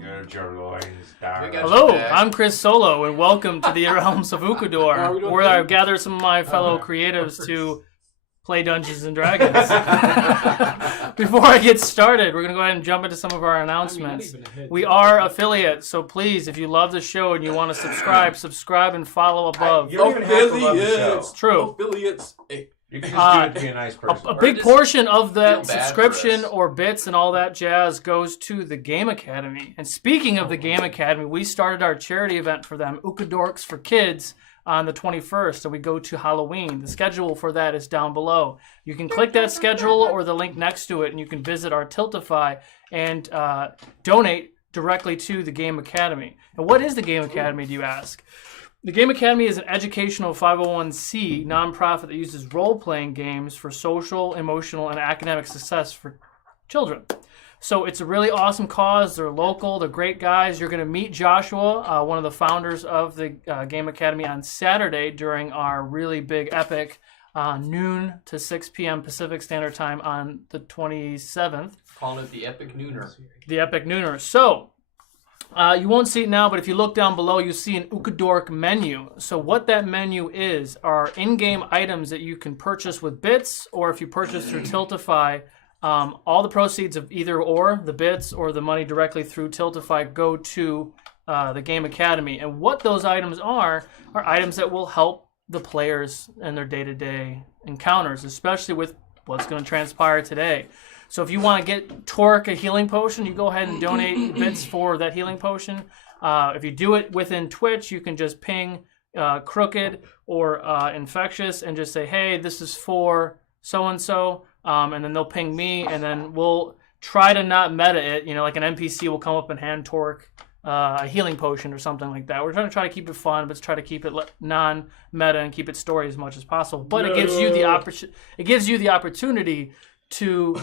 Your Jerloins, darling. Hello, I'm Chris Solo, and welcome to the realms of Ukodor, where I gather some of my fellow creatives to play Dungeons and Dragons. Before I get started, we're going to go ahead and jump into some of our announcements. We are affiliates, so please, if you love the show and you want to subscribe and follow above. You don't even have to love the show. It's true. Affiliates. You can just do it to be a nice person. A big portion of that subscription or bits and all that jazz goes to the Game Academy. And speaking of the Game Academy, we started our charity event for them, Ukodorks for Kids, on the 21st, and we go to Halloween. The schedule for that is down below. You can click that schedule or the link next to it, and you can visit our Tiltify and donate directly to the Game Academy. And what is the Game Academy, do you ask? The Game Academy is an educational 501c nonprofit that uses role-playing games for social, emotional, and academic success for children. So it's a really awesome cause. They're local. They're great guys. You're going to meet Joshua, one of the founders of the Game Academy, on Saturday during our really big epic noon to 6 p.m. Pacific Standard Time on the 27th. Calling it the Epic Nooner. The Epic Nooner. So you won't see it now, but if you look down below, you see an Ukodork menu. So what that menu is are in-game items that you can purchase with bits, or if you purchase through Tiltify, all the proceeds of either or, the bits or the money directly through Tiltify, go to the Game Academy. And what those items are items that will help the players in their day-to-day encounters, especially with what's going to transpire today. So if you want to get Torque a healing potion, you go ahead and donate bits for that healing potion. If you do it within Twitch, you can just ping Crooked or Infectious and just say, hey, this is for so-and-so. And then they'll ping me, and then we'll try to not meta it. You know, like an NPC will come up and hand Torque a healing potion or something like that. We're trying to keep it fun, but try to keep it non-meta and keep it story as much as possible. But it gives you the opportunity to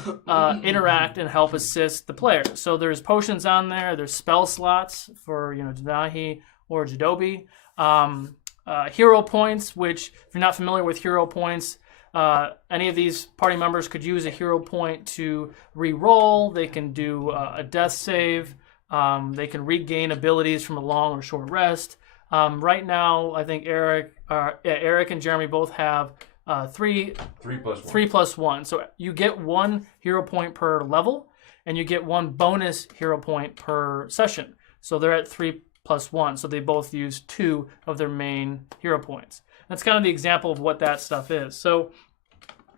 interact and help assist the player. So there's potions on there. There's spell slots for Danahi or Jadobi. Hero points, which if you're not familiar with hero points, any of these party members could use a hero point to re-roll. They can do a death save. They can regain abilities from a long or short rest. Right now, I think Eric and Jeremy both have 3 plus 1. So you get 1 hero point per level, and you get 1 bonus hero point per session. So they're at 3 plus 1. So they both use 2 of their main hero points. That's kind of the example of what that stuff is. So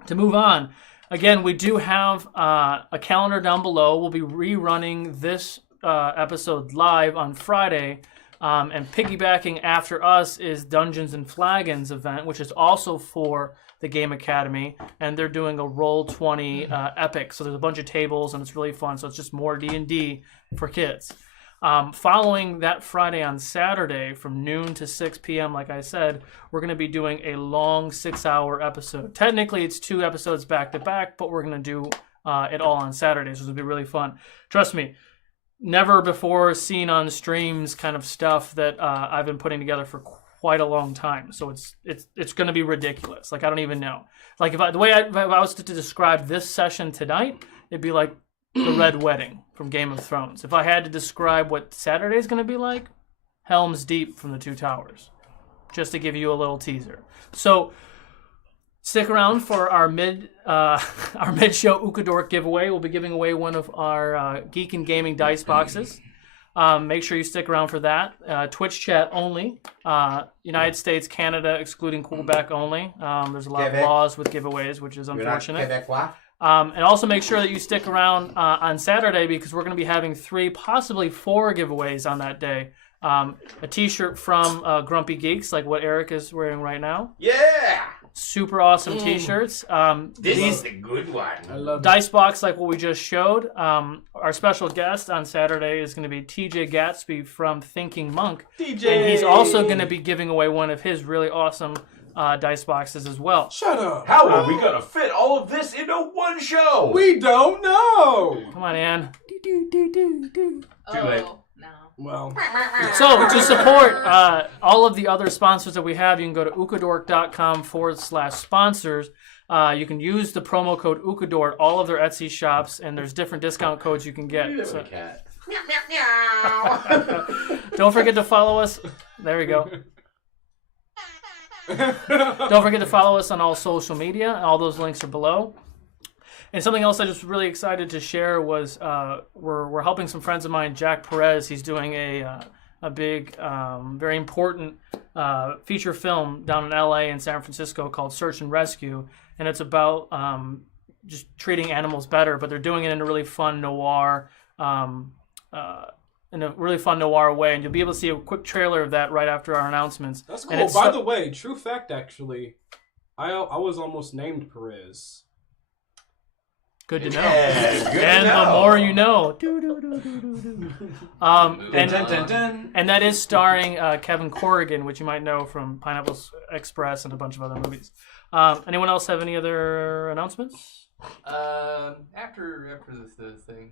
to move on, again, we do have a calendar down below. We'll be rerunning this episode live on Friday. And piggybacking after us is Dungeons and Flagons event, which is also for the Game Academy. And they're doing a Roll20 epic. So there's a bunch of tables, and it's really fun. So it's just more D&D for kids. Following that Friday on Saturday from noon to 6 p.m., like I said, we're going to be doing a long 6-hour episode. Technically, it's 2 episodes back-to-back, but we're going to do it all on Saturdays, which will be really fun. Trust me, never before seen on streams kind of stuff that I've been putting together for quite a long time. So it's going to be ridiculous. Like, I don't even know. Like, if I was to describe this session tonight, it'd be like the Red Wedding from Game of Thrones. If I had to describe what Saturday's going to be like, Helm's Deep from the Two Towers, just to give you a little teaser. So stick around for our mid-show Ukodor giveaway. We'll be giving away one of our Geek and Gaming dice boxes. Make sure you stick around for that. Twitch chat only. United States, Canada, excluding Quebec only. There's a lot of laws with giveaways, which is unfortunate. And also make sure that you stick around on Saturday, because we're going to be having 3, possibly 4 giveaways on that day. A t-shirt from Grumpy Geeks, like what Eric is wearing right now. Yeah! Super awesome t-shirts. This is the good one. I love Dice box like what we just showed. Our special guest on Saturday is going to be TJ Gatsby from Thinking Monk. DJ! And he's also going to be giving away one of his really awesome dice boxes as well. Shut up. How are we going to fit all of this into one show? We don't know. Come on, Ann. Too late. No. Well, So to support all of the other sponsors that we have, you can go to ukodor.com/sponsors. You can use the promo code Ukodor at all of their Etsy shops, and there's different discount codes you can get. You have So, a cat. Don't forget to follow us. There we go. Don't forget to follow us on all social media. All those links are below. And something else I just really excited to share was we're helping some friends of mine, Jack Perez. He's doing a big, very important feature film down in LA and San Francisco called Search and Rescue. And it's about just treating animals better, but they're doing it in a really fun noir in a really fun noir way, and you'll be able to see a quick trailer of that right after our announcements. That's cool. By the way, true fact, actually, I was almost named Perez. Good to know. Yeah, good and to know. The more you know. And that is starring Kevin Corrigan, which you might know from Pineapple Express and a bunch of other movies. Anyone else have any other announcements? After the thing.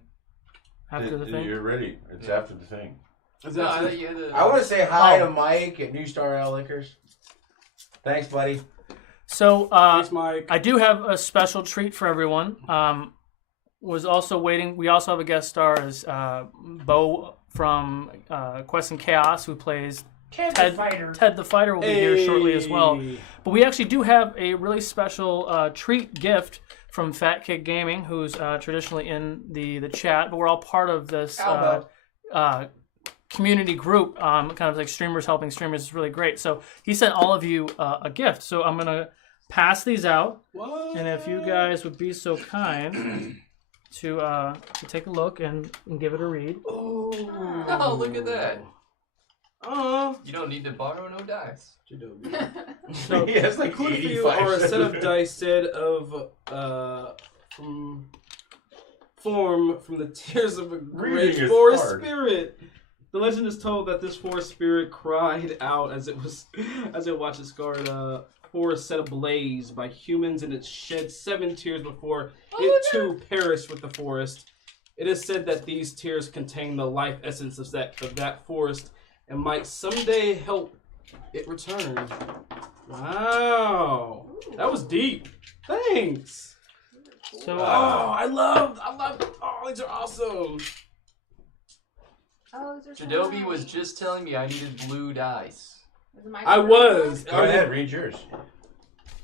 After the thing? You're ready. It's after the thing. No, I thought you had I want to say hi to Mike at New Star Ale Liquors. Thanks, buddy. So Thanks, Mike. I do have a special treat for everyone. Was also waiting. We also have a guest star as Bo from Quest and Chaos, who plays Ted the Fighter. Ted the Fighter will be here shortly as well. But we actually do have a really special treat gift from Fat Kid Gaming, who's traditionally in the chat. But we're all part of this community group, kind of like streamers helping streamers. Is really great. So he sent all of you a gift. So I'm going to pass these out. What? And if you guys would be so kind to take a look and give it a read. Oh, look at that. You don't need to borrow no dice. So, He has like included for 85 you are a set of cents. dice said of form from the tears of a great Reading is forest hard. spirit. The legend is told that this forest spirit cried out as it watched its guard forest set ablaze by humans, and it shed 7 tears before it too perished with the forest. It is said that these tears contain the life essence of that forest and might someday help it return. Wow, that was deep. Thanks. So I love. Oh, these are awesome. Oh, those are so Jadobi nice. was just telling me I needed blue dice. Was it my I turn? was. Go ahead, read yours.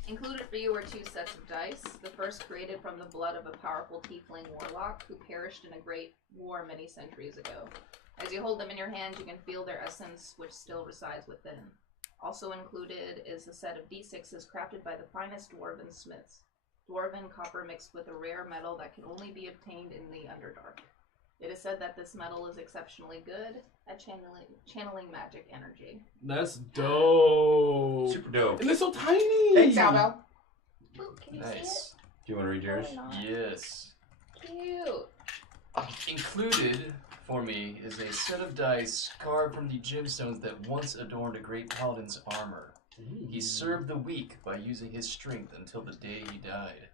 Included for you are 2 sets of dice. The first created from the blood of a powerful tiefling warlock who perished in a great war many centuries ago. As you hold them in your hand, you can feel their essence, which still resides within. Also included is a set of d6s crafted by the finest dwarven smiths. Dwarven copper mixed with a rare metal that can only be obtained in the Underdark. It is said that this metal is exceptionally good at channeling magic energy. That's dope. Super dope. And they're so tiny. Thanks, Aldo. Ooh, can you see Nice. Do you want to read yours? it? Probably not. Yes. Cute. Included for me is a set of dice carved from the gemstones that once adorned a great paladin's armor. He served the weak by using his strength until the day he died.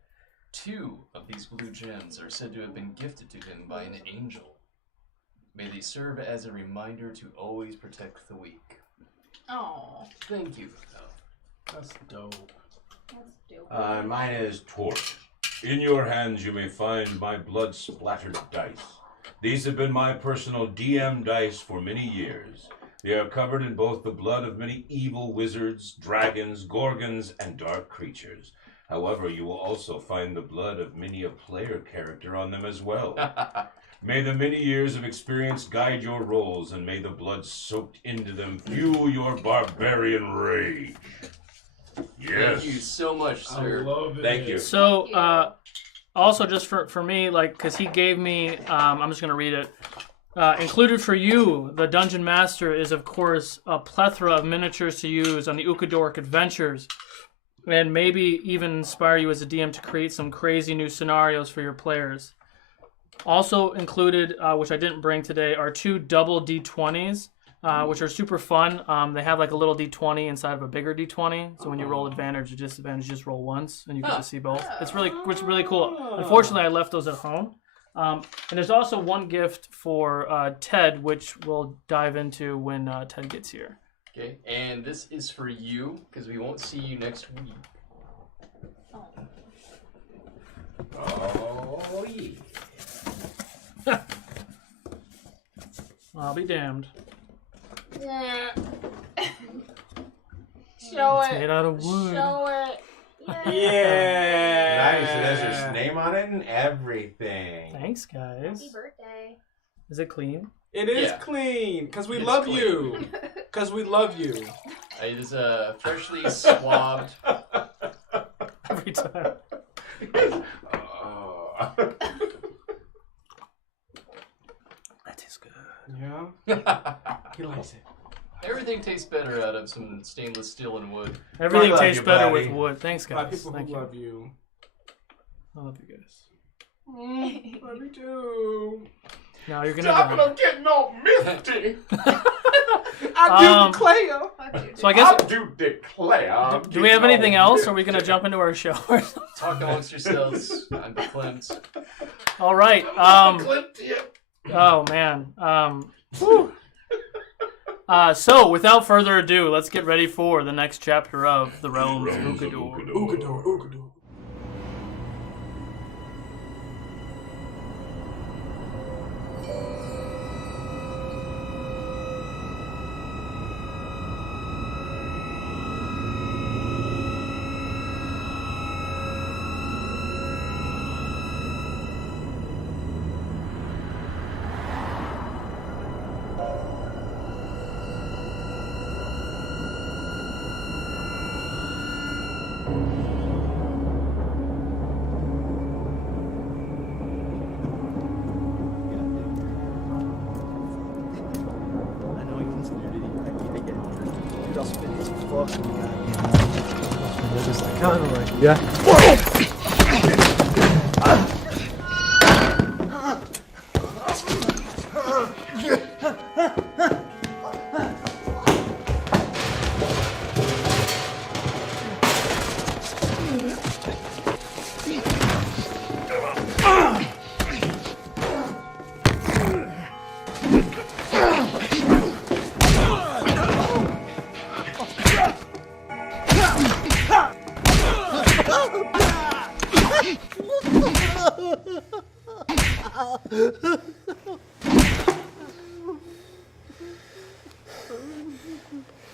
2 of these blue gems are said to have been gifted to him by an angel. May they serve as a reminder to always protect the weak. Oh, Thank you. That's dope. that's dope. Mine is Torch. In your hands you may find my blood-splattered dice. These have been my personal DM dice for many years. They are covered in both the blood of many evil wizards, dragons, gorgons, and dark creatures. However, you will also find the blood of many a player character on them as well. May the many years of experience guide your rolls, and may the blood soaked into them fuel your barbarian rage. Yes. Thank you so much, sir. I love it. Thank you. So, also just for me, like, because he gave me, I'm just going to read it. Included for you, the Dungeon Master, is, of course, a plethora of miniatures to use on the Ukodor adventures, and maybe even inspire you as a DM to create some crazy new scenarios for your players. Also included, which I didn't bring today, are 2 double D20s, which are super fun. They have like a little D20 inside of a bigger D20, so when you roll advantage or disadvantage, you just roll once, and you get to see both. It's really cool. Unfortunately, I left those at home. And there's also one gift for Ted, which we'll dive into when Ted gets here. Okay, and this is for you, because we won't see you next week. Oh, yeah. I'll be damned. Yeah. Show It's it. made out of wood. Show it. Yeah. Nice. It has your name on it and everything. Thanks, guys. Happy birthday. Is it clean? It is Yeah. clean because we It's love clean. you. Because we love you. It is freshly swabbed. Every time. Oh. That is good. Yeah. He likes it. Everything tastes better out of some stainless steel and wood. Everything I love tastes you, better buddy. with wood. Thanks, By guys. people Thank who you. love you. I love you guys. Love you too. Now you're gonna Stop it, die. I'm getting all misty. I do declare. Fuck you, So I dude. guess. I do declare. I'm Do we have getting anything all else? Or are we gonna misty. jump into our show? Talk amongst yourselves. I'm Clint. All right. Oh man. Whew. So without further ado, let's get ready for the next chapter of the Realms of Ukodor. Ukodor, Ukodor. I know you considered it. I get it. Dude, I'll spin this fucking goddamn. I'll just like kind of like yeah.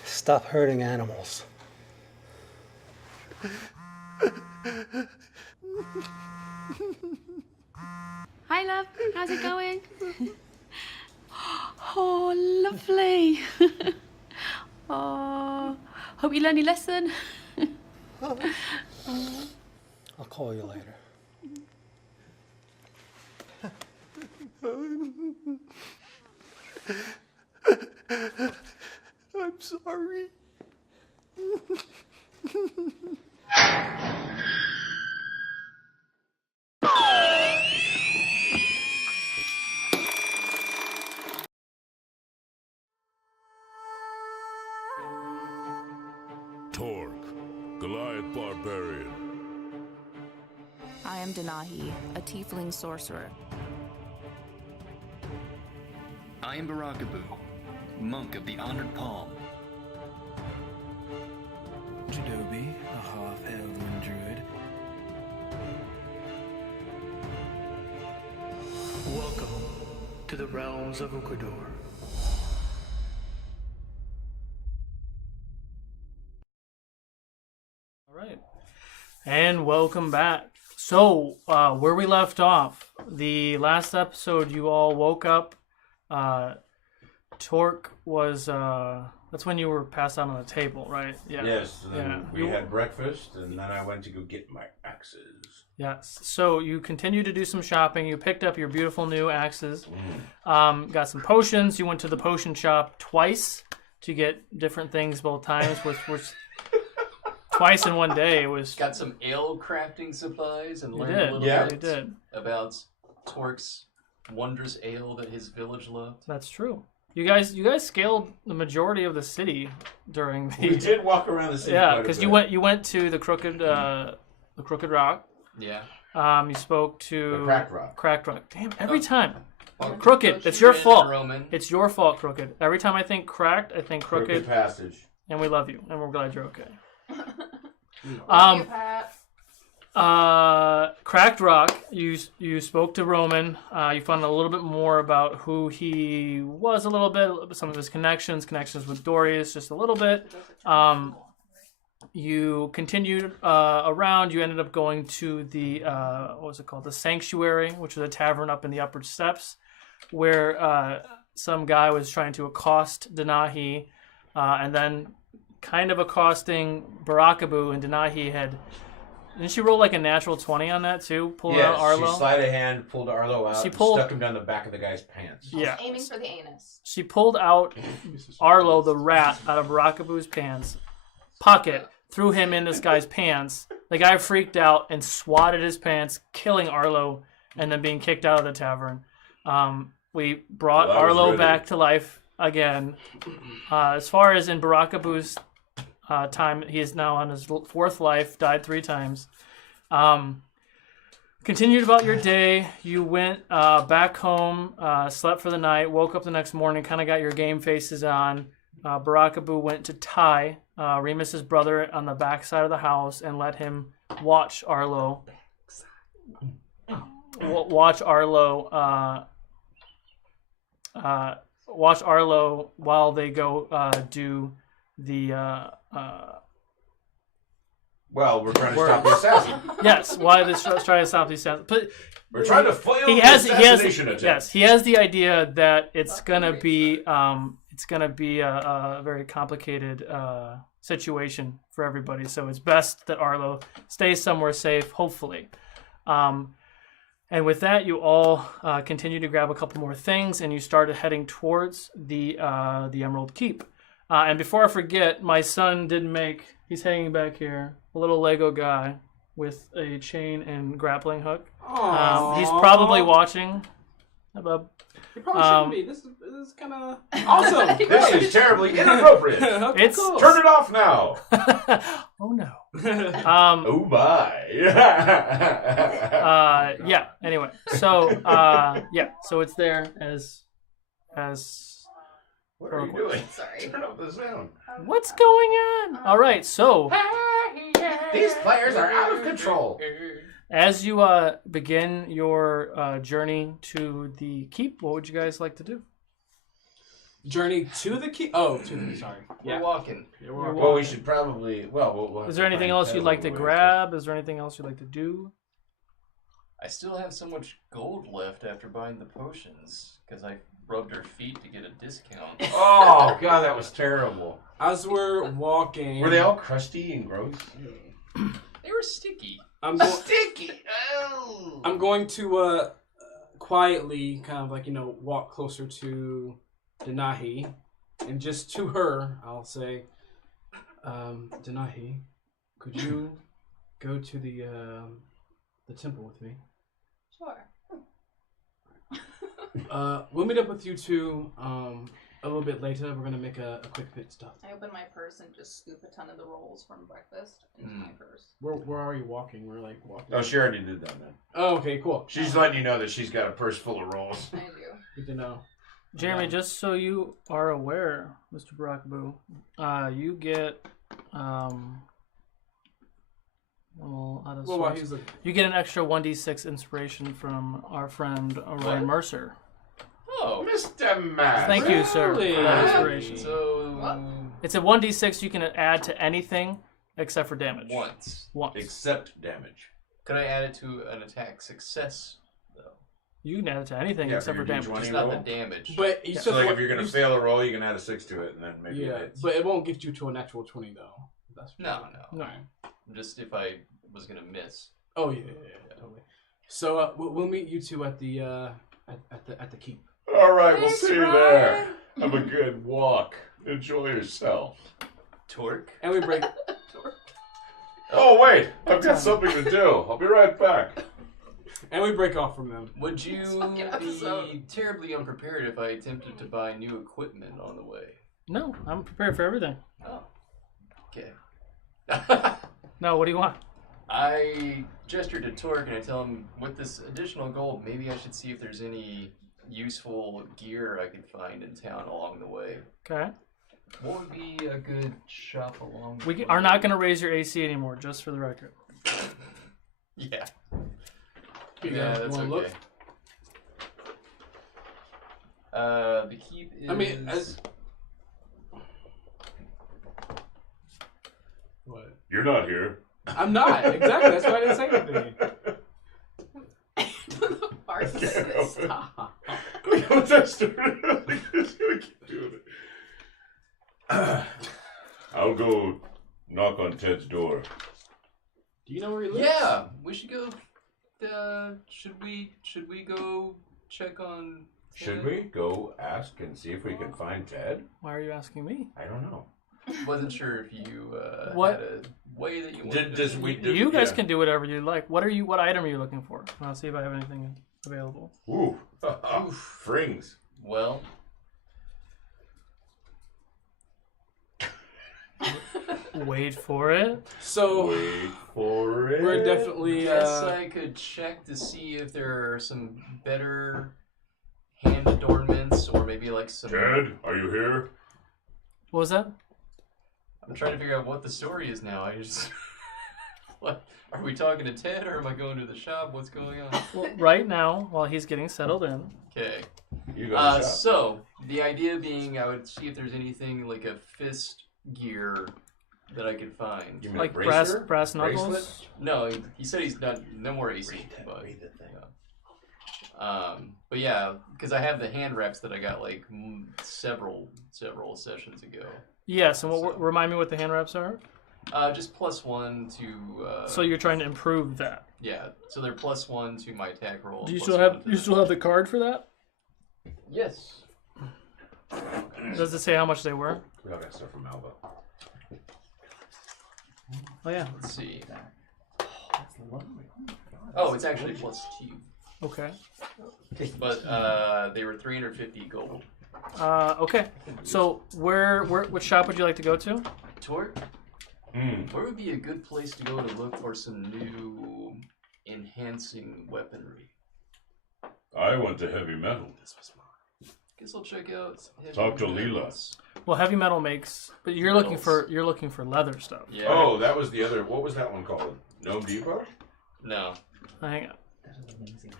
Stop hurting animals. Hi, love. How's it going? Oh, lovely. Oh, hope you learned your lesson. I'll call you later. I'm sorry. Torque, Goliath Barbarian. I am Denahi, a tiefling sorcerer. I am Barakabu, monk of the Honored Palm. Jadobi, a half-elven druid. Welcome to the realms of Ukodor. All right. And welcome back. So, where we left off, the last episode, you all woke up. Torque was, that's when you were passed out on the table, right? Yeah. Yes, and then Yeah. we had breakfast, and then I went to go get my axes. Yes. So you continued to do some shopping. You picked up your beautiful new axes. Got some potions. You went to the potion shop twice to get different things both times, which twice in one day. It was Got some ale crafting supplies and You learned did. a little Yeah. bit You did. about Torque's wondrous ale that his village loved. That's true. You guys scaled the majority of the city during the. We did walk around the city. Yeah, quite a because bit. you went to the Crooked Rock. Yeah. You spoke to The Cracked Rock. Cracked Rock. Damn, every time. Well, Crooked. don't It's you your in, fault. Roman? It's your fault, Crooked. Every time I think Cracked, I think Crooked. Passage. And we love you, and we're glad you're okay. Pat. Cracked Rock, you spoke to Roman. You found a little bit more about who he was a little bit, some of his connections with Dorius just a little bit. You continued around. You ended up going to the, what was it called? The Sanctuary, which was a tavern up in the upper steps, where some guy was trying to accost Denahi, and then kind of accosting Barakabu, and Denahi had... Didn't she roll like a natural 20 on that too? Pull out Arlo? She sleight of hand, pulled Arlo out, stuck him down the back of the guy's pants. Yeah. Aiming for the anus. She pulled out Arlo, the rat, out of Barakabu's pants, pocket, threw him in this guy's pants. The guy freaked out and swatted his pants, killing Arlo, and then being kicked out of the tavern. We brought Arlo back to life again. As far as in Barakabu's time, he is now on his 4th life, died 3 times. Continued about your day. You went back home, slept for the night, woke up the next morning, kind of got your game faces on. Barakabu went to tie Remus's brother on the back side of the house and let him watch Arlo. Watch Arlo while they go do the well, we're trying to stop the assassin. Yes, why they're trying to stop the assassin. But we're trying to foil the assassination attempt. Yes, he has the idea that it's gonna be a very complicated situation for everybody. So it's best that Arlo stays somewhere safe, hopefully. And with that, you all continue to grab a couple more things, and you started heading towards the Emerald Keep. And before I forget, my son did make, he's hanging back here, a little Lego guy with a chain and grappling hook. He's probably watching. He probably shouldn't be. This is kind of awesome. This is terribly inappropriate. It's cool. Turn it off now. Oh no. Oh my. Yeah. Anyway, so so it's there as. What are you doing? Sorry. Turn off the sound. What's going on? All right, so These players are out of control. as you begin your journey to the keep, what would you guys like to do? Journey to the keep. Oh, sorry. We're walking. Well, we should probably. We'll Is there anything else you'd like to grab? Is there anything else you'd like to do? I still have so much gold left after buying the potions because I rubbed her feet to get a discount. Oh god, that was terrible. As we're walking, Were they all crusty and gross? They were sticky. Sticky. Oh. I'm going to quietly, kind of like walk closer to Denahi, and just to her, I'll say, Denahi, could you go to the temple with me? Sure. We'll meet up with you two a little bit later. We're gonna make a quick pit stop. I open my purse and just scoop a ton of the rolls from breakfast into my purse. Where are you walking? We're like walking. Oh, she already did that, man. Oh, okay, cool. She's letting you know that she's got a purse full of rolls. I do. Good to know. Jeremy, just so you are aware, Mr. Barakabu, you get you get an extra 1d6 inspiration from our friend Roy Mercer. Oh, Mr. Man. Thank you, sir, for that inspiration. So It's a 1d6 you can add to anything except for damage. once. Except damage. Could I add it to an attack success though? You can add it to anything except for damage. Just not the damage. But you So like if you're gonna fail a roll, you can add a 6 to it, and then maybe it hits. but it won't get you to a natural 20 though. That's No. No. Just if I was gonna miss. Oh yeah, totally. So we'll meet you two at the at the keep. All right, we'll see you there. Have a good walk. Enjoy yourself. Torque. And we break. Oh wait, I've got something to do. I'll be right back. And we break off from them. Would you be terribly unprepared if I attempted to buy new equipment on the way? No, I'm prepared for everything. Oh. Okay. No, what do you want? I gesture to Torque and I tell him, with this additional gold, maybe I should see if there's any useful gear I could find in town along the way. Okay. What would be a good shop along the We way? are not going to raise your AC anymore, just for the record. Yeah. You Yeah, guys that's wanna okay. look? The keep is. I mean, what? You're not here. I'm not. Exactly. That's why I didn't say anything. Stop. We keep doing it. I'll go knock on Ted's door. Do you know where he lives? Yeah, we should go. Should we go check on? Should we go ask and see if we can find Ted? Why are you asking me? I don't know. Wasn't sure if you What? had a way that you wanted You guys can do whatever you like. What item are you looking for? I'll see if I have anything available. Ooh, frings. Well, Wait for it. So wait for it. We're definitely. Guess I could check to see if there are some better hand adornments, or maybe like some. Ted, are you here? What was that? I'm trying to figure out what the story is now. I just. What? Are we talking to Ted, or am I going to the shop? What's going on? Well, right now, while he's getting settled in. Okay. You go to the shop. So the idea being, I would see if there's anything like a fist gear that I could find. You mean Like a bracer? brass knuckles? Bracelet? No, he said he's not. No more AC. But yeah, because I have the hand wraps that I got like several sessions ago. Yes, and remind me what the hand wraps are? Just +1 to. So you're trying to improve that. Yeah, so they're +1 to my attack roll. Do you plus still have one to you still have the card for that? Yes. Does it say how much they were? We all got stuff from Alba. Oh yeah. Let's see. Oh, it's actually +2. Okay. But they were 350 gold. Okay. So which shop would you like to go to? Torque? Where would be a good place to go to look for some new enhancing weaponry? I went to heavy metal. Guess I'll check out. Talk to Leela. Well, heavy metal makes, but you're looking for leather stuff. Yeah. Oh, that was the other. What was that one called? Gnome Depot? No. Hang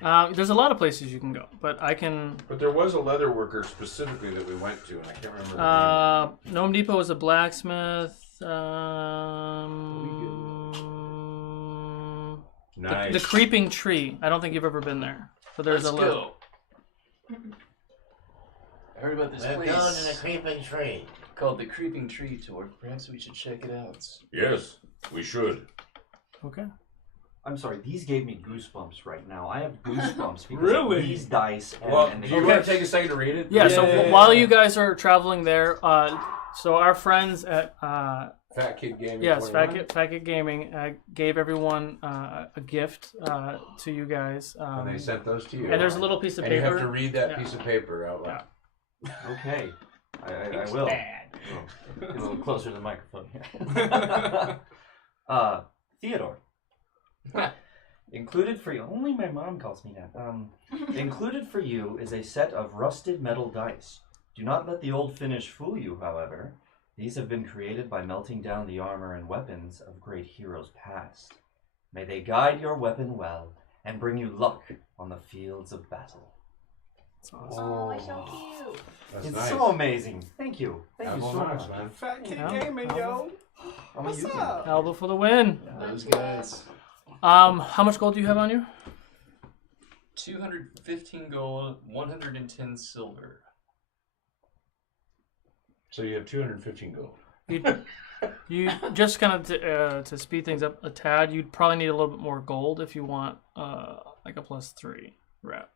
on. There's a lot of places you can go, but I can. But there was a leather worker specifically that we went to, and I can't remember. The name. Gnome Depot is a blacksmith. Nice. The Creeping Tree. I don't think you've ever been there, but there's Let's a go. I heard about this We're place going to the creeping tree. called the Creeping Tree Tour. Perhaps we should check it out. Yes, we should. Okay. I'm sorry, these gave me goosebumps right now. I have goosebumps because Really? of these dice. And Do you want to take a second to read it? Yeah. So while you guys are traveling there, so our friends at Fat Kid Gaming. yes, 21. Fat Kid Gaming gave everyone a gift to you guys. And they sent those to you. And there's a little piece of and paper. you have to read that piece of paper out loud. Okay, I will. Oh, get a little closer to the microphone here. Theodore. Included for you, only my mom calls me that. Included for you is a set of rusted metal dice. Do not let the old finish fool you, however. These have been created by melting down the armor and weapons of great heroes past. May they guide your weapon well and bring you luck on the fields of battle. Oh, it's so cute. That's It's nice. so amazing. Thank you. Thank Have you a so nice, much. man. Fat Kid Yeah. Gaming, yo. What's up? Alba for the win. Those guys. How much gold do you have on you? 215 gold, 110 silver. So you have 215 gold. You just kind of to speed things up a tad. You'd probably need a little bit more gold if you want like a +3 rep.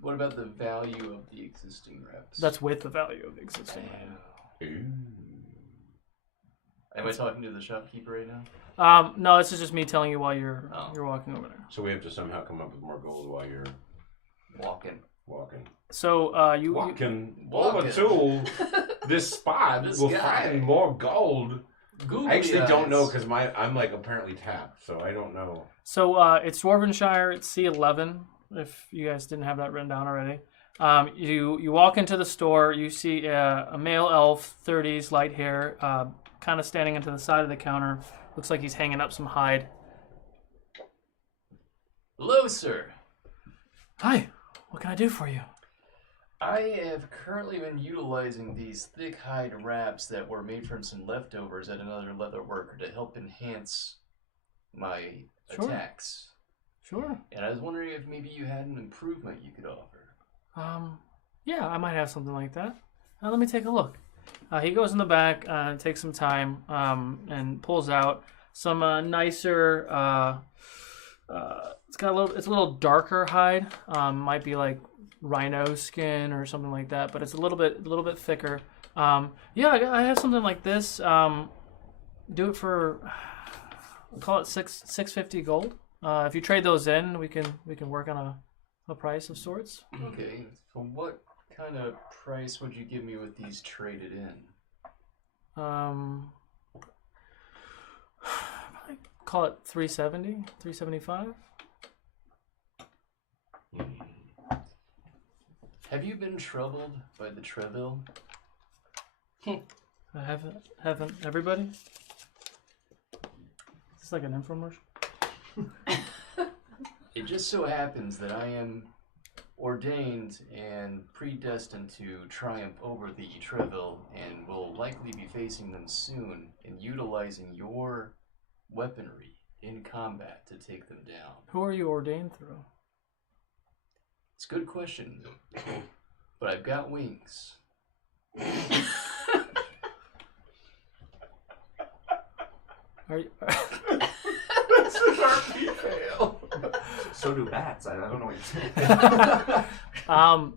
What about the value of the existing reps? That's with the value of the existing rep. Am I talking to the shopkeeper right now? No, this is just me telling you while you're walking over there. So we have to somehow come up with more gold while you're walking. So you walking over to this spot. This We'll guy. find more gold. Googly I actually don't eyes. know because I'm like apparently tapped, so I don't know. So it's Dwarvenshire. It's C11. If you guys didn't have that written down already. You walk into the store. You see a male elf, 30s, light hair, kind of standing into the side of the counter. Looks like he's hanging up some hide. Hello, sir. Hi. What can I do for you? I have currently been utilizing these thick hide wraps that were made from some leftovers at another leather worker to help enhance my attacks. Sure. And I was wondering if maybe you had an improvement you could offer. Yeah, I might have something like that. Let me take a look. He goes in the back, takes some time, and pulls out some nicer. It's a little darker hide. Might be like rhino skin or something like that, but it's a little bit thicker. Yeah, I have something like this. Do it for, I'll call it $650 gold. If you trade those in, we can work on a price of sorts. Okay, so what kind of price would you give me with these traded in? Call it 370, 375. Have you been troubled by the Treville? I haven't everybody? It's like an infomercial. It just so happens that I am ordained and predestined to triumph over the Treville and will likely be facing them soon and utilizing your weaponry in combat to take them down. Who are you ordained through? It's a good question, but I've got wings. Are you? This is our fail. So do bats. I don't know what you're saying.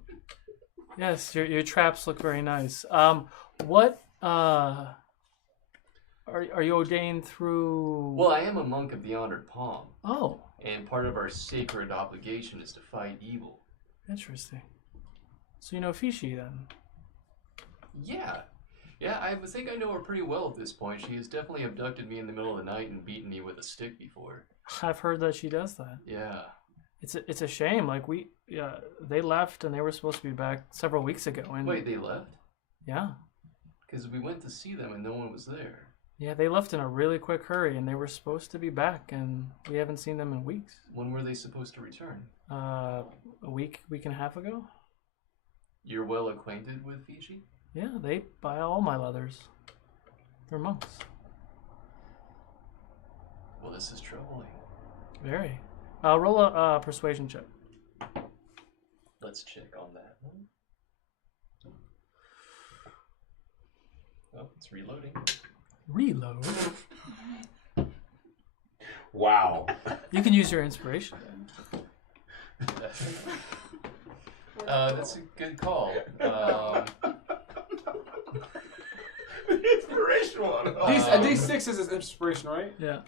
Yes, your traps look very nice. What are you ordained through? Well, I am a monk of the Honored Palm. Oh. And part of our sacred obligation is to fight evil. Interesting. So you know Fishi then? Yeah. Yeah, I think I know her pretty well at this point. She has definitely abducted me in the middle of the night and beaten me with a stick before. I've heard that she does that. Yeah. It's a shame. Like they left and they were supposed to be back several weeks ago. And Wait, they left? Yeah. Because we went to see them and no one was there. Yeah, they left in a really quick hurry and they were supposed to be back and we haven't seen them in weeks. When were they supposed to return? A week and a half ago. You're well acquainted with Fiji? Yeah, they buy all my leathers. They're monks. Well, this is troubling. Very. Roll a persuasion check. Let's check on that one. Oh, it's reloading. Reload? Wow. You can use your inspiration. That's a good call. Inspiration one. A D6 is his inspiration, right? Yeah.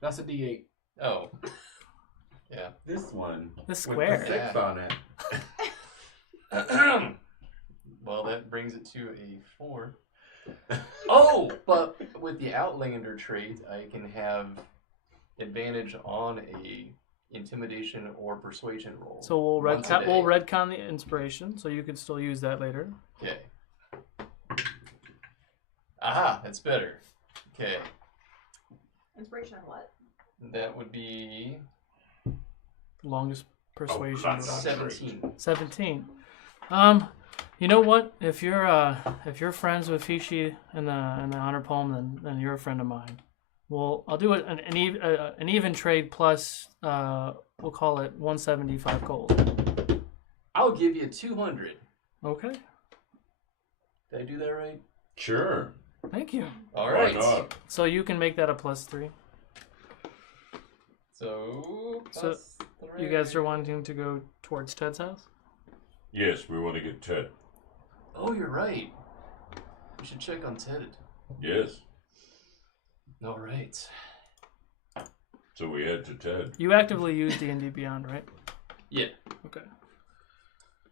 That's a D8. Oh. Yeah. This one. The square. With the 6 on it. Well, that brings it to a 4. Oh, but with the Outlander trait, I can have advantage on a intimidation or persuasion roll. So we'll redcon the inspiration, so you can still use that later. Okay. Aha, that's better. Okay. Inspiration on what? That would be Longest persuasion. roll. 17. 17. You know what? If you're friends with Fishi and the Honor Palm, then you're a friend of mine. Well, I'll do an even trade plus we'll call it 175 gold. I'll give you 200. Okay. Did I do that right? Sure. Thank you. All right. So you can make that a +3. So you guys are wanting to go towards Ted's house? Yes, we want to get Ted. Oh, you're right. We should check on Ted. Yes. All right. So we head to Ted. You actively use D&D Beyond, right? Yeah. Okay.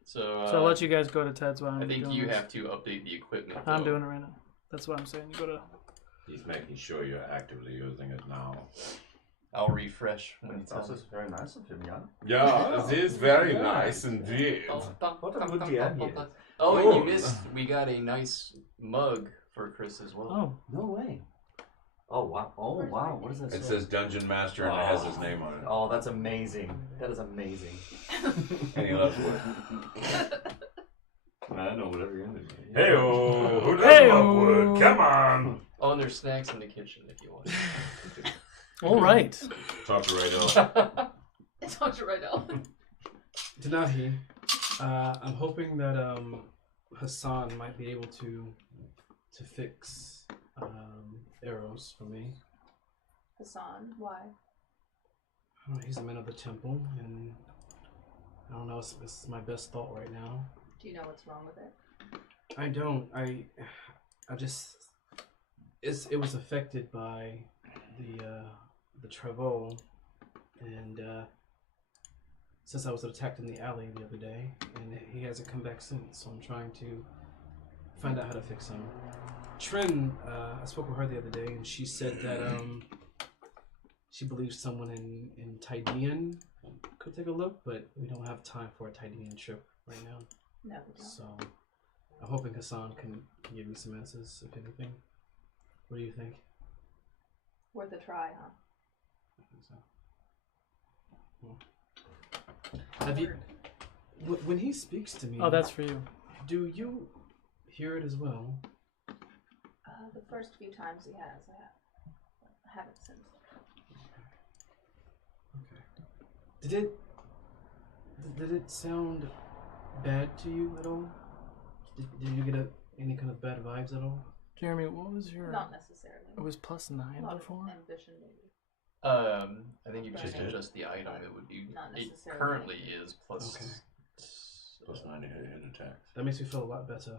So I'll let you guys go to Ted's while I I'm think doing you this. have to update the equipment. I'm though. doing it right now. That's what I'm saying. You go to. He's making sure you're actively using it now. I'll refresh when you It's tell also me. very nice of him, Jan. Yeah, it is very nice indeed. What a good GM he is. Oh, and you missed. We got a nice mug for Chris as well. Oh, No way. Oh wow! Oh wow! What does that say? It says Dungeon Master and it has his name on it. Oh, that's amazing. That is amazing. And he loves wood. I know whatever you're into. Hey-oh! Who doesn't love wood? Come on! Oh, and there's snacks in the kitchen if you want. All right. Talk to Rydell. Talk to Rydell. Denahi, I'm hoping that Hassan might be able to fix arrows for me. Hassan, why? He's the man of the temple, and I don't know. It's my best thought right now. Do you know what's wrong with it? I don't. I just. It was affected by the travaux, and since I was attacked in the alley the other day, and he hasn't come back since, so I'm trying to find out how to fix him. Trin, I spoke with her the other day, and she said that she believes someone in Tydean could take a look, but we don't have time for a Tydean trip right now. No, we don't. So I'm hoping Hassan can give me some answers, if anything. What do you think? Worth a try, huh? I think so. Have you? When he speaks to me, Oh, that's for you. do you hear it as well? The first few times he has, I haven't since. Okay. Did it sound bad to you at all? Did you get any kind of bad vibes at all? Jeremy, what was your... Not necessarily. It was +9 before? Ambition, maybe. I think if you just adjust the item, it would be. Not It necessarily. currently is plus. Okay. +9 to hit attacks. That makes me feel a lot better.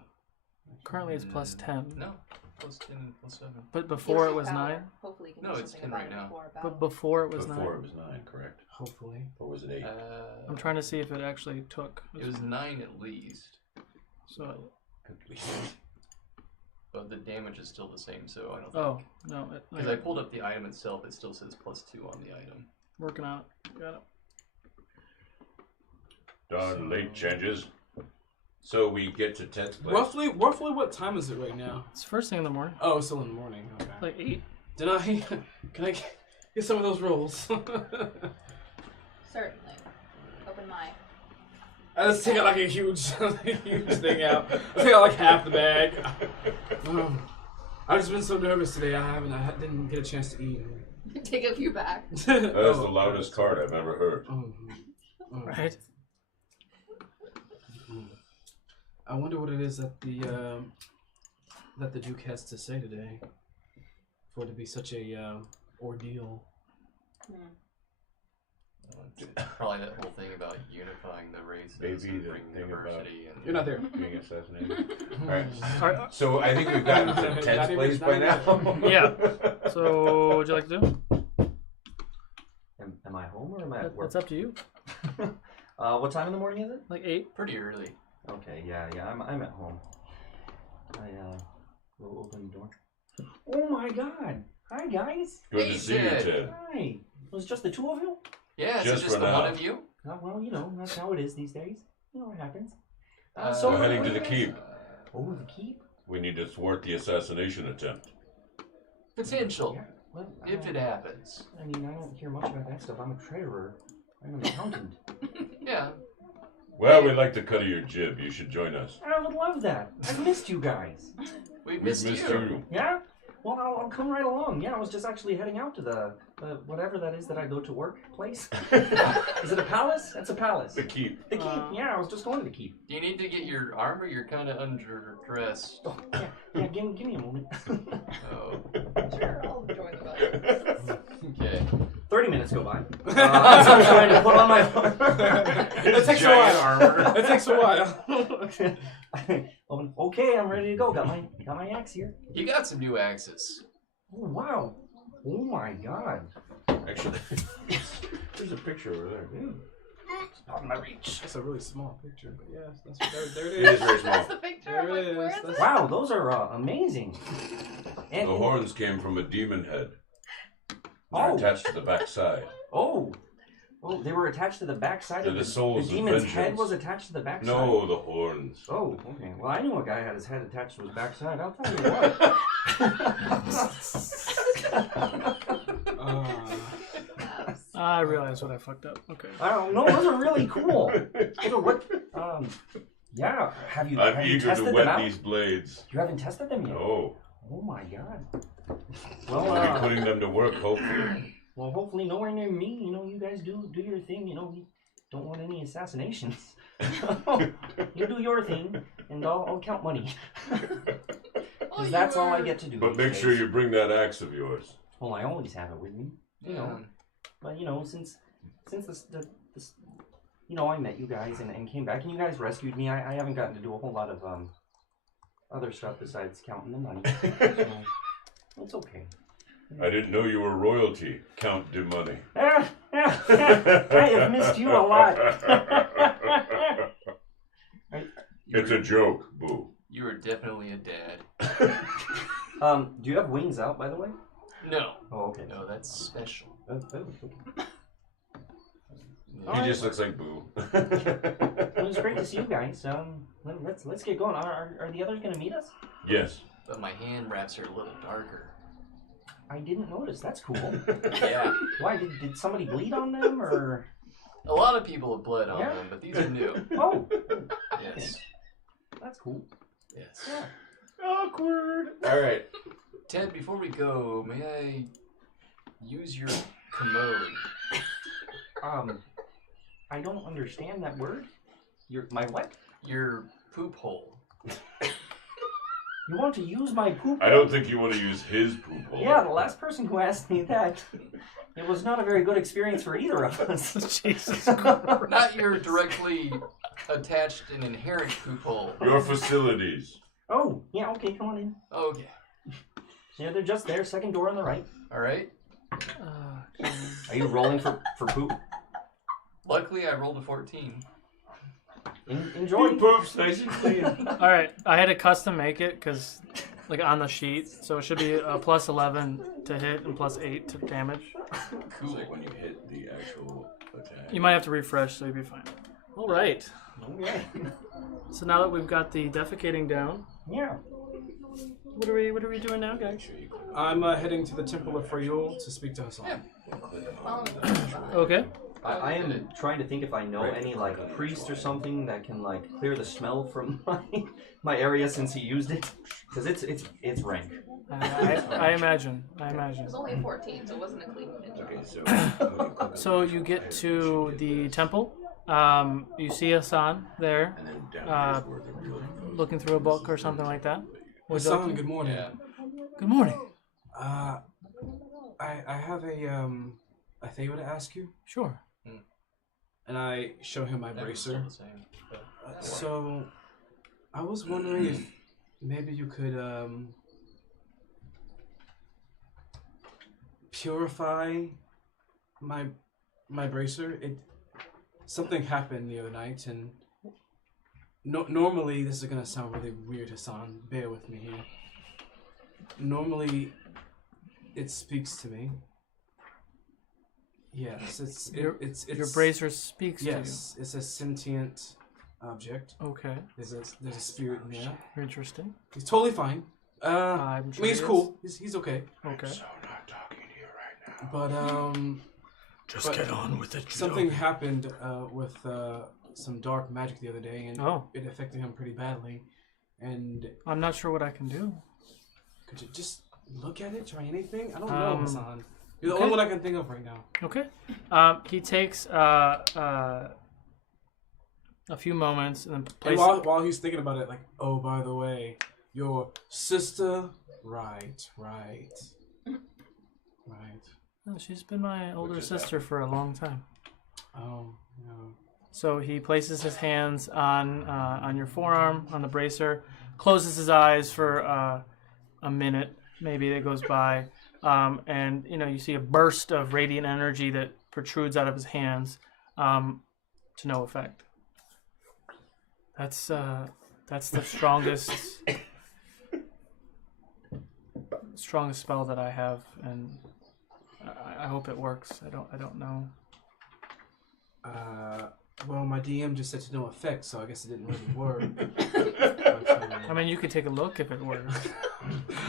Currently it's +10. No, +10, +7. But before it Gives was you power. 9? Hopefully you can No, do it's something 10 about right it now. before a But battle. before it was 9? Before it was 9, correct. Hopefully. Or was it 8? I'm trying to see if it actually took. It was 9 at least, So, At least. but the damage is still the same. So I don't. oh, no. Because I pulled up the item itself, it still says +2 on the item. Working on it. Got it. Darn late changes. So we get to 10th place. Roughly what time is it right now? It's first thing in the morning. Oh, it's still in the morning. Okay. Like 8. Can I get some of those rolls? Certainly. Open my. I just take out like a huge thing out. I take out like half the bag. I've just been so nervous today. I didn't get a chance to eat. Take a few back. That is the loudest card I've ever heard. Right? I wonder what it is that the Duke has to say today for it to be such a ordeal. Probably that whole thing about unifying the races Maybe and the bringing thing about diversity. And You're not there. being assassinated. Alright. So I think we've gotten to 10th place by now. Yeah. So, what would you like to do? Am I home or am I at work? It's up to you. What time in the morning is it? Like 8? Pretty early. Okay, yeah, I'm at home. I will open the door. Oh my god! Hi guys. Good to see you, Ted. Hi. Was it just the two of you? Yeah, Just just for the now. one of you. Well, you know that's how it is these days. You know what happens. We're heading to the keep. Oh, the keep. We need to thwart the assassination attempt. Potential, Yeah. Well, if it happens. I mean, I don't hear much about that stuff. I'm a treasurer. I'm an accountant. Yeah. Well, we'd like to cut your jib. You should join us. I would love that. I've missed you guys. We've We've missed you. Yeah? Well, I'll come right along. Yeah, I was just actually heading out to the whatever that is that I go to work place. Is it a palace? It's a palace. The keep. The keep. Yeah, I was just going to the keep. Do you need to get your armor? You're kind of underdressed. Oh, yeah. Give me a moment. Oh. Sure, I'll join the battle. Okay. 30 minutes go by. I'm trying to put on my It takes a while. It takes a while. Okay, I'm ready to go. Got my axe here. You got some new axes. Oh wow. Oh my god. Actually, there's a picture over there. It's out of my reach. It's a really small picture, but yeah, there it It is very small. That's the picture. There I'm like, it where is. is That's- it? Wow, those are amazing. The horns came from a demon head. They're Oh. attached to the back side. Oh, Oh, they were attached to the backside They're of the souls the of demon's vengeance. head was attached to the backside. No, the horns. Oh, okay. Well, I knew a guy had his head attached to his backside. I'll tell you what. I realize what I fucked up. Okay. I don't know. Those are really cool. What? Yeah. Have you I'm eager tested to them out? wet these blades. You haven't tested them yet? No. Oh my god. Well, I'll be putting them to work, hopefully. Well, hopefully nowhere near me. You know, you guys do your thing. You know, we don't want any assassinations. You do your thing, and I'll count money. Because that's all I get to do. But make sure you bring that axe of yours. Well, I always have it with me. You know. But you know, since this you know, I met you guys and came back, and you guys rescued me. I haven't gotten to do a whole lot of other stuff besides counting the money. So it's okay. I didn't know you were royalty. Count the money. I have missed you a lot. It's a joke, Boo. You are definitely a dad. Do you have wings out, by the way? No. Oh, okay. No, that's special. Okay. He just looks like Boo. It was great to see you guys. Let's get going. Are the others gonna meet us? Yes. But my hand wraps are a little darker. I didn't notice. That's cool. Yeah. Why did somebody bleed on them or? A lot of people have bled on them, but these are new. Oh. Yes. That's cool. Yes. Yeah. Awkward. All right. Ted, before we go, may I use your commode? I don't understand that word. My what? Your poop hole. You want to use my poop hole? I don't think you want to use his poop hole. Yeah, the last person who asked me that, it was not a very good experience for either of us. Jesus Christ. Not your directly attached and inherent poop hole. Your facilities. Oh, yeah, okay, come on in. Okay. Yeah, they're just there, second door on the right. All right. Are you rolling for poop? Luckily, I rolled a 14. Enjoy. He poops nice and clean. All right, I had to custom make it because, like, on the sheet, so it should be a plus 11 to hit and plus 8 to damage. Cool. It's like when you hit the actual attack. You might have to refresh, so you'll be fine. All right. Okay. So now that we've got the defecating down, yeah. What are we doing now, guys? I'm heading to the Temple of RoU to speak to Hassan. Okay. I am trying to think if I know any like priest or something that can like clear the smell from my area since he used it, because it's rank. I imagine. It was only 14, so it wasn't a clean ninja. So you get to the temple. You see Hassan there, looking through a book or something like that. Hassan, good morning. Good morning. I have a favor to ask you. Sure. And I show him my bracer. So, I was wondering if maybe you could purify my bracer. Something happened the other night, and normally this is gonna sound really weird, Hassan. Bear with me here. Normally, it speaks to me. Yes, it's your bracer speaks to you. Yes, it's a sentient object. Okay. There's a spirit in there. Interesting. He's totally fine. I'm sure he's cool. He's okay. Okay. I'm so not talking to you right now. But just get on with it. Something happened with some dark magic the other day, and Oh. it affected him pretty badly. And I'm not sure what I can do. Could you just look at it? Try anything? I don't know, Hassan. You're the Okay. only one I can think of right now. Okay. He takes a few moments and then And places. while he's thinking about it, like, oh, by the way, your sister, right. Oh, she's been my older sister for a long time. Oh, no. So he places his hands on your forearm, on the bracer, closes his eyes for a minute, maybe that goes by, and you see a burst of radiant energy that protrudes out of his hands, to no effect. That's the strongest spell that I have, and I hope it works. I don't know. Well, my DM just said to no effect, so I guess it didn't really work. I mean, you could take a look if it works.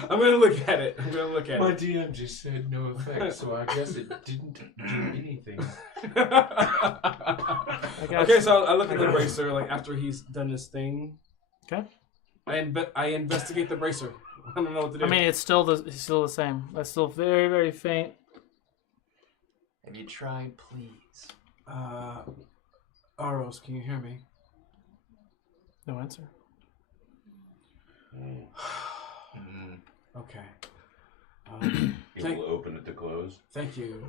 I'm gonna look at it. My DM just said no effect, so I guess it didn't do anything. Okay, so I look at the bracer like after he's done his thing. Okay. I investigate the bracer. I don't know what to do. I mean, it's still the same. It's still very, very faint. Have you tried, please? Aros, can you hear me? No answer. Okay. He will open it to close. Thank you,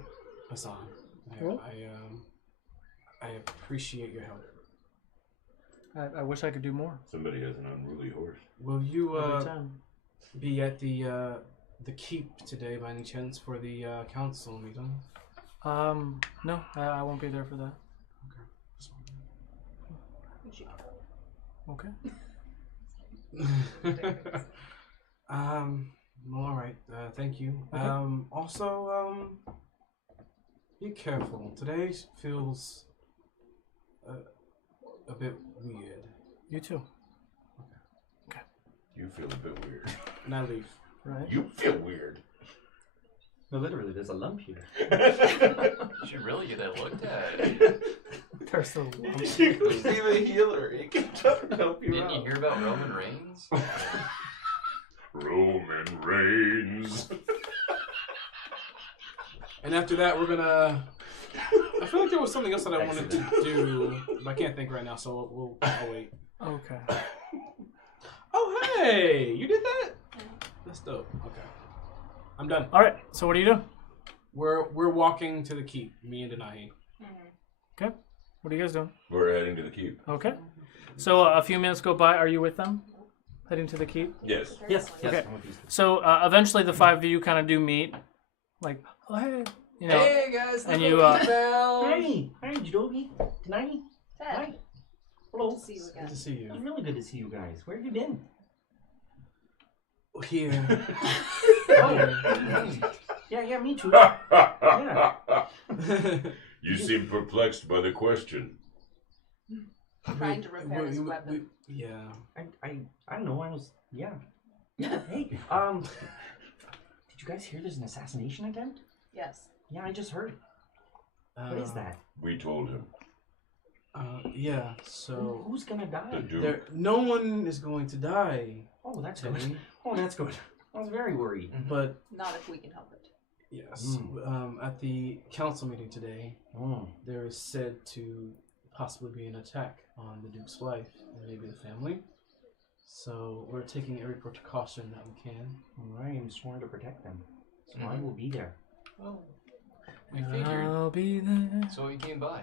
Hassan. I appreciate your help. I wish I could do more. Somebody has an unruly horse. Will you Every time. be at the keep today by any chance for the council meeting? No, I won't be there for that. Okay. Well, all right. Thank you. Okay. Also, be careful. Today feels a bit weird. You too. You feel a bit weird. And I leave. Right. You feel weird. No, literally, there's a lump here. You should really get that looked at. There's a lump. You can see the healer. He can help you Didn't out. you hear about Roman Reigns? Roman Reigns. And after that, we're gonna. I feel like there was something else that I wanted to do, but I can't think right now, so I'll wait. Okay. Oh, hey! You did that? That's dope. Okay. I'm done. All right. So what do you do? We're walking to the keep, me and Denahi. Okay. What are you guys doing? We're heading to the keep. Okay. So a few minutes go by. Are you with them? Heading to the keep? Yes. Yes. Okay. So eventually the five of you kind of do meet. Like, oh, hey. You know, Hey guys, and you Hi, Jodogi. Tonight. Hi. Hello. Good to see you again. Good to see you. It's really good to see you guys. Where have you been? Here. Yeah, me too. You seem perplexed by the question. Trying to repair his weapon. Yeah. I don't know. I was yeah. Hey, did you guys hear there's an assassination attempt? Yes. Yeah, I just heard. What is that? We told him. Yeah. So Who's gonna die? The Duke. no one is going to die. Oh, that's good. Oh, that's good. I was very worried. But Not if we can help it. yes, at the council meeting today, there is said to possibly be an attack on the Duke's wife and maybe the family. So we're taking every precaution that we can. I am sworn to protect them, so I will be there. Oh, we figured. I'll be there. So you came by.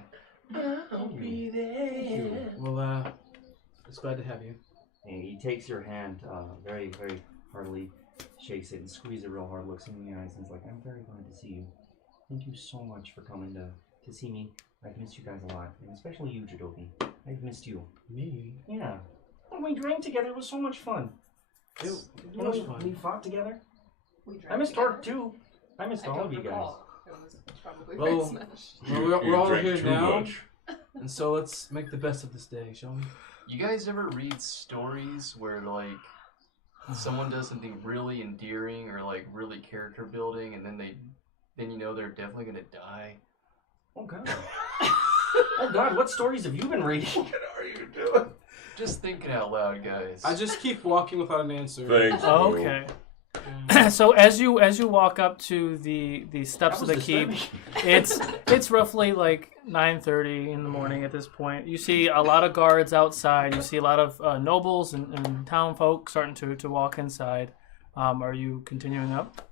I'll be there. Well, it's glad to have you. And he takes your hand very, very heartily, shakes it, and squeezes it real hard, looks in the eyes, and is like, I'm very glad to see you. Thank you so much for coming to see me. I've missed you guys a lot, and especially you, Jadobi. I've missed you. Me? Yeah. When we drank together, it was so much fun. It was fun. We fought together. We drank I missed together. Torque too. I missed all of you guys. recall. It was probably Well, very smashed. we're all drank here too now, much. and so let's make the best of this day, shall we? You guys ever read stories where like someone does something really endearing or like really character building, and then you know they're definitely gonna die? Oh god. Oh god, what stories have you been reading? What are you doing? Just thinking out loud, guys. I just keep walking without an answer. Thanks. Oh, okay. So as you walk up to the steps of the keep, it's roughly like 9:30 in the morning at this point. You see a lot of guards outside. You see a lot of nobles and town folk starting to walk inside. Are you continuing up?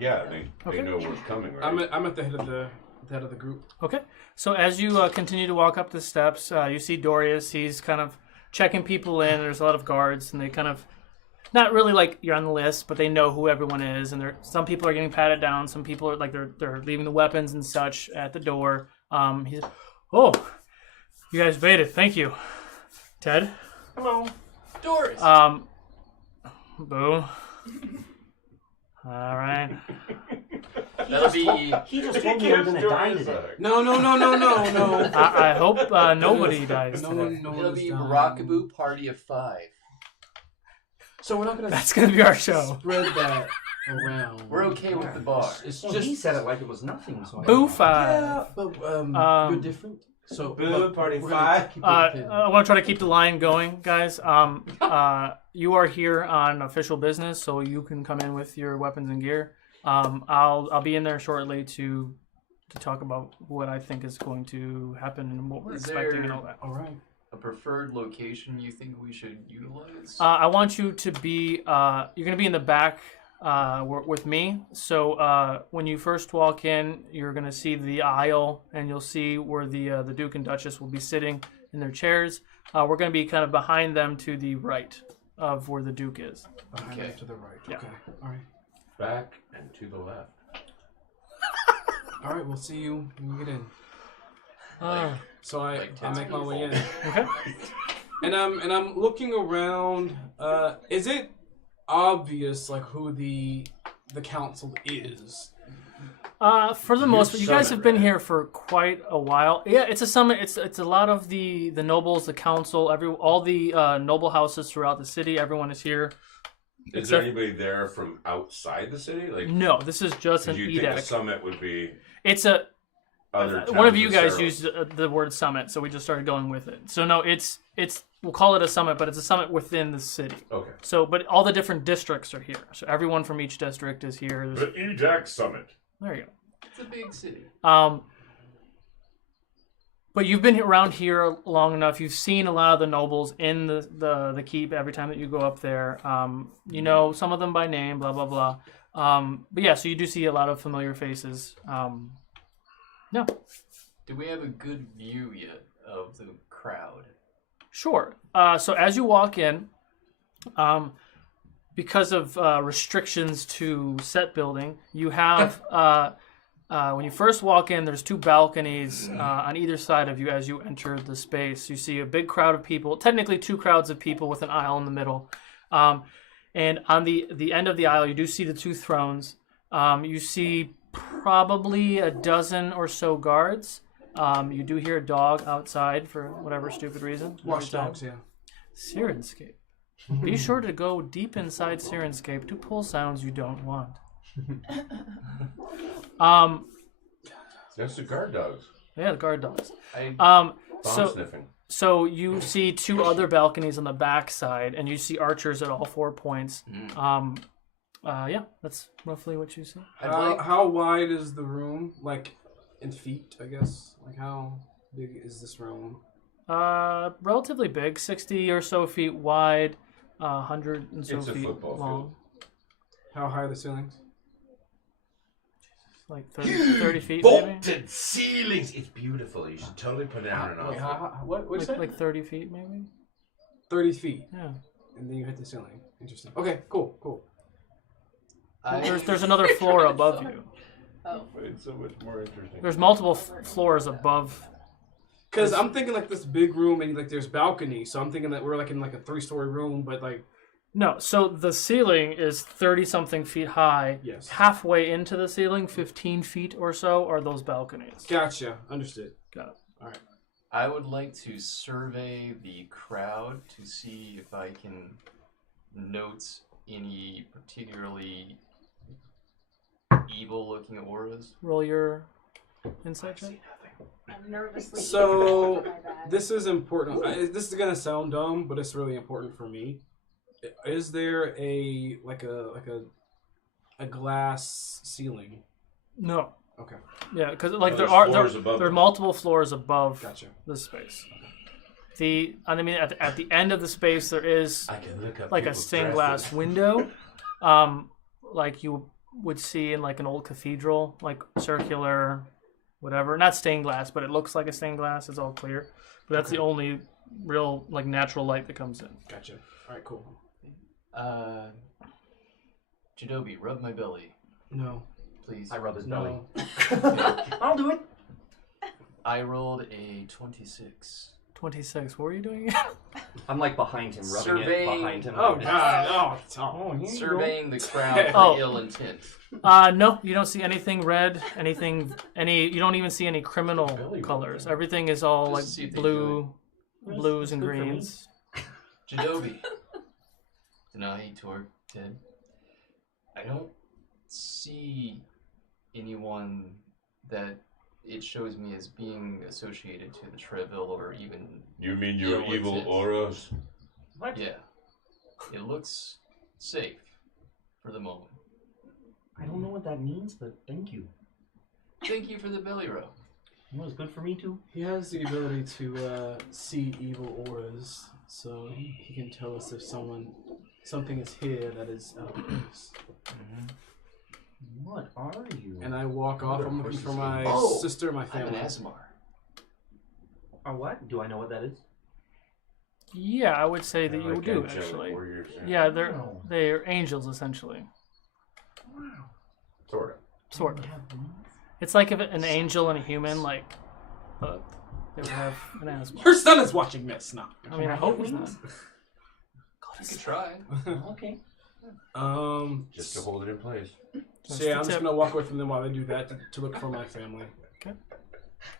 Yeah, they Okay. know we're coming, right? I'm at the head of the group. Okay. So as you continue to walk up the steps, you see Dorius. He's kind of checking people in. There's a lot of guards, and they kind of, not really like you're on the list, but they know who everyone is. And some people are getting patted down. Some people are like they're leaving the weapons and such at the door. He's, oh, you guys made it. Thank you, Ted. Hello. Doris. Boo. All right. That'll be. He just told me I'm gonna die today. No. I hope nobody dies today. It'll be Rockaboo Party of 5. So we're not gonna. That's gonna be our show. Spread that around. We're okay with the bar. It's Well, just he said it like it was nothing. So Boo 5. Yeah, but you're different. So Boo, party we're gonna 5. keep it within. I want to try to keep the line going, guys. You are here on official business, so you can come in with your weapons and gear. I'll be in there shortly to talk about what I think is going to happen and what we're expecting and all that. All right. A preferred location you think we should utilize? I want you to be. You're going to be in the back with me. So when you first walk in, you're going to see the aisle, and you'll see where the Duke and Duchess will be sitting in their chairs. We're going to be kind of behind them to the right of where the Duke is. Behind Okay. to the right. Yeah. Okay. All right. Back and to the left. All right. We'll see you when we get in. So I like make my way in, Okay. and I'm looking around. Is it obvious like who the council is? For the most part, you guys have been right? here for quite a while. Yeah, it's a summit. It's a lot of the nobles, the council, all the noble houses throughout the city. Everyone is here. Is there anybody there from outside the city? Like, No, this is just an you think edict. the summit would be It's a other one of towns you in guys Saros? used the word summit, so we just started going with it. So no, it's we'll call it a summit, but it's a summit within the city. Okay. So, but all the different districts are here. So everyone from each district is here. The EDAC Summit. There you go. It's a big city. But you've been around here long enough. You've seen a lot of the nobles in the keep every time that you go up there. You know some of them by name, blah blah blah. But yeah, so you do see a lot of familiar faces. No, Do we have a good view yet of the crowd? sure. So as you walk in, because of restrictions to set building, you have when you first walk in, there's 2 balconies on either side of you as you enter the space. You see a big crowd of people, technically 2 crowds of people with an aisle in the middle. And on the end of the aisle, you do see the 2 thrones. You see probably a dozen or so guards. You do hear a dog outside for whatever stupid reason. Watchdogs, yeah. Sirenscape. Be sure to go deep inside Sirenscape to pull sounds you don't want. That's the guard dogs. Yeah, the guard dogs. Bomb So sniffing. so you see 2 other balconies on the back side, and you see archers at all 4 points. Yeah, that's roughly what you see. How wide is the room? Like in feet, I guess. Like how big is this room? Relatively big, 60 or so feet wide, 100 and so It's a feet football long. field. How high are the ceilings? Like 30 feet maybe? Vaulted ceilings. It's beautiful. You should totally put it on and Wait, off. what's that? Like 30 feet maybe? 30 feet. Yeah. And then you hit the ceiling. Interesting. Okay, cool. There's another floor above you. Oh. It's so much more interesting. There's multiple floors above. Because I'm thinking like this big room and like there's balconies, so I'm thinking that we're like in like a 3-story room, but like No, so the ceiling is 30-something feet high. Yes. Halfway into the ceiling, 15 feet or so, are those balconies. Gotcha. Understood. Got it. All right. I would like to survey the crowd to see if I can note any particularly evil-looking auras. Roll your insight check. I'm nervously. So my bag. this is important. This is gonna sound dumb, but it's really important for me. Is there a glass ceiling? No. Okay. Yeah, because like there's there floors above are them. multiple floors above Gotcha. this space. At the end of the space there is I can look up like a people's stained glass dresses. window, like you would see in like an old cathedral, like circular, whatever. Not stained glass, but it looks like a stained glass. It's all clear, but that's the only real like natural light that comes in. Gotcha. All right. Cool. Jadobi, rub my belly, No. please. I rub his No. belly. I'll do it. I rolled a 26. 26. What were you doing? I'm like behind him, rubbing it behind him. Oh God! Oh, here you Surveying go. the crowd for ill intent. No, you don't see anything red, you don't even see any criminal colors. Everything is all like blues and greens. Jadobi. Denahi, Torg, Ted. I don't see anyone that it shows me as being associated to the Treville or even... You mean your evil auras? What? Yeah. It looks safe for the moment. I don't know what that means, but thank you. Thank you for the belly rub. It was good for me too. He has the ability to see evil auras, so he can tell us if something is here that is out of place. What are you? And I walk off. I'm looking for my sister, my family. I'm an Asmar. A what? Do I know what that is? Yeah, I would say that you do actually. Yeah, they're angels essentially. Sort of. It's like if an angel and a human, like, they would have an Asmar. Your son is watching this now. I mean, I hope he's not. You could try. Okay. Just to hold it in place. So yeah, I'm just gonna walk away from them while they do that to look for my family. Okay.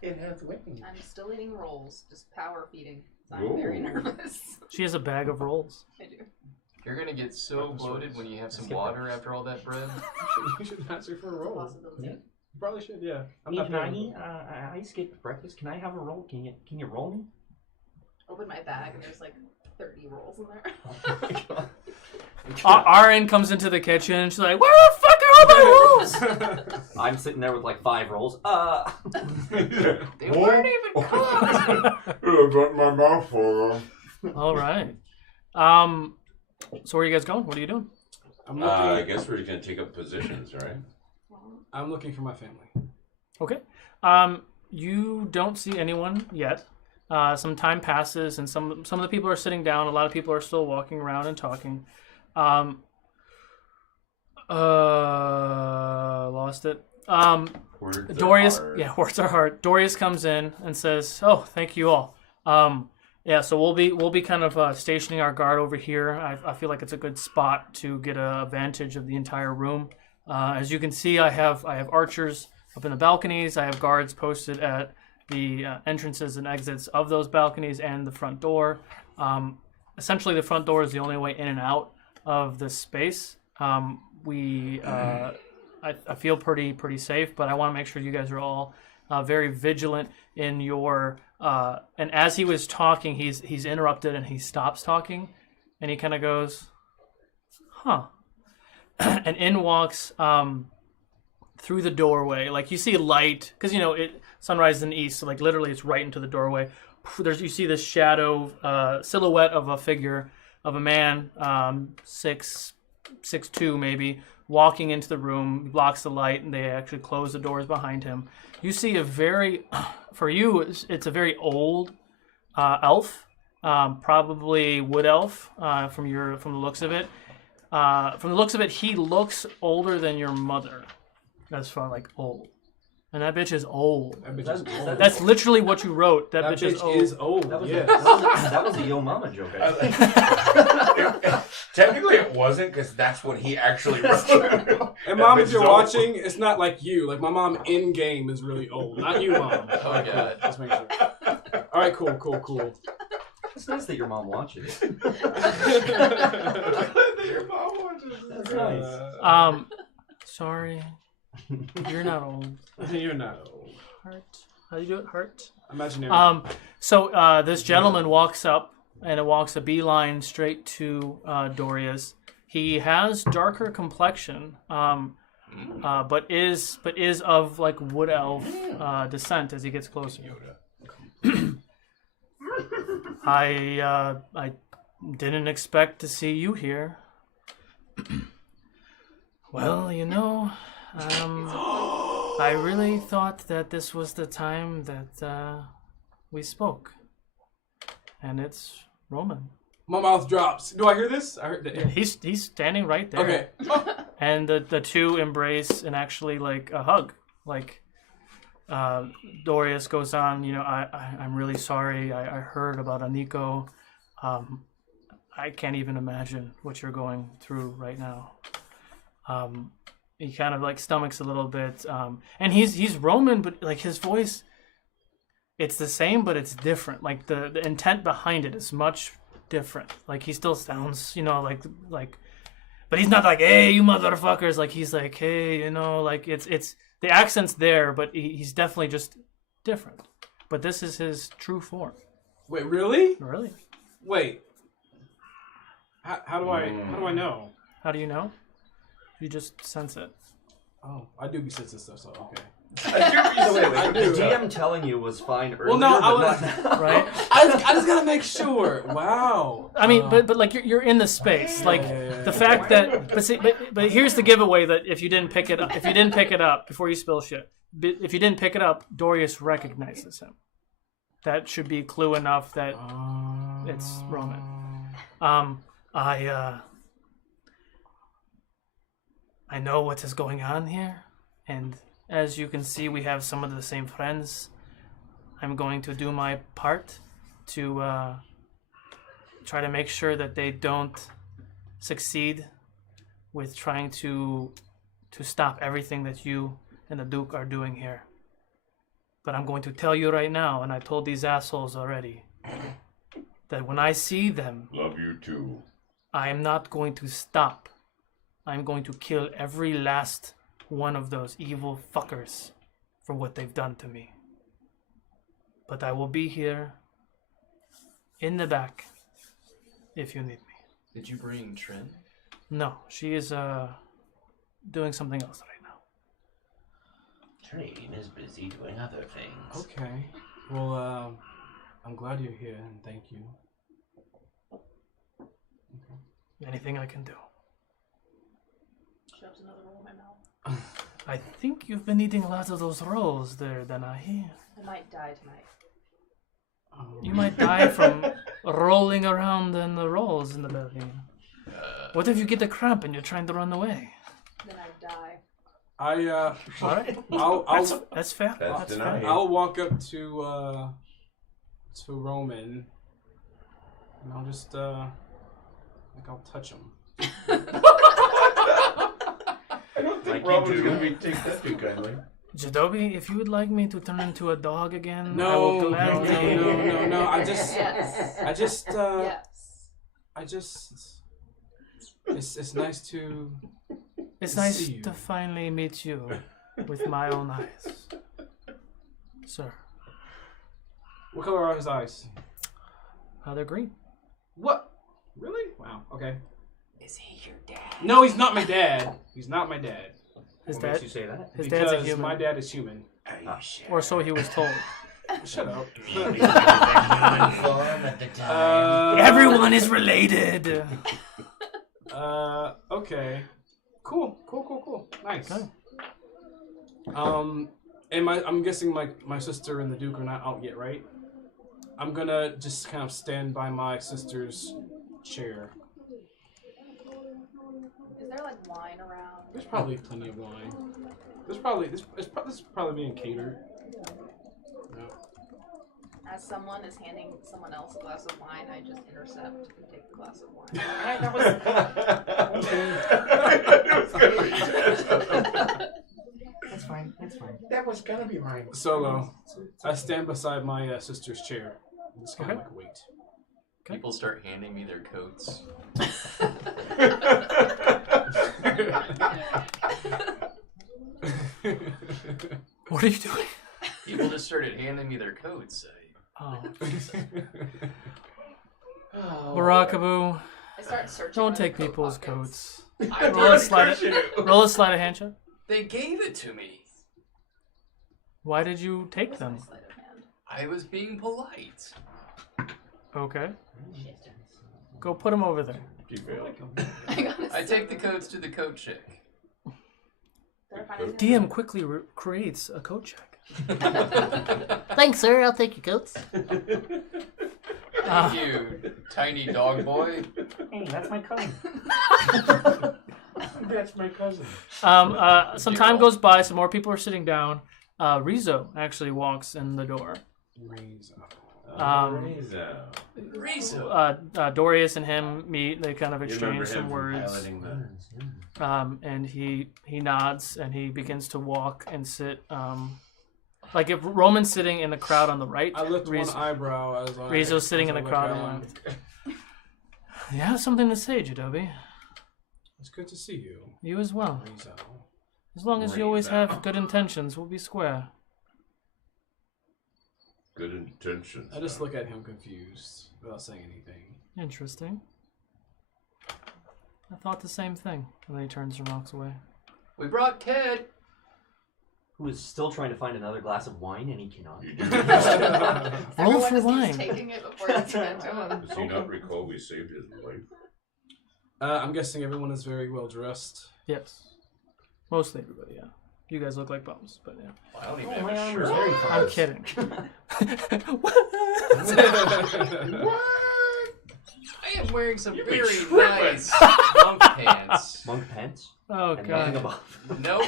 It has wings. I'm still eating rolls, just power feeding. So I'm very nervous. She has a bag of rolls. I do. You're gonna get so bloated when you have some water after all that bread. You should ask her for a roll. Yeah. You probably should, yeah. I skipped breakfast. Can I have a roll? Can you roll me? Open my bag and there's like 30 rolls in there. Arin comes into the kitchen and she's like, "Where the fuck are all my rolls?" I'm sitting there with like 5 rolls. They weren't even cooked. Got my mouth full. All right. So where are you guys going? What are you doing? I guess we're gonna take up positions, right? I'm looking for my family. Okay. You don't see anyone yet. Some time passes, and some of the people are sitting down. A lot of people are still walking around and talking. Lost it. Dorius. Yeah, words are hard. Dorius comes in and says, "Oh, thank you all." Yeah, so we'll be kind of stationing our guard over here. I feel like it's a good spot to get a vantage of the entire room. As you can see, I have archers up in the balconies. I have guards posted at the entrances and exits of those balconies and the front door. Essentially, the front door is the only way in and out of this space. I feel pretty safe, but I want to make sure you guys are all very vigilant in your. And as he was talking, he's interrupted and he stops talking, and he kind of goes, "Huh." And in walks through the doorway. Like, you see light, because sunrise in the east, so like literally it's right into the doorway. You see this shadow silhouette of a figure of a man, 6'2" maybe, walking into the room, blocks the light, and they actually close the doors behind him. You see for you, it's a very old elf, probably wood elf from the looks of it. From the looks of it, he looks older than your mother. That's far, like, old. And that bitch is old. That bitch is old. That's literally what you wrote. That bitch is old. That was, Yeah. that was a Yo Mama joke, I think. Technically, it wasn't, because that's what he actually wrote. And Mom, if you're watching, it's not like you. Like, my mom in game is really old. Not you, Mom. Oh my god. Let's make sure. All right, cool. It's nice that your mom watches. That's nice. Sorry. You're not old. You're not old. Heart. How do you do it? Heart? Imaginary. So this gentleman walks up, and it walks a beeline straight to Dorius. He has darker complexion, but is of like wood elf descent as he gets closer. I didn't expect to see you here. Well, I really thought that this was the time that we spoke. And it's Roman. My mouth drops. Do I hear this? I heard that. He's standing right there. Okay. And the two embrace and actually like a hug. Like Dorius goes on, I'm really sorry. I heard about Aniko. I can't even imagine what you're going through right now. He kind of like stomachs a little bit, and he's Roman, but like his voice, it's the same, but it's different. Like the intent behind it is much different. Like he still sounds, like, but he's not like, hey, you motherfuckers. Like he's like, hey, like it's the accent's there, but he's definitely just different. But this is his true form. Wait, really? Really? Wait. How do I know? How do you know? You just sense it. Oh, I do be sensing stuff, so okay. Wait. The DM telling you was fine earlier. Well, no, I was not right. I just gotta make sure. Wow. I mean, but like you're in the space. Like the fact that, but here's the giveaway that if you didn't pick it up before you spill shit, if you didn't pick it up, Dorius recognizes him. That should be clue enough that it's Roman. I know what is going on here, and as you can see, we have some of the same friends. I'm going to do my part to try to make sure that they don't succeed with trying to stop everything that you and the Duke are doing here. But I'm going to tell you right now, and I told these assholes already, that when I see them... Love you too. I am not going to stop. I'm going to kill every last one of those evil fuckers for what they've done to me. But I will be here in the back if you need me. Did you bring Trin? No, she is doing something else right now. Trin is busy doing other things. Okay. Well, I'm glad you're here, and thank you. Anything I can do. Shoves another roll in my mouth. I think you've been eating a lot of those rolls there, Danahi. I might die tonight. You might die from rolling around in the rolls in the belly. What if you get a cramp and you're trying to run away? Then I die. All right. That's fair. That's fair. I'll walk up to Roman, and I'll just I'll touch him. I don't think Roman's going to take that too kindly. Jadobi, if you would like me to turn into a dog again, No. It's nice to. It's see nice you. to finally meet you with my own eyes, sir. What color are his eyes? They're green. What? Really? Wow. Okay. Is he your dad? No, he's not my dad. He's not my dad. His What dad. makes you say that? His Because dad's a human. my dad is human. Or so he was told. Shut up. Everyone is related. Okay. Cool. Nice. Okay. And I'm guessing my sister and the Duke are not out yet, right? I'm gonna just kind of stand by my sister's chair. Is there like wine around? There's probably plenty of wine. This is probably being catered. No. As someone is handing someone else a glass of wine, I just intercept and take the glass of wine. That's fine. That was gonna be mine. Solo. I stand beside my sister's chair. And just kind of like wait. People start handing me their coats. What are you doing? People just started handing me their coats. Oh, Barakabu, I start searching. don't my take coat people's pockets. coats. I Roll a did. roll a sleight of hand check. They gave it to me. Why did you take them? Sleight of hand. I was being polite. Okay. Go put them over there. I take the coats to the coat check. DM quickly creates a coat check. Thanks, sir. I'll take your coats. Thank you, tiny dog boy. Hey, that's my cousin. That's my cousin. Some time goes by. Some more people are sitting down. Rizzo actually walks in the door. Rizzo. Dorius and him meet. They kind of You remember exchange some him from words. piloting the- And he nods and he begins to walk and sit. Like if Roman's sitting in the crowd on the right, I lift one eyebrow as Rizzo's sitting in the crowd on the left. You have something to say, Jadobi. It's good to see you. You as well. Rizzo. As long as you always have good intentions, we'll be square. Good intentions. I just look at him confused without saying anything. Interesting. I thought the same thing. And then he turns and walks away. We brought Ked. Who is still trying to find another glass of wine and he cannot. Roll for wine. Taking it before you get to him. Does he not recall we saved his life? I'm guessing everyone is very well dressed. Yes. Mostly everybody, yeah. You guys look like bums, but yeah. I don't even my have a armor's shirt. very I'm fast. kidding. I am wearing some You be very tripping. nice monk pants. Monk pants? Oh, And nothing God. above. Nope.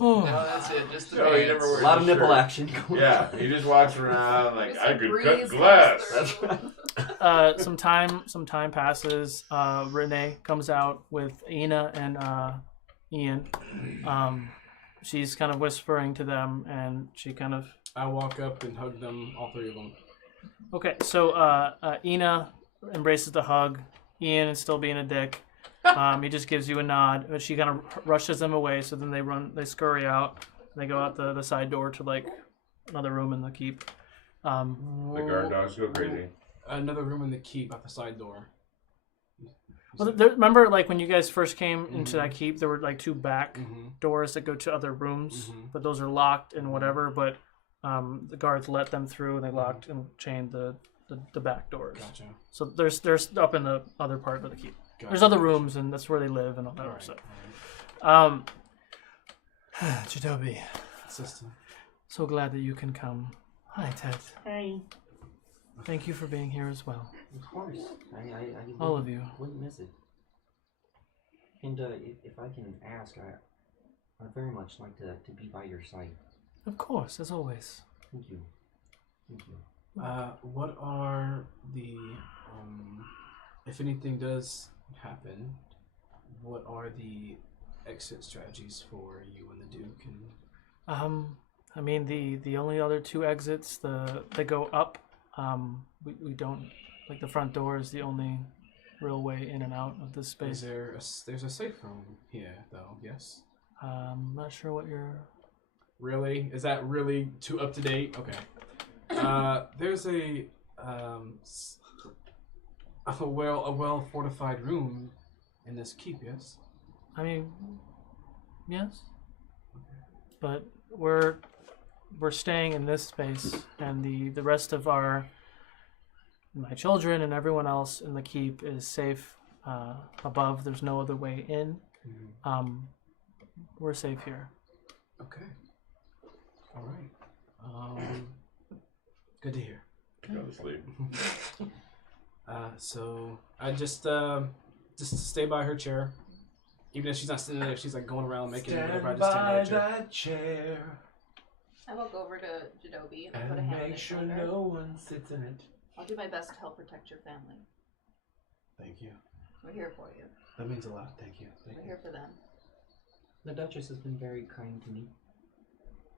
Oh. No, that's it. Just the No, he pants. never wears A lot of a nipple shirt. action going Yeah, he just walks around like, It's I a could breeze cut comes glass. through. Some time passes. Renee comes out with Ina and Ian. She's kind of whispering to them, and she kind of. I walk up and hug them, all three of them. Okay, so Ina embraces the hug. Ian is still being a dick. He just gives you a nod, but she kind of rushes them away. So then they scurry out. They go out the side door to like another room in the keep. The guard dogs go crazy. Another room in the keep at the side door. Well, remember, like when you guys first came into that keep, there were like two back doors that go to other rooms, but those are locked and whatever. But the guards let them through, and they locked and chained the back doors. Gotcha. So there's up in the other part of the keep. Gotcha. There's other rooms, and that's where they live and all that stuff. Jadobi, Assistant. so glad that you can come. Hi, Ted. Hey. Thank you for being here as well. Of course. I All of you. wouldn't miss it. And if I can ask, I'd very much like to be by your side. Of course, as always. Thank you. Thank you. What are the, if anything does happen, what are the exit strategies for you and the Duke? And I mean, the only other two exits, they go up. We don't, like the front door is the only real way in and out of this space. there's a safe room here, though, yes? I'm not sure what you're... Really? Is that really too up to date? Okay. There's a well fortified room in this keep, yes? I mean, yes. But we're staying in this space, and the rest of my children and everyone else in the keep is safe above. There's no other way in. We're safe here. Okay. All right. Good to hear. Go to sleep. So I just stay by her chair, even if she's not sitting there. She's like going around making whatever. I just stand by her chair. that chair I walk over to Jadobi and put a and hand on make his sure shoulder. no one sits in it. I'll do my best to help protect your family. Thank you. We're here for you. That means a lot. Thank you. Thank We're you. here for them. The Duchess has been very kind to me.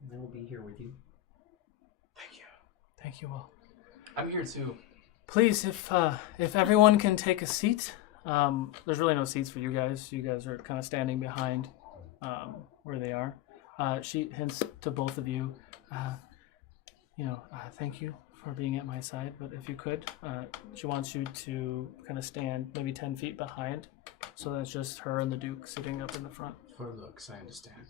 And I will be here with you. Thank you. Thank you all. I'm here too. Please, if everyone can take a seat. There's really no seats for you guys. You guys are kind of standing behind where they are. She hints to both of you. Thank you for being at my side. But if you could, she wants you to kind of stand maybe 10 feet behind, so that's just her and the Duke sitting up in the front. For looks, I understand.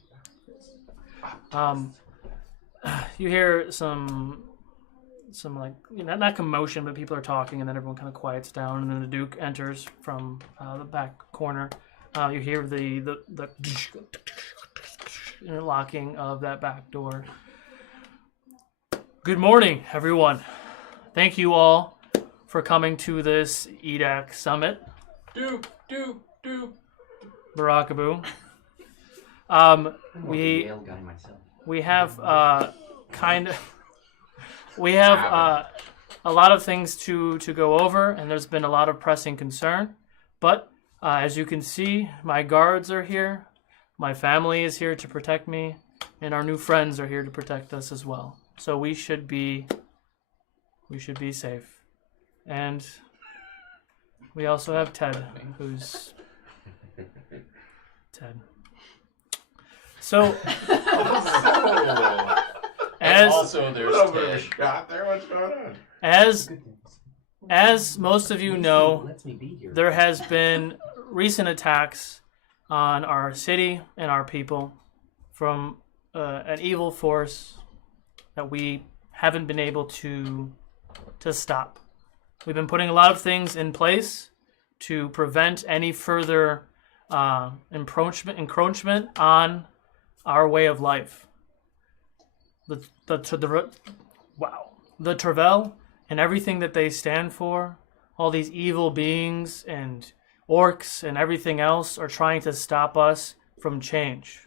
You hear some like not commotion, but people are talking, and then everyone kind of quiets down, and then the Duke enters from the back corner. You hear the locking of that back door. Good morning, everyone. Thank you all for coming to this EDAC summit. Duke. Barakabu. I'm a Yale guy myself. We have kind of we have a lot of things to go over, and there's been a lot of pressing concern. But as you can see, my guards are here, my family is here to protect me, and our new friends are here to protect us as well. So we should be safe. And we also have Ted, who's Ted. So as also there's a little bit of a Ted. shot there. What's going on? as most of you know, there has been recent attacks on our city and our people from an evil force that we haven't been able to stop. We've been putting a lot of things in place to prevent any further encroachment on our way of life. The Travel and everything that they stand for, all these evil beings and orcs and everything else are trying to stop us from change.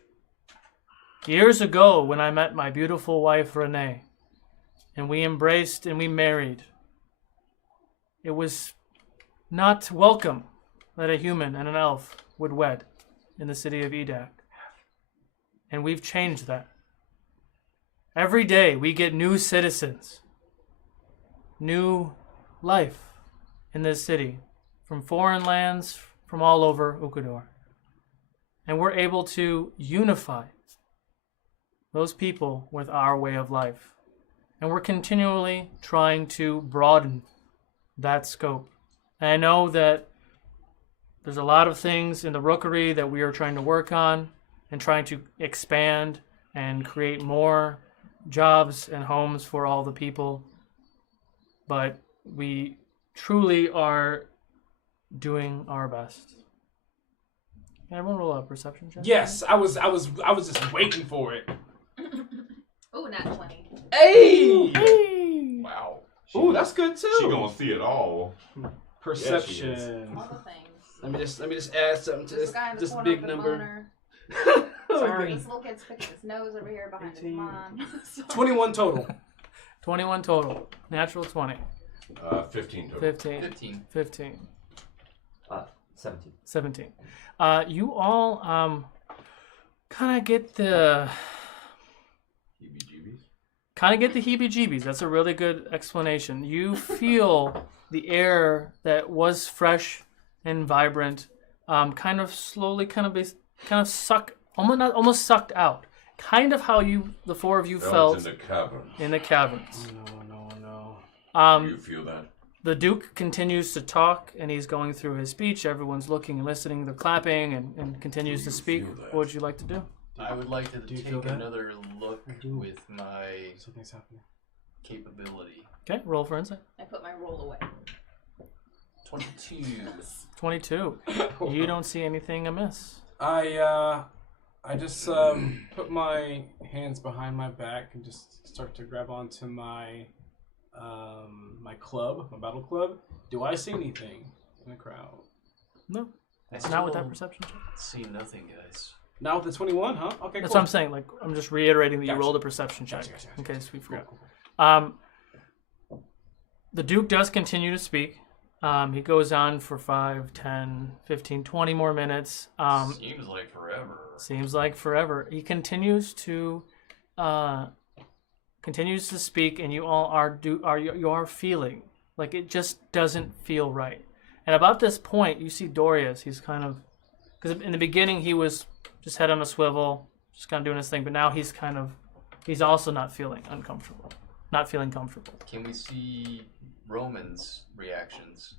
Years ago, when I met my beautiful wife Renee, and we embraced and we married, it was not welcome that a human and an elf would wed in the city of Edak. And we've changed that. Every day we get new citizens, new life in this city, from foreign lands, from all over Ukodor. And we're able to unify those people with our way of life. And we're continually trying to broaden that scope. And I know that there's a lot of things in the rookery that we are trying to work on and trying to expand and create more jobs and homes for all the people. But we truly are doing our best. Can everyone roll a perception check? Yes, I was just waiting for it. Oh, not 20. Hey! Wow. Ooh, that's good too. She gonna see it all. Perception. All the things. Let me just add something to This guy in the this corner big with the number. boner. Sorry. This little kid's picking his nose over here behind his mom. 21 total. 21 total. Natural 20. 15 total. 15. 15. 17. 17. You all kind of get the heebie-jeebies. That's a really good explanation. You feel the air that was fresh and vibrant, kind of slowly, almost sucked out. Kind of how the four of you felt in the caverns. in the caverns. No. You feel that? The Duke continues to talk, and he's going through his speech. Everyone's looking and listening. They're clapping and continues to speak. What would you like to do? I would like to you feel take that? another look with my Something's happening. capability. Okay, roll for insight. I put my roll away. 22. 22. You don't see anything amiss. I just put my hands behind my back and just start to grab onto my my club, my battle club. Do I see anything in the crowd? No. I Not with still that perception check. see nothing, guys. Not with the 21, huh? Okay, That's cool. what I'm saying. Like, I'm just reiterating that you Gotcha. rolled a perception check Gotcha. in case we forgot. Cool. The Duke does continue to speak. He goes on for 5, 10, 15, 20 more minutes. Seems like forever. Seems like forever. He continues to speak, and you all are feeling like it just doesn't feel right. And about this point, you see Dorius. He's kind of, because in the beginning he was just head on a swivel, just kind of doing his thing, but now he's also not feeling comfortable. Can we see Roman's reactions?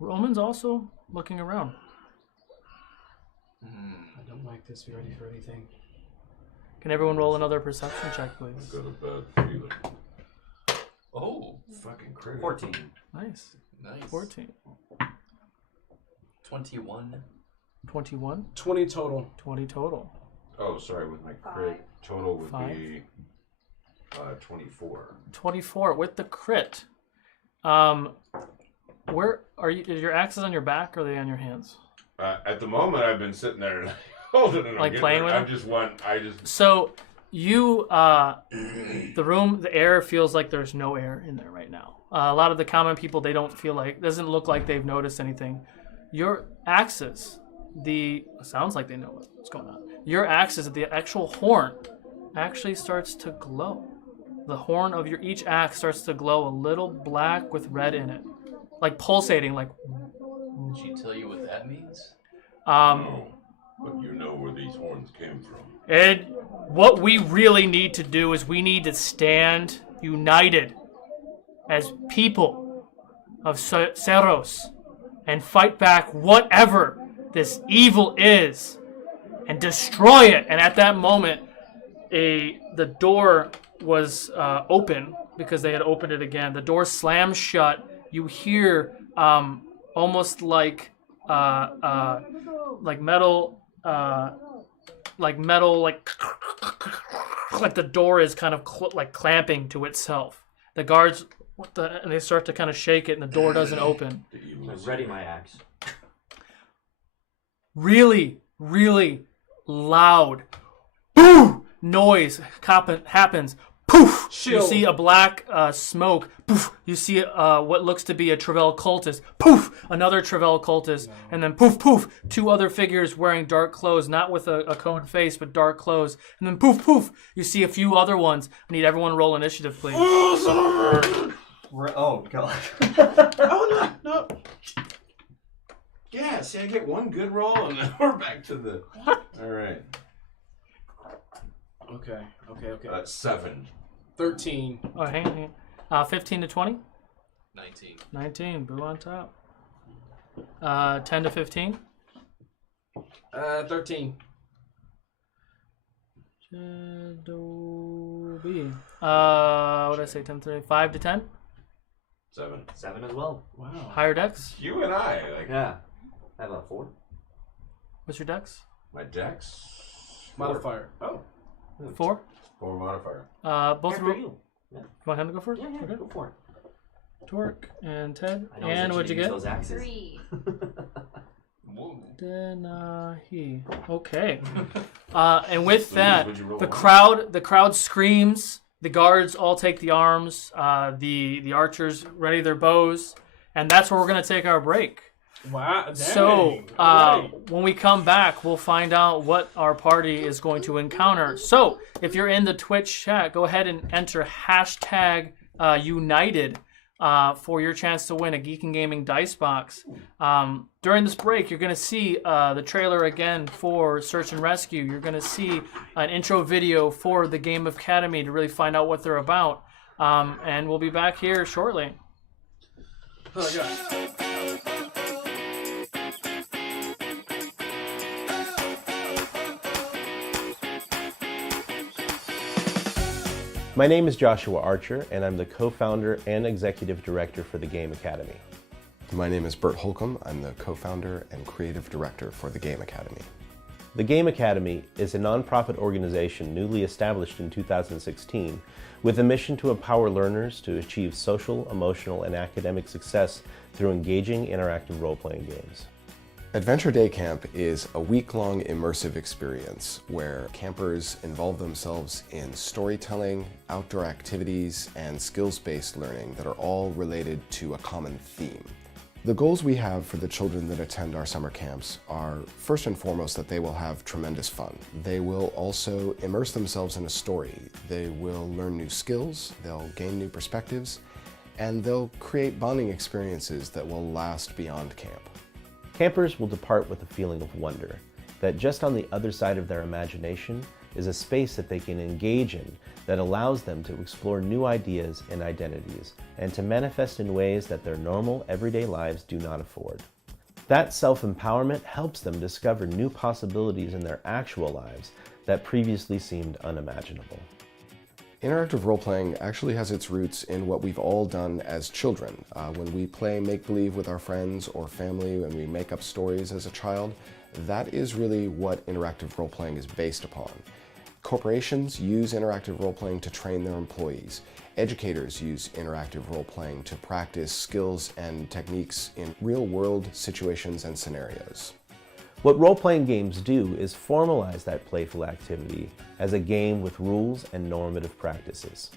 Roman's also looking around. I don't like this. Be ready for anything. Can everyone roll another perception check, please? I've got a bad feeling. Oh, Fucking crazy. 14. Nice. 14. 21. 21. 20 total. 20 total. Oh, sorry. With my crit, total would 5. be 24. 24 with the crit. Where are you? Is your axes on your back or are they on your hands? At the moment, I've been sitting there holding it. Like playing with I them? just want. So You, the air feels like there's no air in there right now. A lot of the common people, they don't feel like, doesn't look like they've noticed anything. Your axes, sounds like they know what's going on. Your axes, the actual horn, actually starts to glow. The horn of each axe starts to glow a little black with red in it. Like pulsating, like... Did she tell you what that means? No, but you know where these horns came from. And what we really need to do is we need to stand united as people of Seros and fight back whatever this evil is and destroy it. And at that moment, the door was open because they had opened it again. The door slams shut. You hear almost like metal, like the door is kind of like clamping to itself. The guards, and they start to kind of shake it, and the door doesn't open. I've ready my axe. Really, really loud boo noise happens. Poof! Shield. You see a black smoke. Poof! You see what looks to be a Travell cultist. Poof! Another Travell cultist. And then poof, poof! 2 other figures wearing dark clothes, not with a coned face, but dark clothes. And then poof, poof! You see a few other ones. I need everyone roll initiative, please. Oh, God. Oh, no. Yeah, see, I get one good roll, and then we're back to the... All right. Okay. 7. 13. Oh, hang on. 15 to 20? 19. 19. Boo on top. 10 to 15? 13. Shadow B. What did I say? 10, 3, 5 to 10? 7. 7 as well. Wow. Higher dex? You and I. Yeah. I have a 4. What's your dex? My dex? Modifier. Oh. 4? 4 modifier. Both For you you. Yeah. want him to go first? Yeah, Okay. go for it. Torque and Ted. I know And he's what'd you itching to get? use those axes. 3. Denahi. Okay. And with that, what'd you roll the on? crowd screams. The guards all take the arms. The archers ready their bows, and that's where we're gonna take our break. Wow. Dang. So Right. when we come back, we'll find out what our party is going to encounter. So if you're in the Twitch chat, go ahead and enter hashtag United for your chance to win a Geek and Gaming dice box. During this break, you're going to see the trailer again for Search and Rescue. You're going to see an intro video for the Game Academy to really find out what they're about. And we'll be back here shortly. Oh, God. My name is Joshua Archer, and I'm the co-founder and executive director for the Game Academy. My name is Bert Holcomb. I'm the co-founder and creative director for the Game Academy. The Game Academy is a nonprofit organization newly established in 2016 with a mission to empower learners to achieve social, emotional, and academic success through engaging interactive role-playing games. Adventure Day Camp is a week-long immersive experience where campers involve themselves in storytelling, outdoor activities, and skills-based learning that are all related to a common theme. The goals we have for the children that attend our summer camps are first and foremost that they will have tremendous fun. They will also immerse themselves in a story. They will learn new skills, they'll gain new perspectives, and they'll create bonding experiences that will last beyond camp. Campers will depart with a feeling of wonder, that just on the other side of their imagination is a space that they can engage in that allows them to explore new ideas and identities, and to manifest in ways that their normal, everyday lives do not afford. That self-empowerment helps them discover new possibilities in their actual lives that previously seemed unimaginable. Interactive role-playing actually has its roots in what we've all done as children. When we play make-believe with our friends or family and we make up stories as a child, that is really what interactive role-playing is based upon. Corporations use interactive role-playing to train their employees. Educators use interactive role-playing to practice skills and techniques in real-world situations and scenarios. What role-playing games do is formalize that playful activity as a game with rules and normative practices.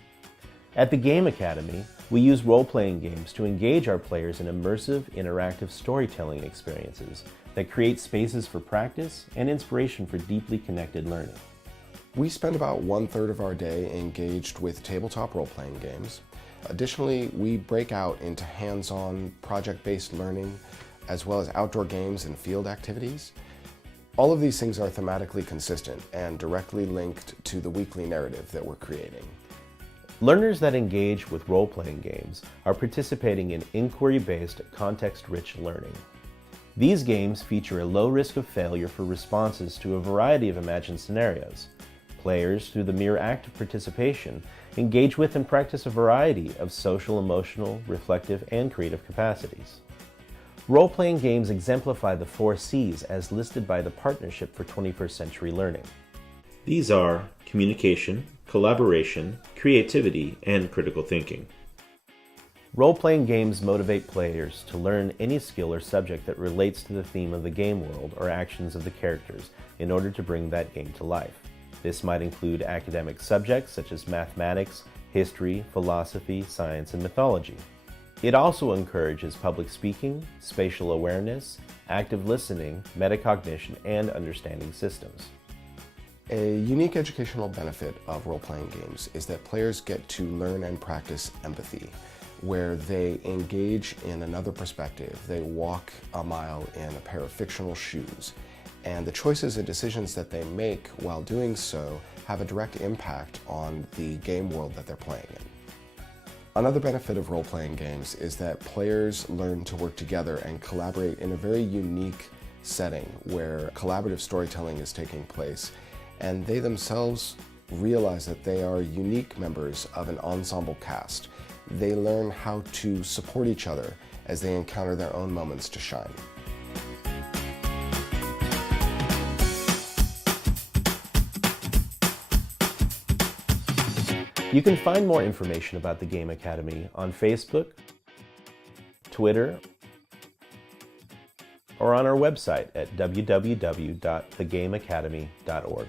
At the Game Academy, we use role-playing games to engage our players in immersive, interactive storytelling experiences that create spaces for practice and inspiration for deeply connected learning. We spend about 1/3 of our day engaged with tabletop role-playing games. Additionally, we break out into hands-on, project-based learning, as well as outdoor games and field activities. All of these things are thematically consistent and directly linked to the weekly narrative that we're creating. Learners that engage with role-playing games are participating in inquiry-based, context-rich learning. These games feature a low risk of failure for responses to a variety of imagined scenarios. Players, through the mere act of participation, engage with and practice a variety of social, emotional, reflective, and creative capacities. Role-playing games exemplify the 4 C's as listed by the Partnership for 21st Century Learning. These are communication, collaboration, creativity, and critical thinking. Role-playing games motivate players to learn any skill or subject that relates to the theme of the game world or actions of the characters in order to bring that game to life. This might include academic subjects such as mathematics, history, philosophy, science, and mythology. It also encourages public speaking, spatial awareness, active listening, metacognition, and understanding systems. A unique educational benefit of role-playing games is that players get to learn and practice empathy, where they engage in another perspective. They walk a mile in a pair of fictional shoes, and the choices and decisions that they make while doing so have a direct impact on the game world that they're playing in. Another benefit of role-playing games is that players learn to work together and collaborate in a very unique setting where collaborative storytelling is taking place, and they themselves realize that they are unique members of an ensemble cast. They learn how to support each other as they encounter their own moments to shine. You can find more information about the Game Academy on Facebook, Twitter, or on our website at www.thegameacademy.org.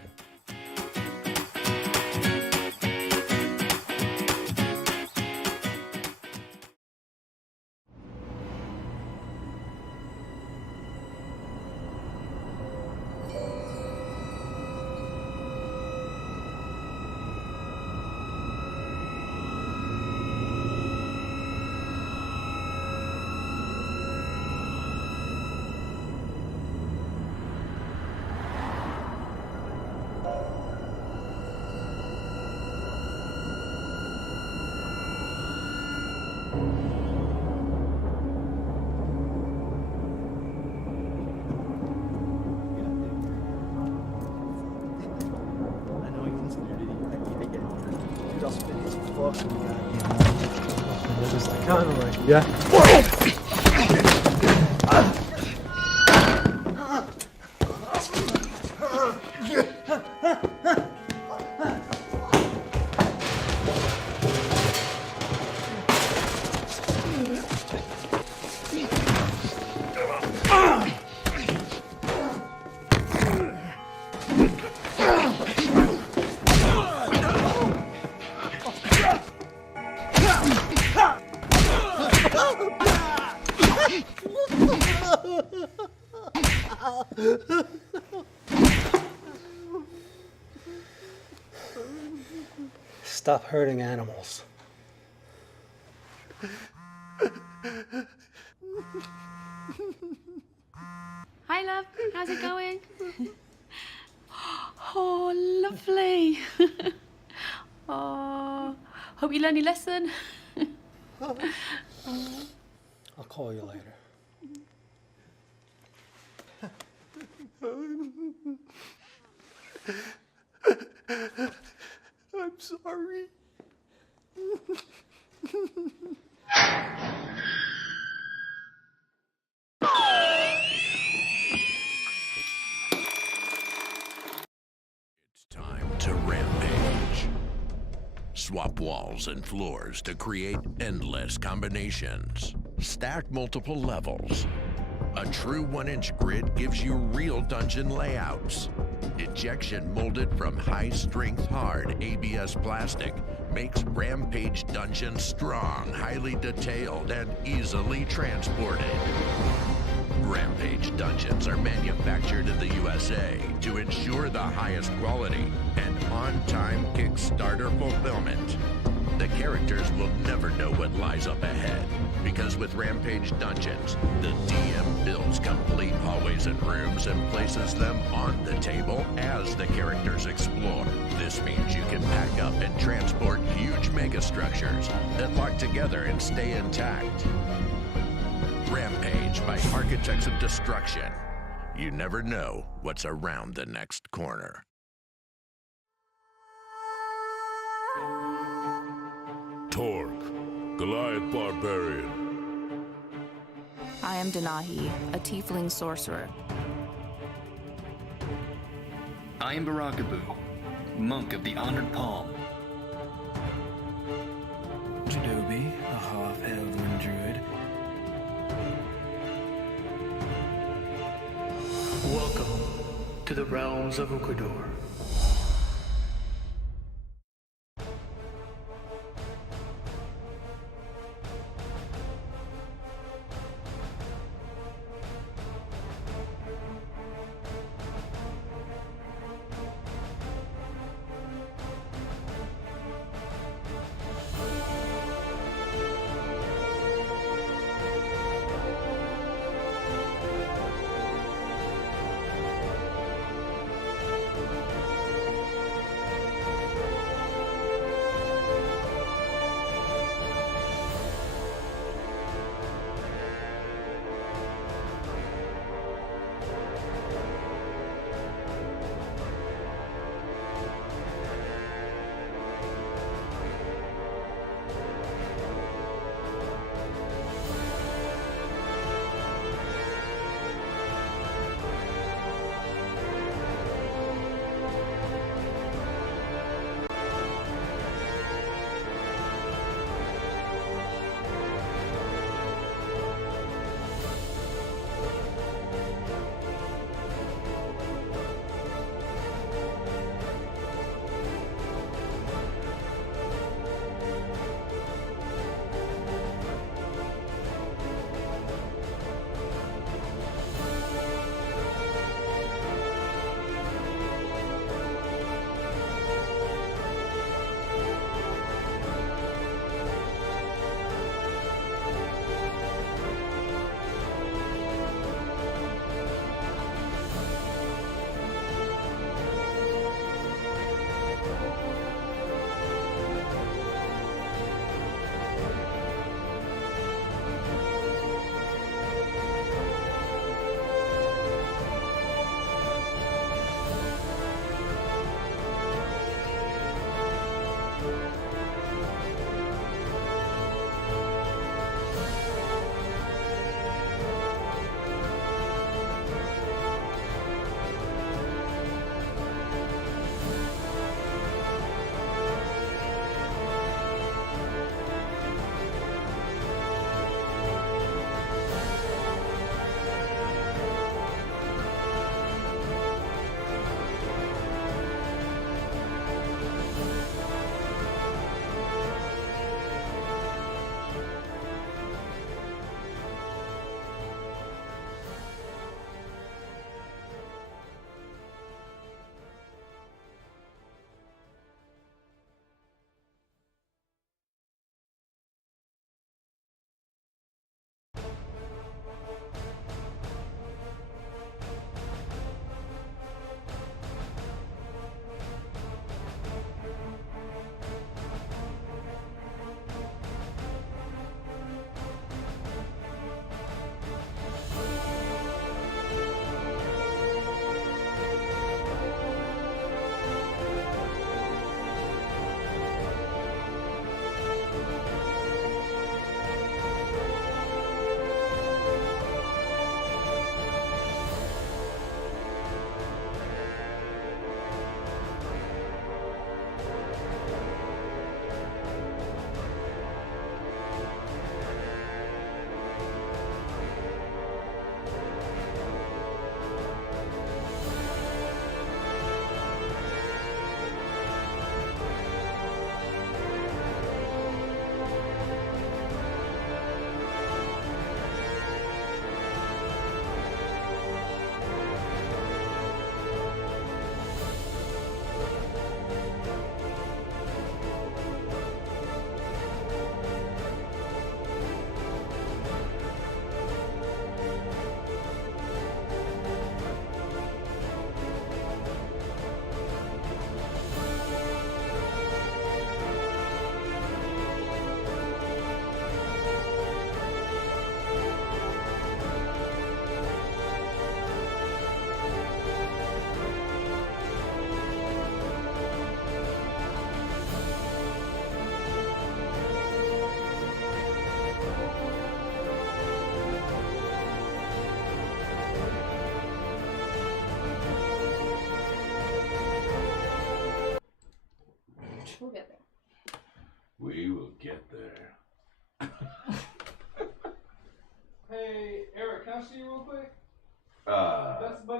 Stop hurting animals. Hi, love. How's it going? Oh, lovely. Oh, hope you learned your lesson. I'll call you later. I'm sorry. It's time to rampage. Swap walls and floors to create endless combinations. Stack multiple levels. A true 1-inch grid gives you real dungeon layouts. Injection molded from high-strength hard ABS plastic makes Rampage dungeons strong, highly detailed, and easily transported. Rampage dungeons are manufactured in the USA to ensure the highest quality and on-time Kickstarter fulfillment. The characters will never know what lies up ahead, because with Rampage Dungeons, the DM builds complete hallways and rooms and places them on the table as the characters explore. This means you can pack up and transport huge megastructures that lock together and stay intact. Rampage by Architects of Destruction. You never know what's around the next corner. Torque, Goliath Barbarian. I am Denahi, a tiefling sorcerer. I am Barakaboo, monk of the Honored Palm. Jadobi, a half-elven druid. Welcome to the realms of Ukodor.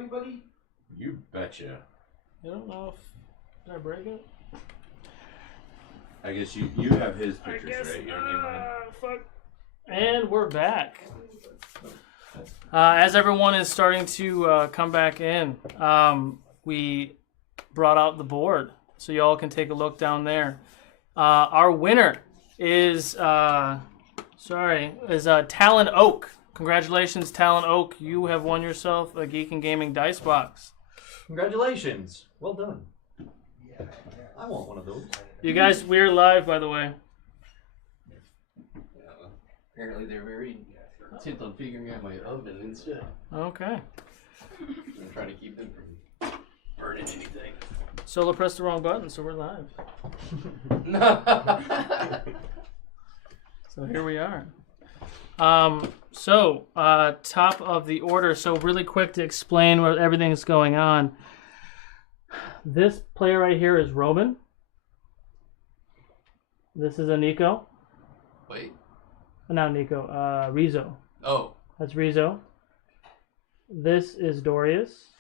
buddy, buddy? You betcha. I don't know if... Did I break it? I guess you have his pictures, right? You don't need mine. Fuck. And we're back. As everyone is starting to come back in, we brought out the board so y'all can take a look down there. Our winner is Talon Oak. Congratulations, Talon Oak. You have won yourself a Geek and Gaming dice box. Congratulations. Well done. I want one of those. You guys, we're live, by the way. Apparently they're very intent on figuring out my oven instead. Okay. I'm trying to keep them from burning anything. Solo pressed the wrong button, so we're live. So here we are. Top of the order. So really quick to explain what everything's going on. This player right here is Roman. This is a Nico. Wait. Not Nico. Rizzo. Oh. That's Rizzo. This is Dorius.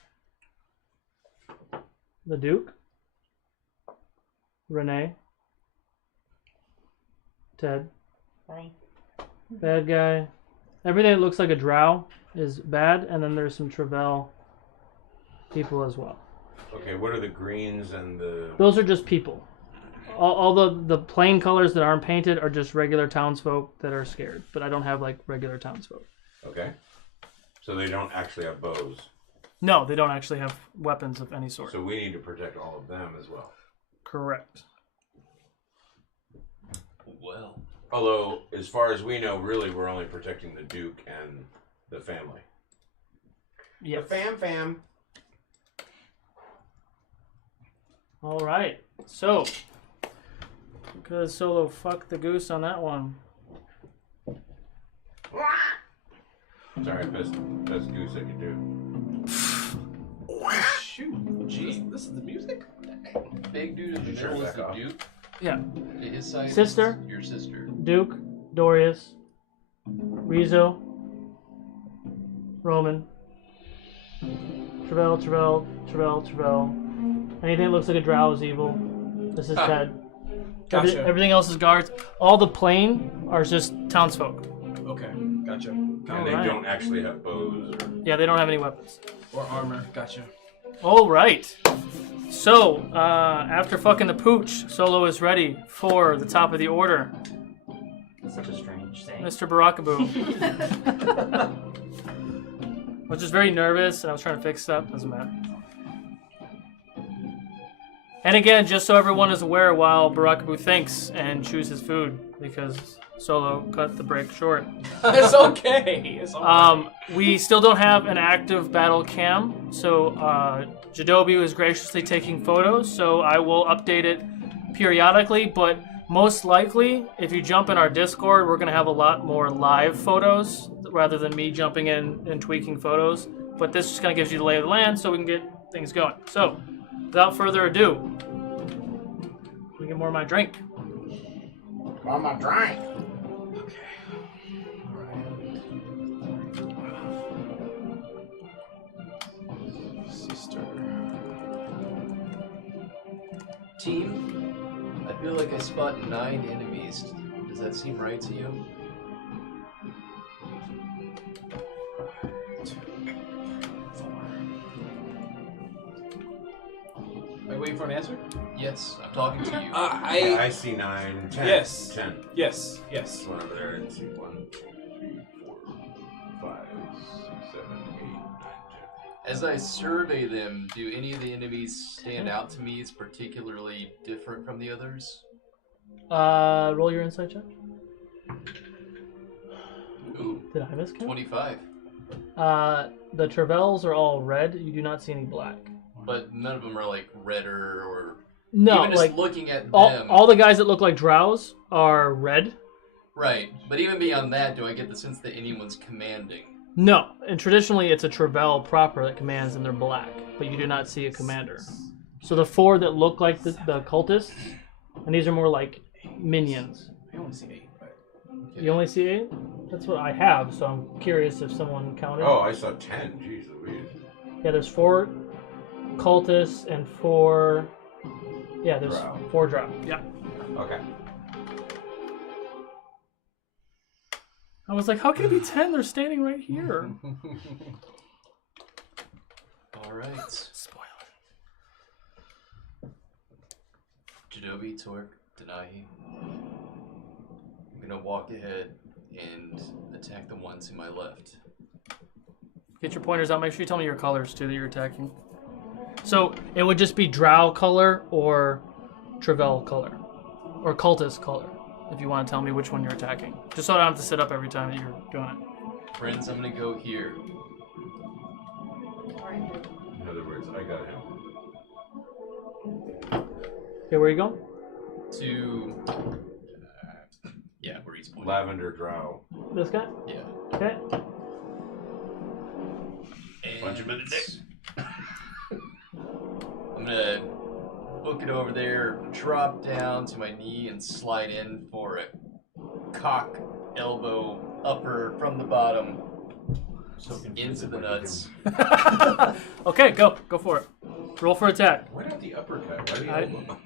The Duke. Renee. Ted. Bye. Bad guy. Everything that looks like a drow is bad, and then there's some Travell people as well. Okay, what are the greens and the... Those are just people. All the plain colors that aren't painted are just regular townsfolk that are scared, but I don't have like regular townsfolk. Okay. So they don't actually have bows. No, they don't actually have weapons of any sort. So we need to protect all of them as well. Correct. Well. Although, as far as we know, really we're only protecting the Duke and the family. Yep. The fam. All right. So, because Solo fucked the goose on that one. Sorry, best goose I could do. Shoot. Gee, this is the music? Big dude in the middle is the Duke. Yeah. His side Sister. is your sister. Duke, Dorius, Rizzo, Roman, Travell. Anything that looks like a drow is evil. This is Ted. Gotcha. Everything else is guards. All the plain are just townsfolk. Okay, gotcha. And they don't actually have bows or... Yeah, they don't have any weapons. Or armor, gotcha. All right. So, after fucking the pooch, Solo is ready for the top of the order. Such a strange saying. Mr. Barakaboo. I was just very nervous, and I was trying to fix stuff. Doesn't matter. And again, just so everyone is aware, while Barakaboo thinks and chews his food, because Solo cut the break short. It's okay. It's all right. We still don't have an active battle cam, so Jadobu is graciously taking photos, so I will update it periodically, but most likely, if you jump in our Discord, we're going to have a lot more live photos rather than me jumping in and tweaking photos, but this just kind of gives you the lay of the land so we can get things going. So, without further ado, let me get more of my drink. On my drink. Sister. Team, I feel like I spot 9 enemies. Does that seem right to you? 2, 4. Are you waiting for an answer? Yes, I'm talking to you. I see 9, 10. Yes. 10. Yes. One over there and see 1, 2, 3, 4, 5, 6, 7, 8, 9, 10. As I survey them, do any of the enemies stand out to me as particularly different from the others? Roll your insight check. Ooh. Did I miscount? 25. The Travells are all red. You do not see any black. But none of them are like redder or... No, even just like looking at them... all the guys that look like drows are red. Right, but even beyond that, do I get the sense that anyone's commanding? No, and traditionally it's a Travell proper that commands and they're black, but you do not see a commander. So the 4 that look like the cultists, and these are more like minions. I only see 8. But... Okay. You only see 8? That's what I have, so I'm curious if someone counted. Oh, I saw 10. Jeez Louise. Yeah, there's 4 cultists and 4. Yeah, there's Drow. 4 drow. Yeah. Okay. I was like, how can it be 10? They're standing right here. All right. Spoiler. Jadobi, Torque, Denahi. I'm gonna walk ahead and attack the ones to my left. Get your pointers out. Make sure you tell me your colors too that you're attacking. So it would just be drow color or Travel color or cultist color. If you want to tell me which one you're attacking, just so I don't have to sit up every time that you're doing it. Friends, I'm gonna go here. In other words, I got him. Okay, where are you going? To yeah, where he's pointing. Lavender Drow. This guy? Yeah. Okay. Punch him in the dick. I'm gonna book it over there, drop down to my knee, and slide in for a cock elbow upper from the bottom into the nuts. Okay, go for it. Roll for attack. Why not the uppercut? Why the elbow?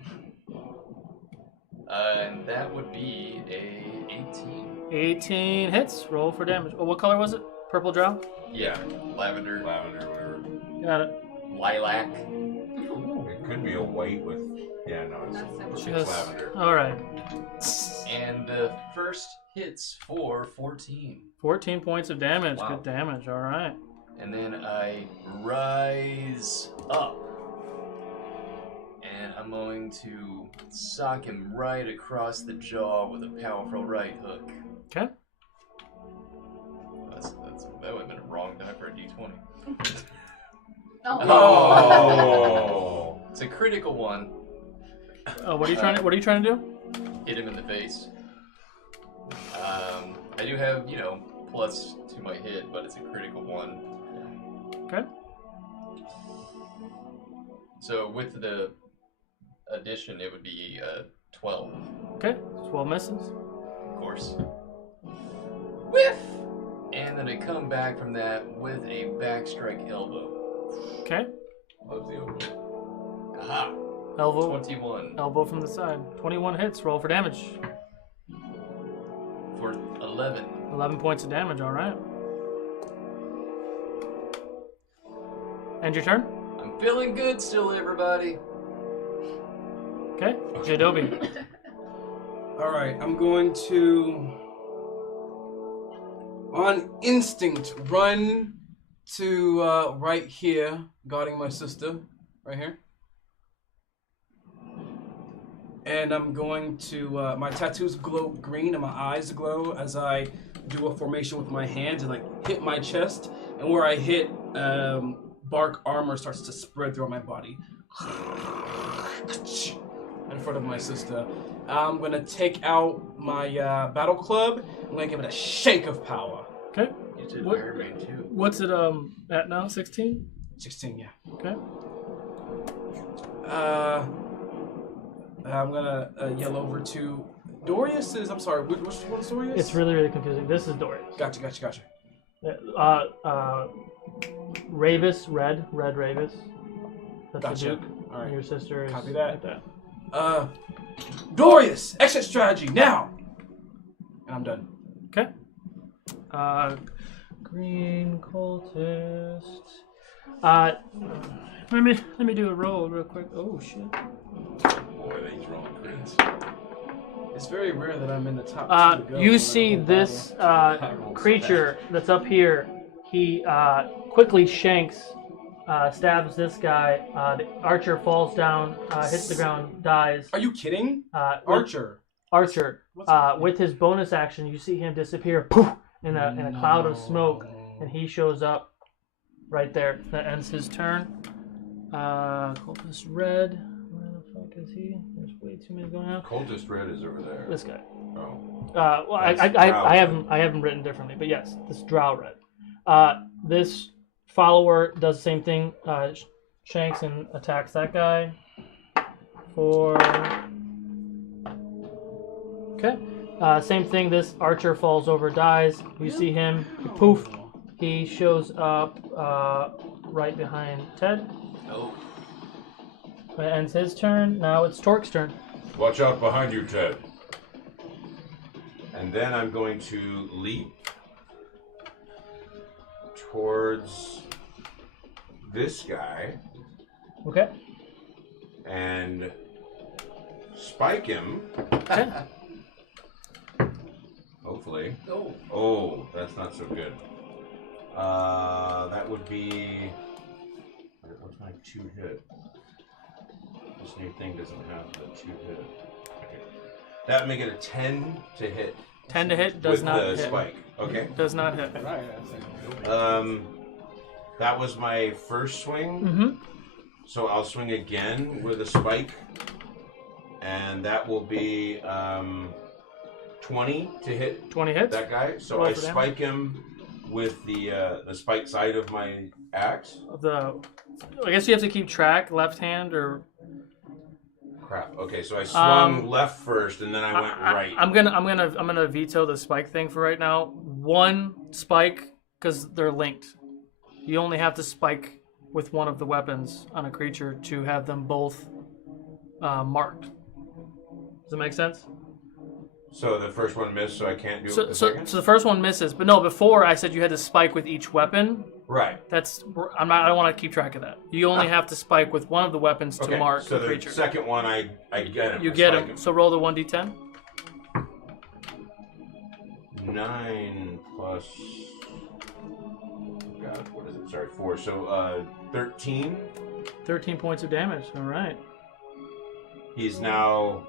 And that would be a 18. 18 hits. Roll for damage. Oh, what color was it? Purple drow? Yeah, lavender, whatever. Got it. lilac. It could be a white with. Yeah, no, it's lavender. All right. And the first hits for 14. 14 points of damage. Wow. Good damage. All right. And then I rise up. And I'm going to sock him right across the jaw with a powerful right hook. Okay. That would have been a wrong die for a d20. Oh. It's a critical one. Oh, what are you trying to do? Hit him in the face. I do have, plus to my hit, but it's a critical one. Okay. So with the addition, it would be 12. Okay. 12 misses. Of course. Whiff! And then I come back from that with a backstrike elbow. Okay. Love the elbow. Aha! Elbow. 21. Elbow from the side. 21 hits. Roll for damage. For 11. 11 points of damage. All right. End your turn. I'm feeling good still, everybody. Okay. Jadobi. All right, I'm going to, on instinct, run to right here, guarding my sister, right here. And I'm going to, my tattoos glow green and my eyes glow as I do a formation with my hands and hit my chest. And where I hit, bark armor starts to spread throughout my body. In front of my sister. I'm going to take out my battle club. I'm going to give it a shake of power. Okay. You did What- Iron Man too. What's it at now? 16? 16, yeah. Okay. I'm going to yell over to Dorius. I'm sorry, which one's Dorius? It's really, really confusing. This is Dorius. Gotcha. Ravis, red Ravis. That's Gotcha. the Duke. All right. And your sister is Copy that. like that. Dorius, exit strategy now. And I'm done. Okay. Green cultist. Let me do a roll real quick. Oh shit. Boy, these rolling crits. It's very rare that I'm in the top two to go. You see this creature that's up here. He quickly shanks, stabs this guy. The archer falls down, hits the ground, dies. Are you kidding? Archer. With his bonus action, you see him disappear poof, in a cloud of smoke, and he shows up right there. That ends his turn. Cultist red. Where the fuck is he? There's way too many going on. Cultist red is over there. This guy. Oh. Well, That's I haven't written differently, but yes, this drow red. This follower does the same thing. Shanks and attacks that guy. Okay. Same thing. This archer falls over, dies. You see him. Poof. He shows up right behind Ted. Oh. It ends his turn. Now it's Torque's turn. Watch out behind you, Ted. And then I'm going to leap towards this guy. Okay. And spike him. Okay. Hopefully. Oh. Oh, that's not so good. That would be. What's my 2-hit? This new thing doesn't have the 2-hit. Okay. That would make it a 10 to hit. 10 to hit does with not the hit. spike. Okay. Does not hit. That was my first swing. Mm-hmm. So I'll swing again with a spike, and that will be 20 to hit. 20 hits. That guy. So Roll I for damage. spike him with the spike side of my axe. I guess you have to keep track. Left hand or. Crap. Okay, so I swung left first, and then I went right. I'm gonna veto the spike thing for right now. One spike because they're linked. You only have to spike with one of the weapons on a creature to have them both marked. Does that make sense? So the first one missed, so I can't do it with the So second? the first one misses, but no. Before I said you had to spike with each weapon. Right. I don't want to keep track of that. You only have to spike with one of the weapons to mark so the creature. The second one, I get him. You I get spike him. So roll the 1d10. 9 plus. God, what is it? Sorry, 4. So 13. 13 points of damage. All right. He's now.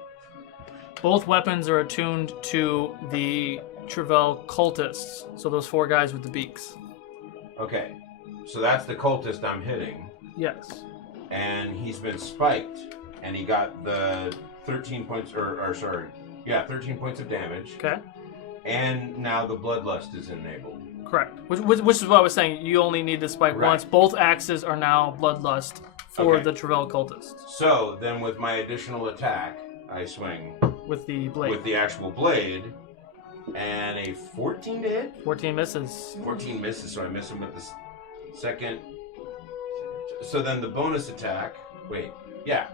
Both weapons are attuned to the Travell cultists. So those 4 guys with the beaks. Okay. So that's the cultist I'm hitting. Yes. And he's been spiked, and he got the 13 points, 13 points of damage. Okay. And now the bloodlust is enabled. Correct. Which is what I was saying. You only need to spike once. Both axes are now bloodlust for the Travell cultists. So then, with my additional attack, I swing with the blade. With the actual blade, and a 14 to hit. 14 misses. 14 misses, so I miss him with the second. So then the bonus attack.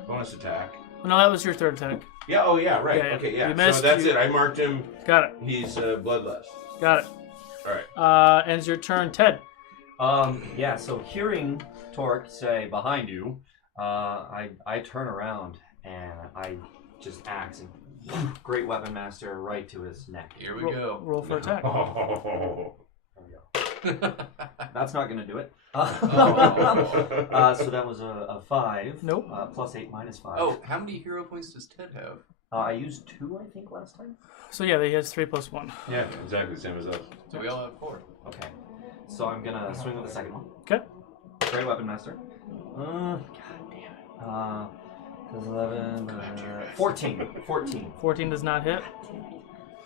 Bonus attack. No, that was your third attack. Yeah. Oh, yeah. Right. Yeah, Okay. Yeah. you missed, so that's it. I marked him. Got it. He's bloodlust. Got it. All right. Ends your turn, Ted. Yeah. So hearing Torque say behind you, I turn around and I just axe and great weapon master right to his neck. Here we go. Roll for attack. Oh. That's not gonna do it. So that was a 5. Nope. Plus 8 minus 5. Oh, how many hero points does Ted have? I used 2, I think, last time. So yeah, he has 3 plus 1. Yeah, exactly the same as us. So we all have 4. Okay. So I'm gonna swing with the second one. Okay. Great weapon master. God damn it. 11, 14. 14 does not hit.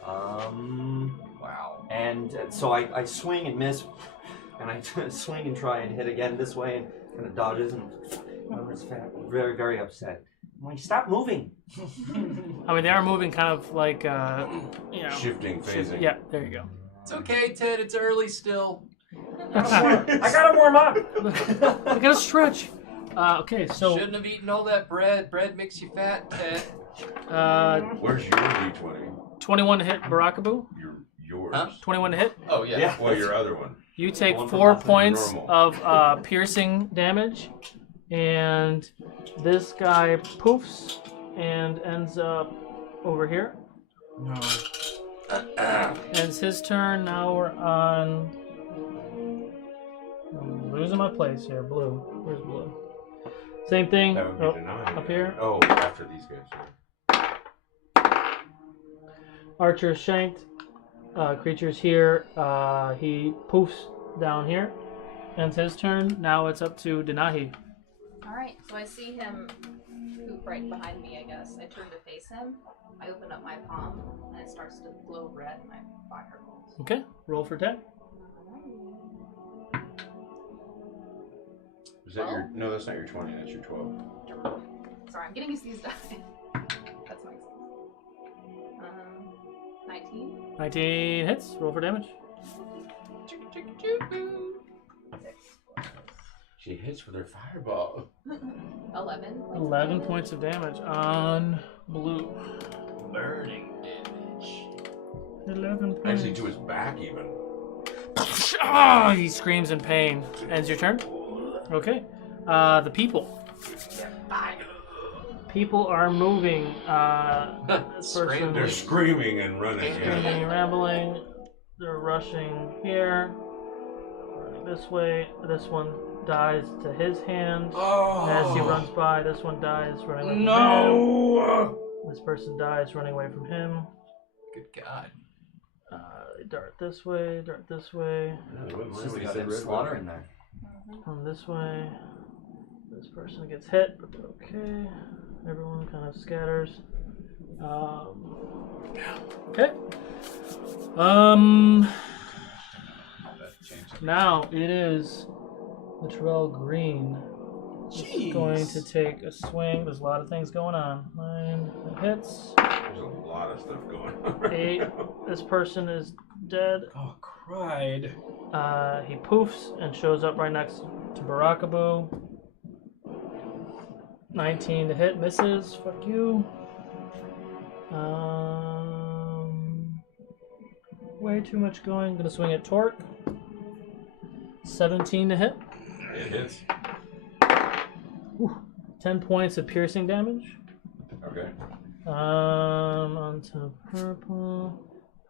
Wow. And so I swing and miss, and I swing and try and hit again this way, and kind of dodges, and it's very, very upset. I'm like, stop moving. I mean, they are moving kind of like, Shifting, phasing. Yeah, there you go. It's okay, Ted. It's early still. I gotta warm up. I gotta stretch. Okay, so Shouldn't have eaten all that bread. Bread makes you fat, Ted. Where's your D20? 21 to hit Barakabu. Yours. Huh? 21 to hit. Oh yeah. Well, your other one. You take One 4 from points normal. of piercing damage, and this guy poofs and ends up over here. No. Ends his turn. Now we're on. I'm losing my place here. Blue. Where's blue? Same thing. That would be denied. Up here. Oh, after these guys. Archer shanked. Creature's here. He poofs down here. Ends his turn. Now it's up to Denahi. Alright, so I see him poop right behind me, I guess. I turn to face him. I open up my palm, and it starts to glow red, and I fireballs. Okay, roll for attack. Is that your? No, that's not your 20. That's your 12. Sorry, I'm getting used to these die. That's my 19. 19 hits. Roll for damage. She hits with her fireball. 11. 11 points of damage on blue. Burning damage. 11 points. Actually, to his back even. Ah, he screams in pain. Ends your turn. Okay. The people. People are moving. This person They're screaming and running. screaming, rambling. They're rushing here. Running this way. This one dies to his hand. Oh. As he runs by, this one dies running away from No! him. This person dies running away from him. Good God. They dart this way, dart this way. It's just got that slaughter in there. Come this way. This person gets hit, but they're okay. Everyone kind of scatters. Okay. Now it is Latrell Green. He's going to take a swing. There's a lot of things going on. 9 hits. There's a lot of stuff going on. 8. This person is dead. Oh, cried. He poofs and shows up right next to Barakaboo. 19 to hit, misses. Fuck you. Way too much going. Gonna swing at Torque. 17 to hit. It hits. 10 points of piercing damage. Okay. Onto purple.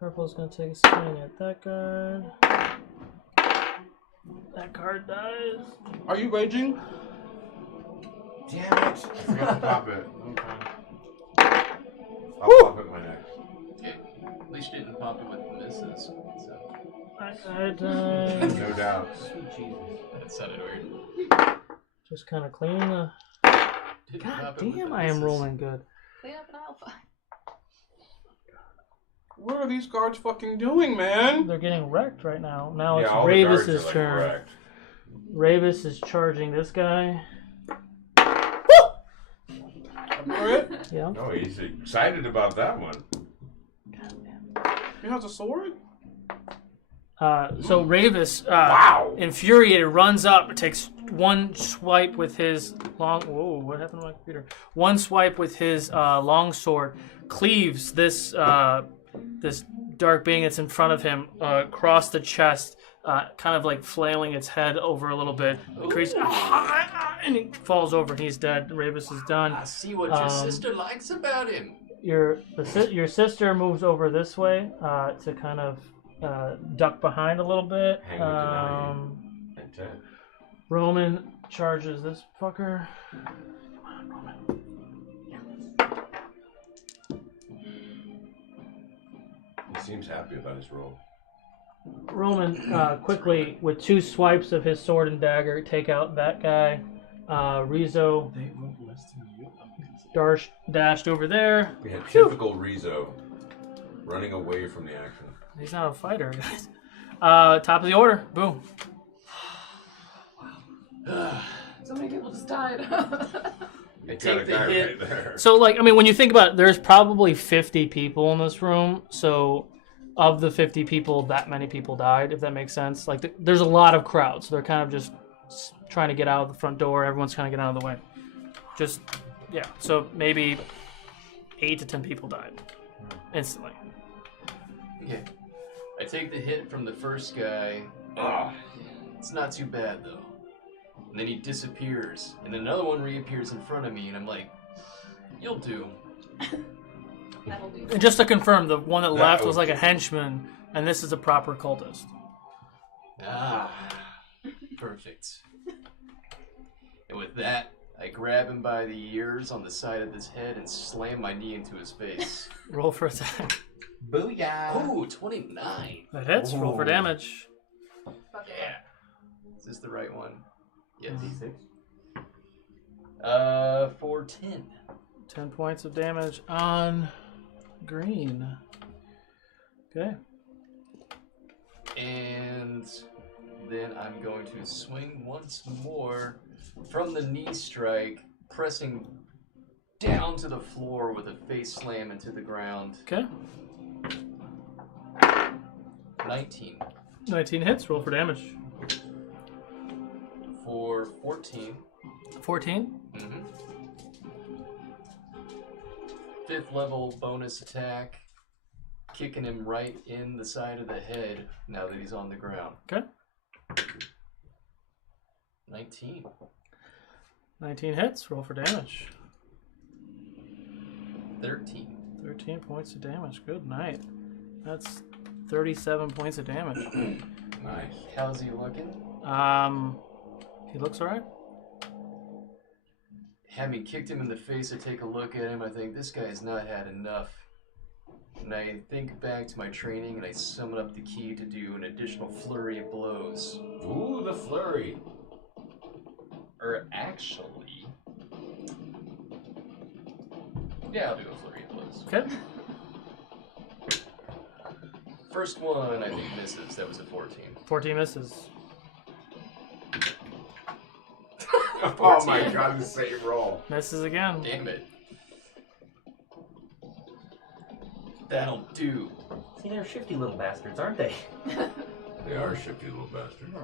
Purple's gonna take a swing at that guard. That card dies. Are you raging? Damn it! I forgot to pop it. Okay. I'll pop it my next. Okay. At least you didn't pop it with the misses. So. I died. No doubt. Sweet Jesus. That sounded weird. Just kind of cleaning the. Didn't God pop it with damn, the I am misses. rolling good. Clean up an alpha. What are these guards fucking doing, man? They're getting wrecked right now. Now it's all the guards Ravis's are, like, turn. wrecked. Ravis is charging this guy. Yeah. Oh, he's excited about that one. He has a sword? So Ravis, Wow. infuriated, runs up, takes one swipe with his long. Whoa! What happened to my computer? One swipe with his long sword, cleaves this this dark being that's in front of him across the chest, kind of like flailing its head over a little bit. And he falls over and he's dead. Ravis is done. I see what your sister likes about him. Your sister moves over this way to kind of duck behind a little bit. Hang with Denai and Ted. Roman charges this fucker. Come on, Roman. He seems happy about his roll. Roman quickly, with 2 swipes of his sword and dagger, take out that guy. Rizzo dashed over there. We had typical Rizzo running away from the action. He's not a fighter, guys. Top of the order. Boom. So many people just died. I Got a take the guy hit. right there. So, like, I mean, when you think about it, there's probably 50 people in this room. So, of the 50 people, that many people died, if that makes sense. Like, there's a lot of crowds. They're kind of just trying to get out of the front door. Everyone's kind of getting out of the way. Just, yeah. So, maybe 8 to 10 people died instantly. Okay. I take the hit from the first guy. It's not too bad, though. And then he disappears, and another one reappears in front of me, and I'm like, you'll do. That'll do. And just to confirm, the one that left was will like a do. henchman, and this is a proper cultist. Ah, perfect. And with that, I grab him by the ears on the side of his head and slam my knee into his face. Roll for attack. Booyah! Ooh, 29. That hits. Roll for damage. Fuck Yeah. Is this the right one? Yeah, D6. For 10. 10 points of damage on green. Okay. And then I'm going to swing once more from the knee strike, pressing down to the floor with a face slam into the ground. Okay. 19. 19 hits. Roll for damage. for 14. 14. Mm-hmm. 5th level bonus attack. Kicking him right in the side of the head now that he's on the ground. Okay. 19. 19 hits. Roll for damage. 13. 13 points of damage. Good night. That's 37 points of damage. Nice. How's he looking? He looks alright. Having kicked him in the face, I take a look at him. I think this guy has not had enough. And I think back to my training and I summon up the key to do an additional flurry of blows. Ooh, the flurry. Or actually... Yeah, I'll do a flurry of blows. Okay. First one, I think, misses. That was a 14. 14 misses. Oh my god, the same roll. Misses again. Damn it. That'll do. See, they're shifty little bastards, aren't they? They are shifty little bastards.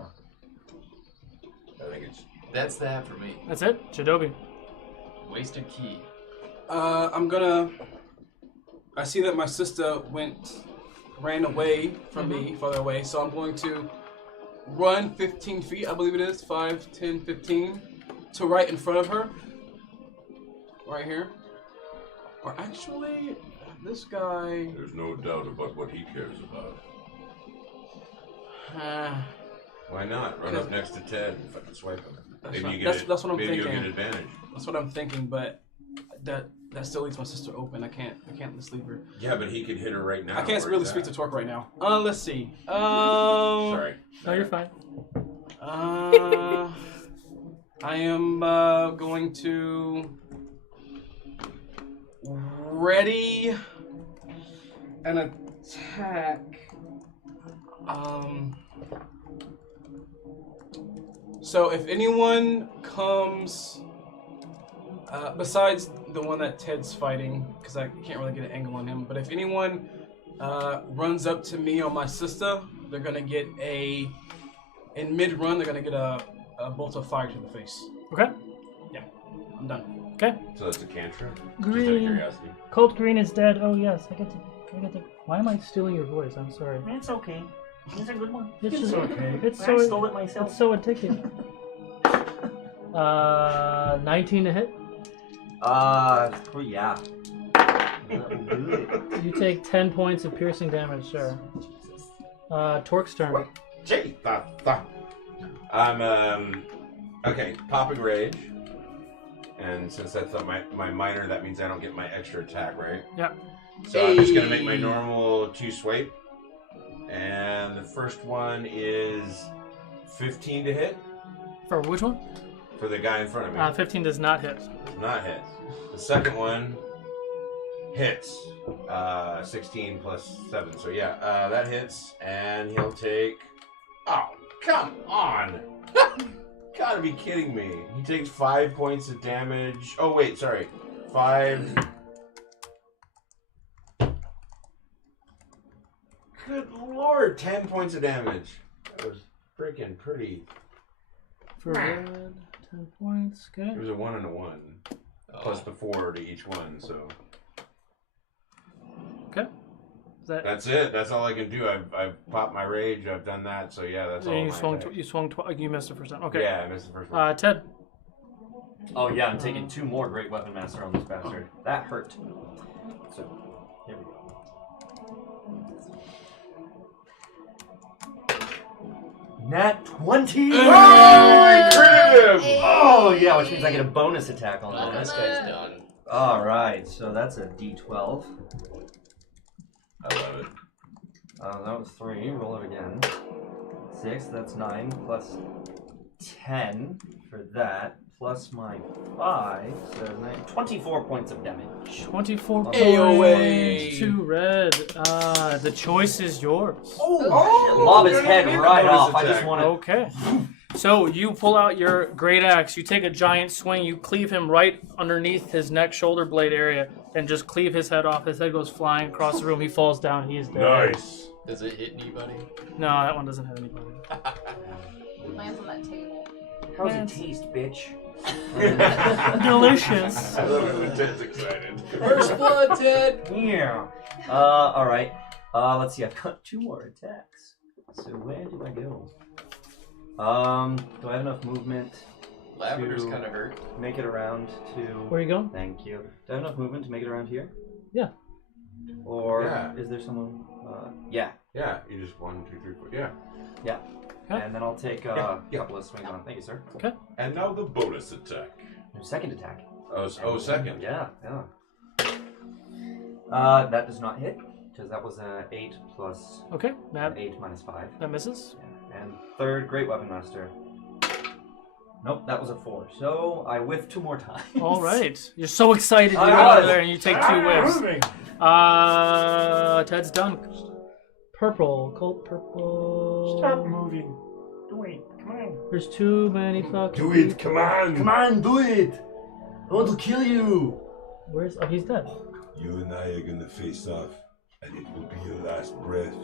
I think it's... That's that for me. That's it. Jadobi. Wasted key. I'm gonna... I see that my sister ran away from me, farther away, so I'm going to run 15 feet, I believe it is, 5, 10, 15, to right in front of her. Right here. Or actually, this guy... There's no doubt about what he cares about. Why not? Run up next to Ted and fucking swipe him. Maybe That's what I'm maybe thinking. you'll get advantage. That's what I'm thinking, but that still leaves my sister open. I can't just leave her. Yeah, but he could hit her right now. I can't or really that. speak to Torque right now. Let's see. Sorry. No, you're fine. I am going to ready an attack. So if anyone comes, besides the one that Ted's fighting, because I can't really get an angle on him, but if anyone runs up to me or my sister, they're gonna get in mid-run, they're gonna get a bolt of fire to the face. Okay. Yeah, I'm done. Okay. So that's a cantrip? Green. Just out of curiosity. Colt Green is dead. Oh yes, I get to. Why am I stealing your voice? I'm sorry. It's okay. It's a good one. It's just okay. It's I so. stole it myself. It's so addictive. 19 to hit. Yeah. That'll do it. You take 10 points of piercing damage, sir. Torque's turn. Gee, I'm okay. Popping rage, and since that's my minor, that means I don't get my extra attack, right? Yeah. So I'm just gonna make my normal 2 swipe, and the first one is 15 to hit. For which one? For the guy in front of me. 15 does not hit. Does not hit. The second one hits. 16 plus 7. So yeah, that hits, and he'll take. Oh, come on! Gotta be kidding me. He takes 5 points of damage. Oh wait, sorry. 5. Good lord, 10 points of damage. That was freaking pretty. For red, 10 points. Okay. It was a 1 and a 1. Plus the 4 to each one, so. Okay. That's it. That's all I can do. I've popped my rage. I've done that. So yeah, that's all. You swung. You missed the first time. Okay. Yeah, I missed the first one. Ted. Oh yeah, I'm taking 2 more Great Weapon Master on this bastard. That hurt. So, here we go. Nat 20! Oh, we critted him! Oh yeah, which means I get a bonus attack on that. This guy's done. Alright, so that's a D12. I love it. That was 3. Roll it again. 6, that's 9, plus 10 for that, plus my 5, so 9, 24 points of damage. 24 AOA. points to red. The choice is yours. Lob his head right off. I just want to. Okay. So you pull out your great axe, you take a giant swing, you cleave him right underneath his neck shoulder blade area, and just cleave his head off. His head goes flying across the room. He falls down. He is dead. Nice. Does it hit anybody? No, that one doesn't hit anybody. Lands on that table. How's it taste, bitch? Delicious. I love it when Ted's excited. First blood, Ted. Yeah. All right. Let's see. I've got 2 more attacks. So where do I go? Do I have enough movement? Lavender's kind of hurt. Make it around to. Where you going? Thank you. Do I have enough movement to make it around here? Yeah. Or Yeah. is there someone? Yeah. Yeah, you just 1, 2, 3, 4. Yeah. Yeah. Okay. And then I'll take a couple of swings on. Thank you, sir. Okay. And now the bonus attack. Second attack. Second. Yeah. That does not hit because that was a 8 plus. Okay. That 8 minus 5. That misses. Yeah. And third, Great Weapon Master. Nope, that was a 4. So I whiff 2 more times. All right. You're so excited. You go out there and you take 2 whiffs. Ted's done. Purple. Colt purple. Stop moving. Do it. Come on. There's too many fucking. Do it. Come on. Come on, do it. I want to kill you. Where's? Oh, he's dead. You and I are gonna face off, and it will be your last breath.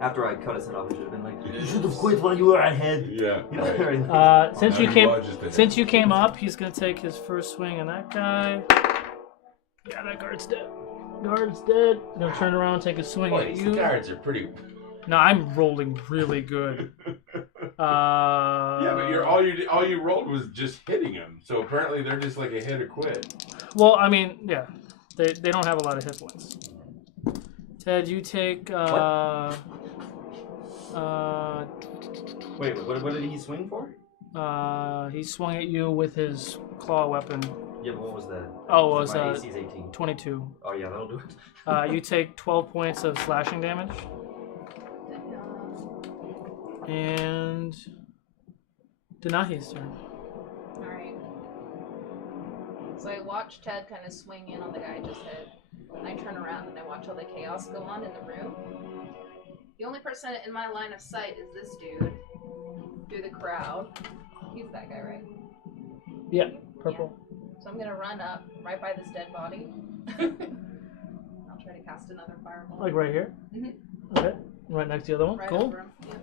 After I cut his head off, it should have been like, You should have quit while you were ahead. Yeah. Right. Since you came up, he's gonna take his first swing on that guy. Yeah, that guard's dead. Guard's dead. Gonna turn around, take a swing Boy, at these you. guards are pretty. No, I'm rolling really good. Yeah, but all you rolled was just hitting him. So apparently they're just like a hit or quit. Well, I mean, yeah, they don't have a lot of hit points. Ted, you take. Wait, what did he swing for? He swung at you with his claw weapon. Yeah, but what was that? Oh, it was My AC's 18. 22. Oh yeah, that'll do it. You take 12 points of slashing damage. And Denahi's turn. Alright. So I watch Ted kind of swing in on the guy I just hit. And I turn around and I watch all the chaos go on in the room. The only person in my line of sight is this dude through the crowd. He's that guy, right? Yeah, purple. Yeah. So I'm gonna run up right by this dead body. I'll try to cast another fireball. Like right here? Mhm. Okay. Right next to the other one? Right Cool. over him. Yeah.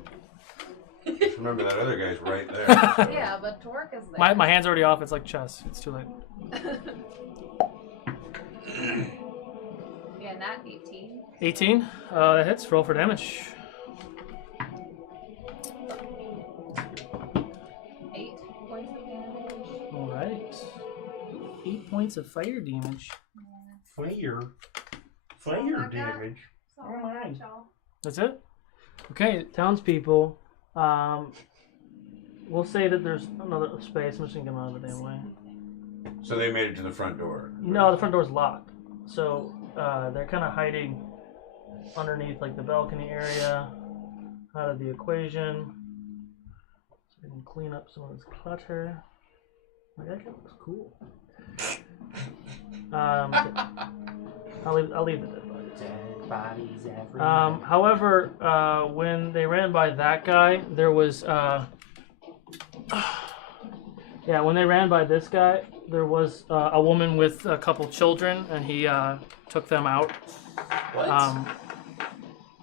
Just remember that other guy's right there. Yeah, but Torque is there. My hand's already off. It's like chess. It's too late. Yeah, nat 18. 18. That hits. Roll for damage. 8 points of damage. All right. 8 points of fire damage. Fire damage. Oh my. That's it? Okay, townspeople. We'll say that there's another space. I'm just gonna get out of the damn way. So they made it to the front door. No, the front door's locked. So they're kind of hiding underneath like the balcony area, out of the equation. So we can clean up some of this clutter. Like that looks cool. I'll leave the dead bodies. Dead bodies everywhere. However, when they ran by that guy, there was when they ran by this guy, there was a woman with a couple children, and he took them out. What?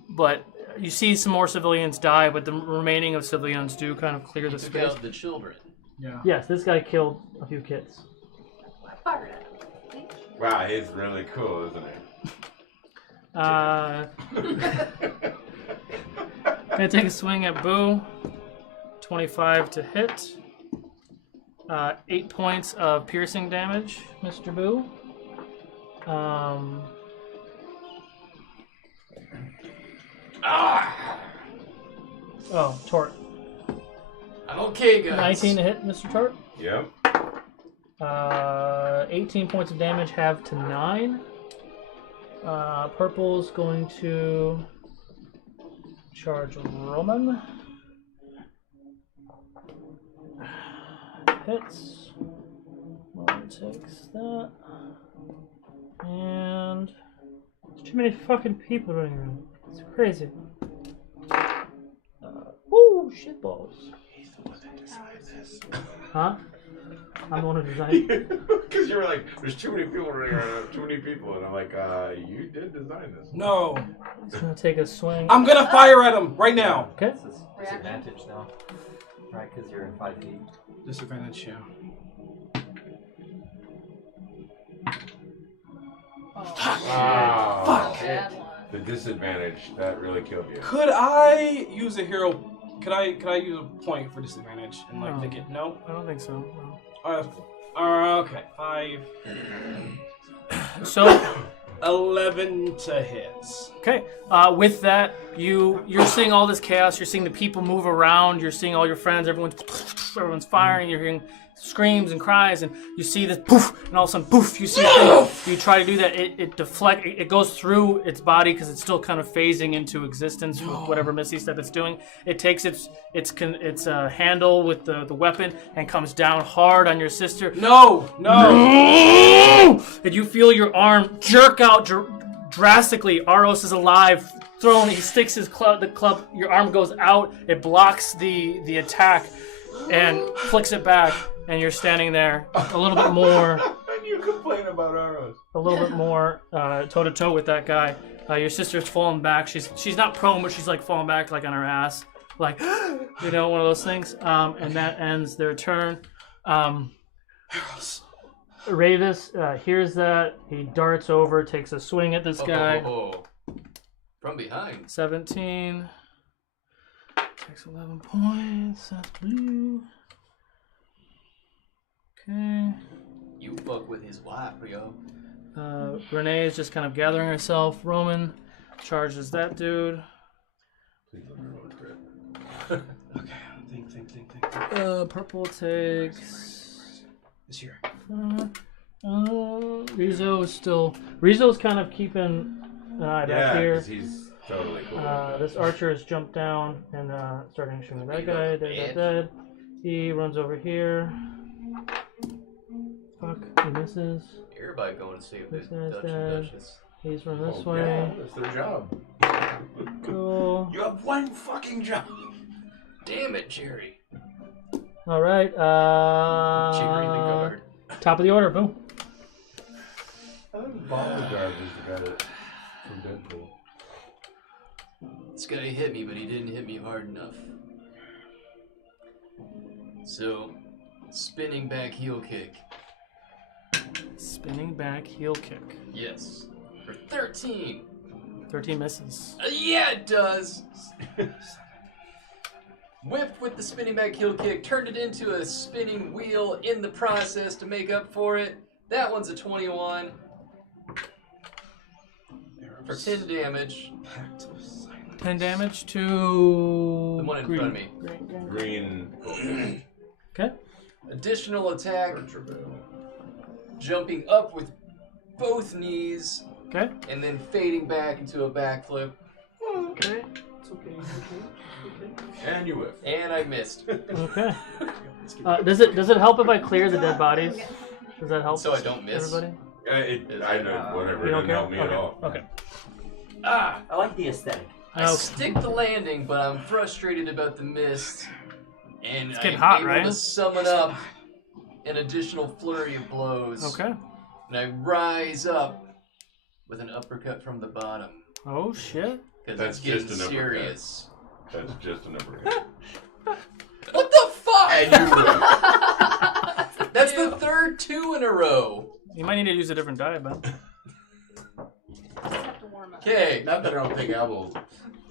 But you see some more civilians die, but the remaining of civilians do kind of clear the Took space. out the children. Yeah. Yes, this guy killed a few kids. Wow, he's really cool, isn't he? Gonna take a swing at Boo. 25 to hit. 8 points of piercing damage, Mr. Boo. Oh, Tort. I'm okay, guys. 19 to hit, Mr. Tort. Yep. 18 points of damage, half to 9. Purple's going to charge Roman. Hits. Roman takes that. And there's too many fucking people running around. It's crazy. Woo, shitballs. He's the one that designed this. Huh? I'm the one who designed it. Because you were like, there's too many people running around, too many people. And I'm like, you did design this. No. He's going to take a swing. I'm going to fire at him right now. Okay. Disadvantage now. Right, because you're in 5 feet. Disadvantage, yeah. Wow. Bad one. The disadvantage, that really killed you. Could I use a hero? Could I use a point for disadvantage and like make it? No, I don't think so. No. Okay, 5. So 11 to hit. Okay. With that, you're seeing all this chaos. You're seeing the people move around. You're seeing all your friends. Everyone's firing. You're hearing screams and cries, and you see this poof, and all of a sudden poof. You see a thing. You try to do that. It deflects. It goes through its body because it's still kind of phasing into existence with whatever Missy said it's doing. It takes its handle with the weapon and comes down hard on your sister. No. And you feel your arm jerk out drastically. Aros is alive. Thrown. He sticks the club. Your arm goes out. It blocks the attack, and flicks it back. And you're standing there a little bit more. And you complain about arrows. A little bit more toe to toe with that guy. Your sister's falling back. She's not prone, but she's like falling back like on her ass, like one of those things. And that ends their turn. Ravis hears that. He darts over, takes a swing at this guy. From behind. 17. Takes 11 points. That's blue. Okay. You fuck with his wife, yo. Renee is just kind of gathering herself. Roman charges that dude. Please let me roll a crit. Okay, think. Purple takes. This year. Rizzo's kind of keeping an eye back here. Yeah, he's totally cool. This archer has jumped down and starting shooting that guy. Dead. He runs over here. Fuck, he misses. Everybody going to save this This guy's Dutch and dead. Duchess. He's run this way. Yeah, that's their job. Cool. You have one fucking job. Damn it, Jerry. All right. Jerry the guard. Top of the order. Boom. I think Beauregard was the guy that from Deadpool. This guy hit me, but he didn't hit me hard enough. So, spinning back heel kick. Spinning back heel kick. Yes. For 13. 13 misses. Yeah, it does. Whipped with the spinning back heel kick, turned it into a spinning wheel in the process to make up for it. That one's a 21. For 10 damage. 10 damage to... The one in front of me. Green. Okay. Additional attack. Jumping up with both knees. Okay. And then fading back into a backflip. Okay. It's okay. And you whiff. And I missed. Okay. Does it help if I clear the dead bodies? Does that help? So I don't miss? Everybody? I know, whatever. It You doesn't okay? help me at all. Okay. I like the aesthetic. I stick the landing, but I'm frustrated about the mist. And It's getting I'm hot, able right? to summon up an additional flurry of blows. Okay. And I rise up with an uppercut from the bottom. Oh, shit. Because That's it's getting just an uppercut. serious. That's just an uppercut. What the fuck? And you whiff. That's the third 2 in a row. You might need to use a different die, but... Okay. Not that I don't think Abel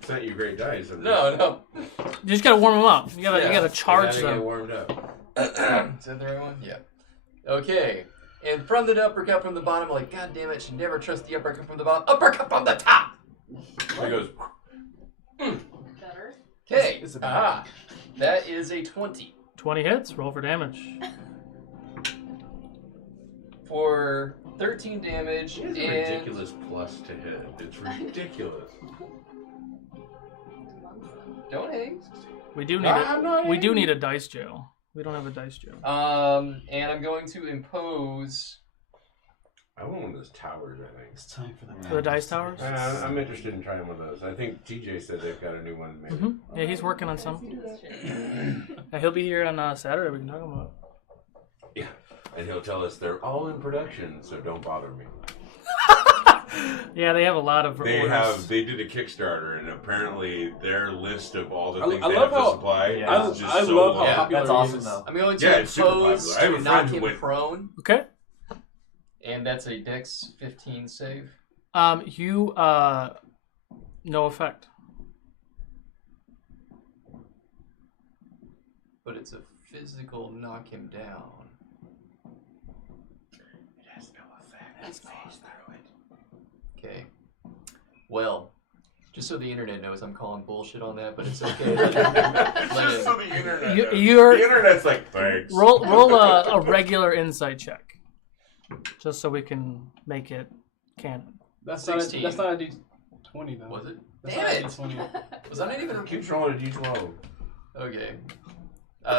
sent you great dice. No. You just gotta warm them up. You gotta charge Get them. warmed up. Is that the right one? Yeah. Okay. And from the uppercut from the bottom, I'm like, God damn it, should never trust the uppercut from the bottom. Uppercut from the top! He goes, Better. Okay. That is a 20. 20 hits. Roll for damage. For 13 damage. He has a ridiculous plus to hit. It's ridiculous. Don't hang. We do I'm not need a dice jail. We don't have a dice jail. And I'm going to impose. I want one of those towers, I think. It's time for them. For the dice towers? I'm interested in trying one of those. I think TJ said they've got a new one made. Yeah, he's working on some. He'll be here on Saturday. We can talk about it. Yeah. And he'll tell us they're all in production, so don't bother me. Yeah, they have a lot of. They orders. did a Kickstarter, and apparently their list of all the I things love they have to how- supply Yeah. is just I so love how long. popular That's it awesome, is. though. I'm going to Yeah, it's super oppose popular. I have a to friend knock who him went. Okay. And that's a Dex 15 save. You no effect. But it's a physical knock him down. It has no effect. That's phase through it. Okay. Well, just so the internet knows, I'm calling bullshit on that, but it's okay. Let it- So the internet. You're the internet's like thanks. roll a regular insight check, just so we can make it canon. That's not a 16. D20 though. Was it? That's Damn not a it! D20. Was I not even... Keep rolling a D12. Okay.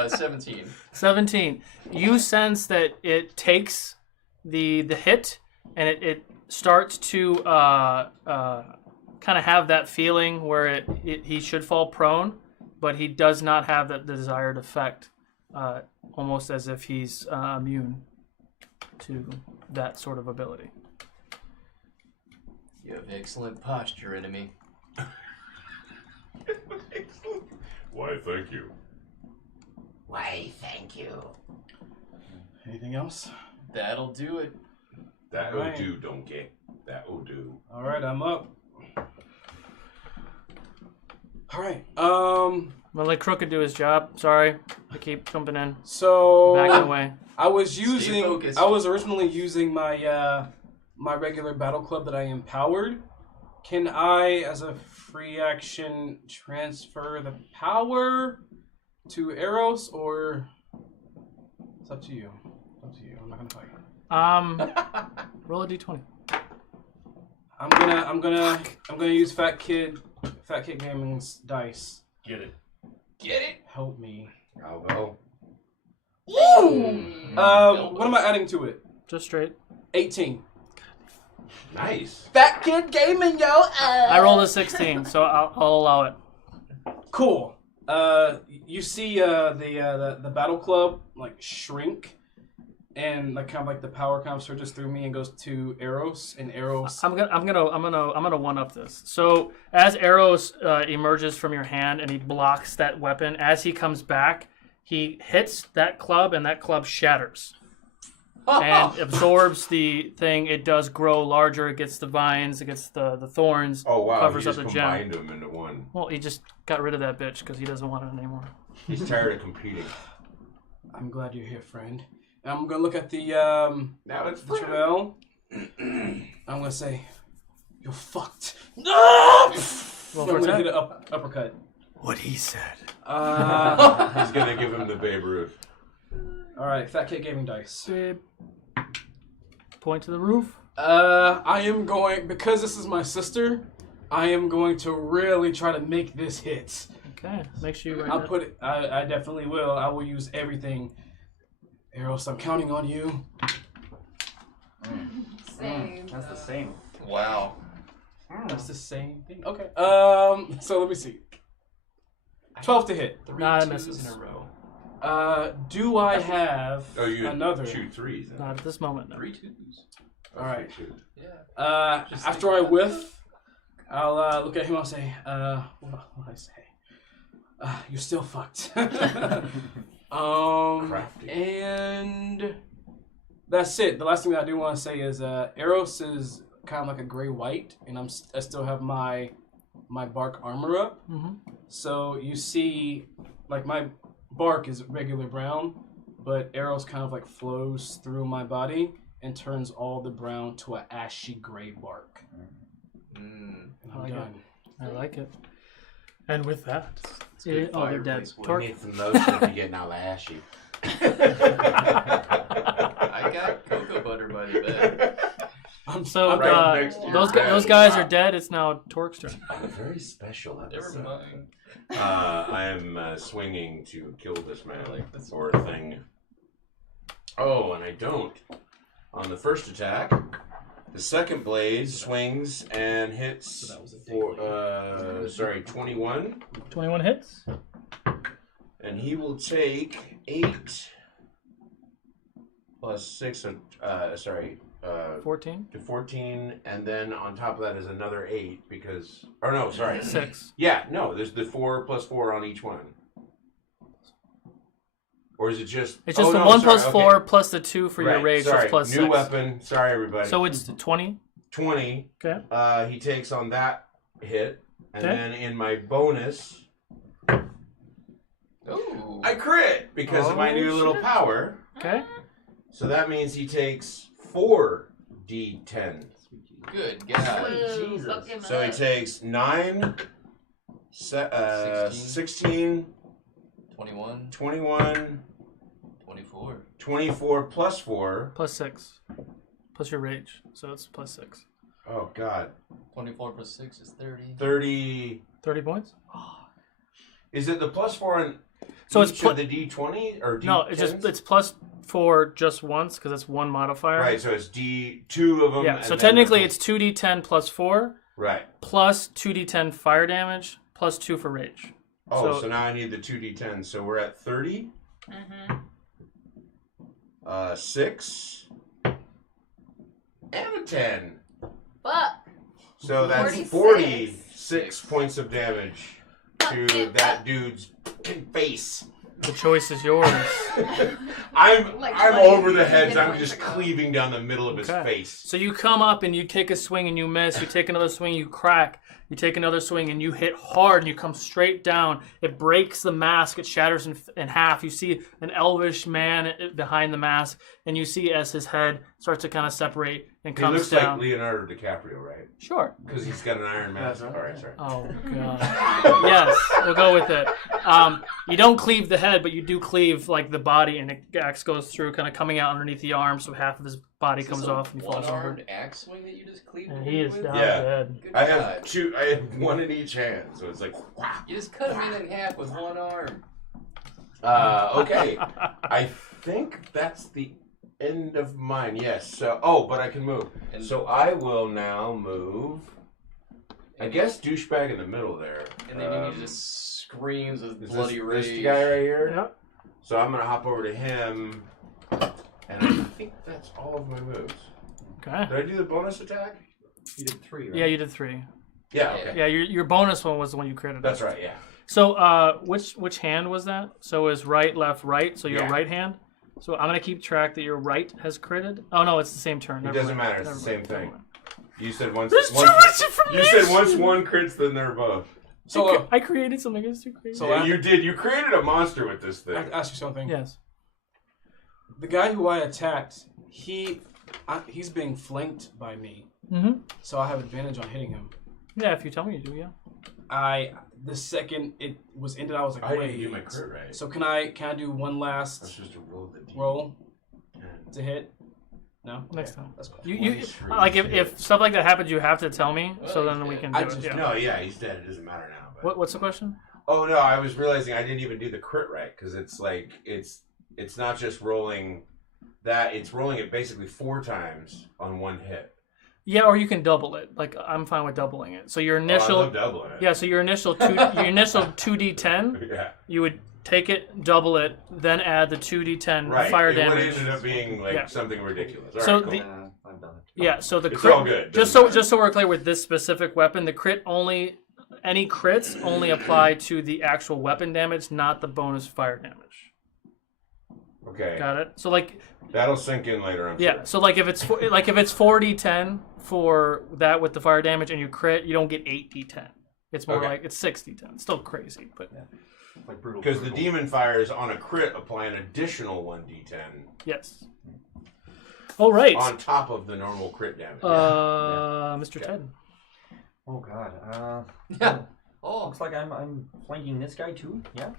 17. 17. You sense that it takes the hit, and it starts to kind of have that feeling where he should fall prone, but he does not have that desired effect, almost as if he's immune to that sort of ability. You have excellent posture, enemy. Why, thank you. Why, thank you. Anything else? That'll do it. That Right. will do, donkey. That will do. All right, I'm up. All right. I'm gonna let Crooked do his job. Sorry, I keep jumping in. So Backing away. I was focused. originally using my my regular battle club that I empowered. Can I, as a free action, transfer the power to Eros, or it's up to you? It's up to you. I'm not gonna fight. Roll a d20. I'm gonna use Fat Kid Gaming's dice. Get it. Get it? Help me. I'll go. What am I adding to it? Just straight. 18. Nice. Fat Kid Gaming, yo. I rolled a 16, so I'll allow it. Cool. You see the battle club like shrink, and like kind of like the power kind of surges through me and goes to Eros, and Eros. I'm gonna one up this. So as Eros emerges from your hand and he blocks that weapon, as he comes back, he hits that club and that club shatters and absorbs the thing. It does grow larger. It gets the vines. It gets the thorns. Oh wow! Covers He up just the gem. combined them into one. Well, he just got rid of that bitch because he doesn't want it anymore. He's tired of competing. I'm glad you're here, friend. And I'm gonna look at the Now it's the Travel. I'm gonna say, "You're fucked." Roll I'm for gonna attack. hit an uppercut. What he said. He's gonna give him the Babe Ruth. All right, Fat Kid Gaming dice. Babe. Point to the roof. I am going, because this is my sister, I am going to really try to make this hit. Okay, make sure you write I'll that. put it, I definitely will. I will use everything. Eros, I'm counting on you. Same. That's the same. Wow. That's the same thing. Okay. So let me see. 12 to hit. 3 Nah, it twos misses. in a row. Do I have Oh, you another? shoot threes. Then. Not at this moment, no. 3 twos. All right. Yeah. Just After I whiff, I'll look at him. I'll say, what do I say? You're still fucked. And that's it. The last thing that I do want to say is Eros is kind of like a gray white, and I still have my bark armor up. Mm-hmm. So you see, like my bark is regular brown, but Eros kind of like flows through my body and turns all the brown to an ashy gray bark. And I I'm like it. done. I like it. And with that, good oh, they're dead. fireplace wood. Torque. We need some lotion if you're getting all ashy. I got cocoa butter by the bed. So right next to your those bed. those guys are dead. It's now Torque's turn. A very special episode. Never mind. I am swinging to kill this man or thing. Oh, and I don't. On the first attack, the second blade swings and hits for 21. 21 hits. And he will take 8 plus 6. 14. To 14, and then on top of that is another 8 because... Or no, sorry. 6. Yeah, no, there's the 4 plus 4 on each one. Or is it just... It's just the 1 plus 4 plus the 2 for your rage, so it's plus 6. New weapon. Sorry, everybody. So it's 20? 20. Okay. He takes on that hit, and Okay. then in my bonus... Ooh. I crit because of my new little power. Okay. So that means he takes 4 D10. Good God. Fuck him So he up. takes 9, 16, 21, 21, 24. 24 plus 4. Plus 6. Plus your rage. So it's plus 6. Oh, God. 24 plus 6 is 30. 30. 30 points? Is it the plus 4 on So each it's of the D20? Or D10s? No, it's plus 4 just once because that's one modifier. Right, so it's D2 of them. Yeah, so technically it's 2d10 plus 4. Right. Plus 2d10 fire damage plus 2 for rage. Oh, so now I need the 2D10. So we're at 30. Mm-hmm. 6. And a 10. Fuck. So that's 46. 46 points of damage to that dude's face. The choice is yours. I'm over the heads. I'm just cleaving down the middle of his face. So you come up and you take a swing and you miss. You take another swing, you crack. You take another swing and you hit hard and you come straight down. It breaks the mask. It shatters in half. You see an elvish man behind the mask, and you see as his head starts to kind of separate and He comes looks down. like Leonardo DiCaprio, right? Sure. Because he's got an iron mask. All right, sorry. Oh, God. Yes, we'll go with it. You don't cleave the head, but you do cleave like the body, and the axe goes through, kind of coming out underneath the arm, so half of his body comes off and he falls over. One-armed axe swing that you just cleaved And him he is with? down Yeah. dead. Good I God. have two. I have one in each hand, so it's like. Wow. You just cut him in half with one arm. Okay. I think that's the end of mine. Yes. So, but I can move. So I will now move. I guess douchebag in the middle there. And then he just screams with Is bloody rage. this guy right here? Yep. So I'm gonna hop over to him, and I think that's all of my moves. Okay. Did I do the bonus attack? You did 3, right? Yeah, you did 3. Yeah. Okay. Yeah, your bonus one was the one you created. That's right. Yeah. So, which hand was that? So is right, left, right. So your Yeah. right hand. So I'm gonna keep track that your right has critted. Oh no, it's the same turn. It Never doesn't mind. matter. It's Never the same mind. thing. Never mind. You said once. There's once too much information. You said once one crits, then they're both. So I created something. It's too crazy. So Yeah, you did. You created a monster with this I thing. have to ask you something. Yes. The guy who I attacked, he's being flanked by me, so I have advantage on hitting him. Yeah, if you tell me you do, yeah. The second it was ended, I was like, I wait. didn't do my crit right. So can I do one last That's just a roll to hit? No. Next Okay. time. That's cool. You like if stuff like that happens, you have to tell me, so then we can do it. Yeah. No, yeah, he's dead. It doesn't matter now. But... What's the question? Oh no, I was realizing I didn't even do the crit right because it's like it's not just rolling that; it's rolling it basically 4 times on one hit. Yeah, or you can double it. Like I'm fine with doubling it. So your initial, I love doubling it. Yeah, so your initial 2d10, Yeah. you would take it, double it, then add the 2d10 Right. fire it damage. would ended up being like Yeah. something ridiculous. All So right, cool. I'm done. Yeah, so the It's crit, all good. just so we're clear with this specific weapon, the crit only, any crits only apply to the actual weapon damage, not the bonus fire damage. Okay. Got it. So like That'll sink in later. I'm yeah, sure. so like if it's 4d10 for that with the fire damage and you crit, you don't get 8d10. It's more Okay. like it's 6d10. Still crazy, but like brutal. Because the demon fires on a crit apply an additional 1d10 yes. All right. on top of the normal crit damage. Mr. Ted. Oh God. Oh, looks like I'm flanking this guy too. Yeah,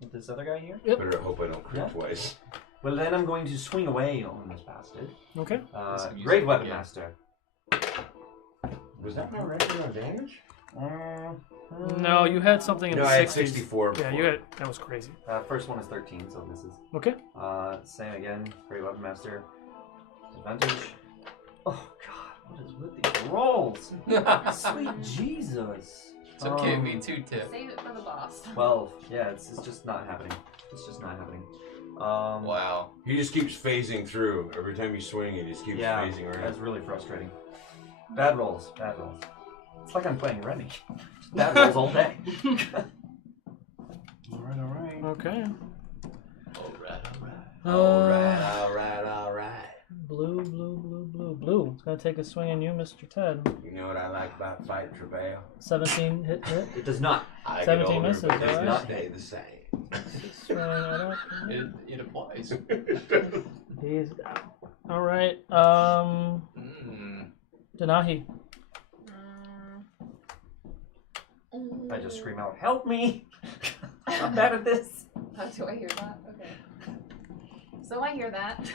with this other guy here. Yep. Better hope I don't crit Yeah. twice. Well, then I'm going to swing away on this bastard. Okay. Great weapon master. Was that my regular advantage? No, you had something in No, the 60s. I had 64 Yeah, you before. had that was crazy. First one is 13, so this is Okay. Same again. Great weapon master. Advantage. Oh God, what is with these rolls? Sweet Jesus. It's okay, me too, Tip. Save it for the boss. 12. Yeah, it's just not happening. It's just not happening. Wow. He just keeps phasing through. Every time you swing, he just keeps phasing around. That's really frustrating. Bad rolls. Bad rolls. It's like I'm playing Remy. Bad rolls all day. Alright. Okay. Alright. Blue. It's gonna take a swing on you, Mr. Ted. You know what I like about fighting Travail? 17 hit. It does not. 17 misses. It does All not right. stay the same. It applies. He's down. All right. Denahi. I just scream out, "Help me! I'm bad at this." How do I hear that? Okay. So I hear that.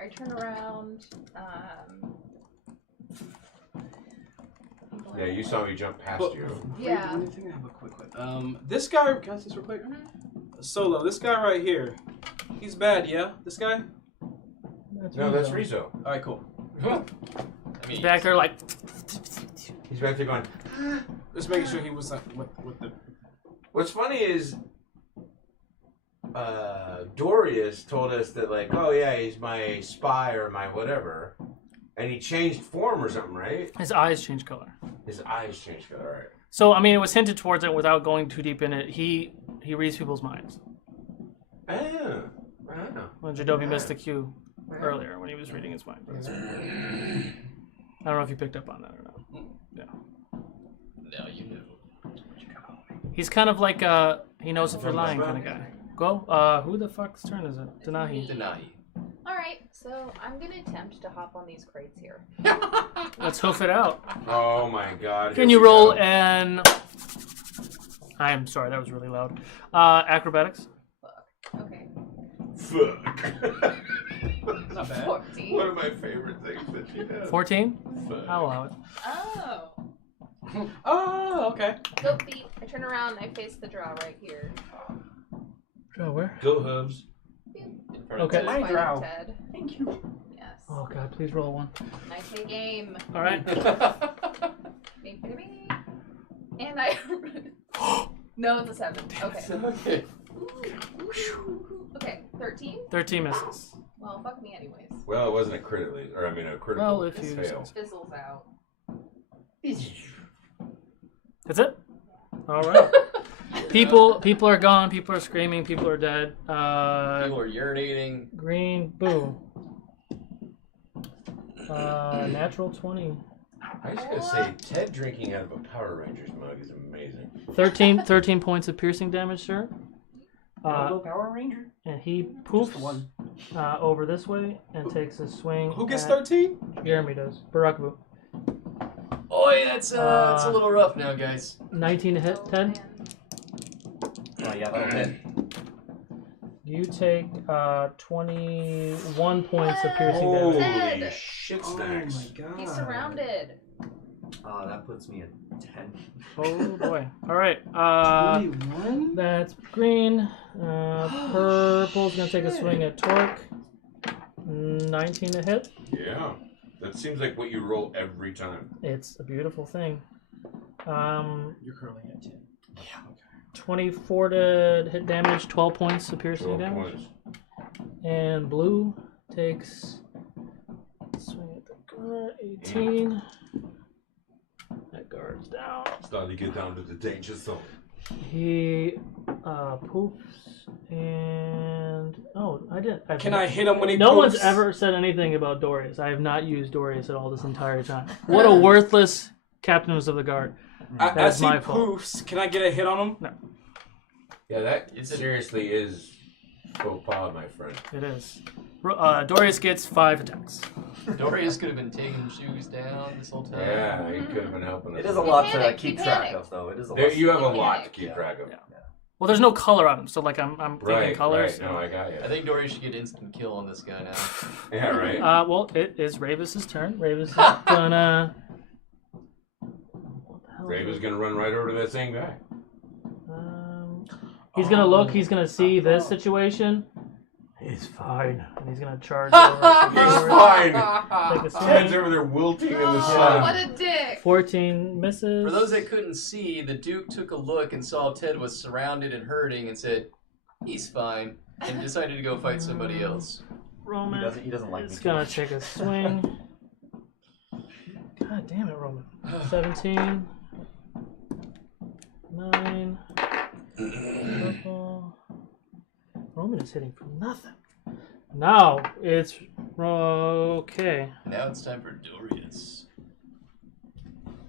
I turn around. Yeah, you saw me jump past you. Yeah. I have a quick one. This guy, can I say this real quick? Solo, this guy right here. He's bad, yeah? This guy? No, that's Rizzo. Alright, cool. He's back there like. He's back there going. Just making sure he was with the. What's funny is, Dorius told us that, like, oh yeah, he's my spy or my whatever, and he changed form or something, right? His eyes change color. His eyes changed color. All right. So I mean, it was hinted towards it without going too deep in it. He reads people's minds. Ah. When Jadobi missed the cue earlier when he was reading his mind. I don't know if you picked up on that or not. Yeah. No, you knew. He's kind of like he knows if you're lying kind of guy. Go. Who the fuck's turn is it? Denahi. Alright, so I'm gonna attempt to hop on these crates here. Let's hoof it out. Oh my god. Can you roll an... I am sorry, that was really loud. Acrobatics. Okay. Fuck. Not bad. 14. One of my favorite things that she does. 14? Fuck. I'll allow it. Oh. Oh, okay. Go feet. I turn around and I face the draw right here. Draw where? Go hooves. Okay. My draw. Ted. Thank you. Yes. Oh god, please roll one. And I take aim. All right. Bing, bing, bing. And I. No, it's a 7. Okay. Okay, 13. 13 misses. Well, fuck me anyways. Well, it wasn't a crit at least, or I mean a critical Well, if you fail. Fizzles out. That's it? All right. People are gone. People are screaming. People are dead. People are urinating. Green, boo. Natural 20. I was gonna say Ted drinking out of a Power Rangers mug is amazing. 13 points of piercing damage, sir. Power Ranger? And he poofs over this way and takes a swing. Who gets at- 13? Jeremy does. Barakabu. Oi, that's it's a little rough now, guys. 19 to hit, 10. Oh yeah, that'll hit. You take 21 points of piercing Holy damage. shit snacks. Oh my god. He's surrounded. That puts me at 10. Oh boy. Alright. 21? That's green. Purple's gonna take a swing at Torque. 19 to hit. Yeah. That seems like what you roll every time. It's a beautiful thing. You're curling at 10. Yeah. 24 to hit damage, 12 points of piercing 12 damage. points. And blue takes swing at the guard, 18. That guard's down. Starting to get down to the danger zone. He poofs and I didn't. Can I hit him when he No one's poofs? ever said anything about Dorius. I have not used Dorius at all this entire time. What a worthless captains of the guard. That As is he my fault. poofs, can I get a hit on him? No. Yeah, that seriously is faux pas, my friend. It is. Dorius gets 5 attacks. Dorius could have been taking shoes down this whole time. Yeah, he could have been helping us. It is a lot to keep track of, though. It is a lot. You have a lot to keep track of. Well, there's no color on him, so like I'm thinking Right, colors. right. No, I got you. I think Dorius should get instant kill on this guy now. Yeah, right. Well, it is Ravis's turn. Ravis is gonna. Raven's gonna run right over to that same guy. He's gonna look. He's gonna see this situation. He's fine, and he's gonna charge over. He's fine. Take a Ted's swing. over there wilting in the Oh, sun. what a dick! 14 misses. For those that couldn't see, the Duke took a look and saw Ted was surrounded and hurting and said, he's fine, and decided to go fight somebody else. Roman. He doesn't like me. It's gonna take a swing. God damn it, Roman. 17. 9. Purple. Roman is hitting for nothing. Now it's okay. Now it's time for Dorius.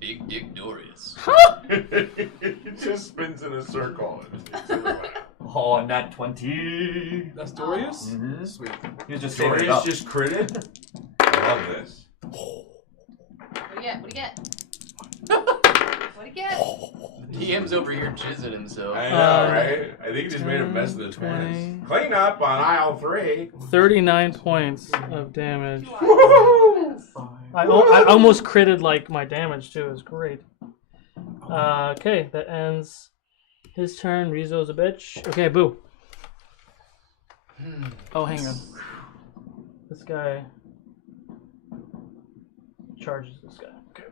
Big Dick Dorius. It just spins in a circle. Oh, nat 20. That's Dorius? Mm-hmm. Sweet. He was just saving it Dorius up. just critted? I love this. What do you get? What do you get? What do you get? DM's over here jizzing himself. I know, right? I think he just made a mess of his pants. Clean up on aisle 3. 39 points of damage. I almost critted like my damage too. It was great. Okay, that ends his turn. Rizzo's a bitch. Okay, boo. Oh, hang on. This guy charges this guy. Okay.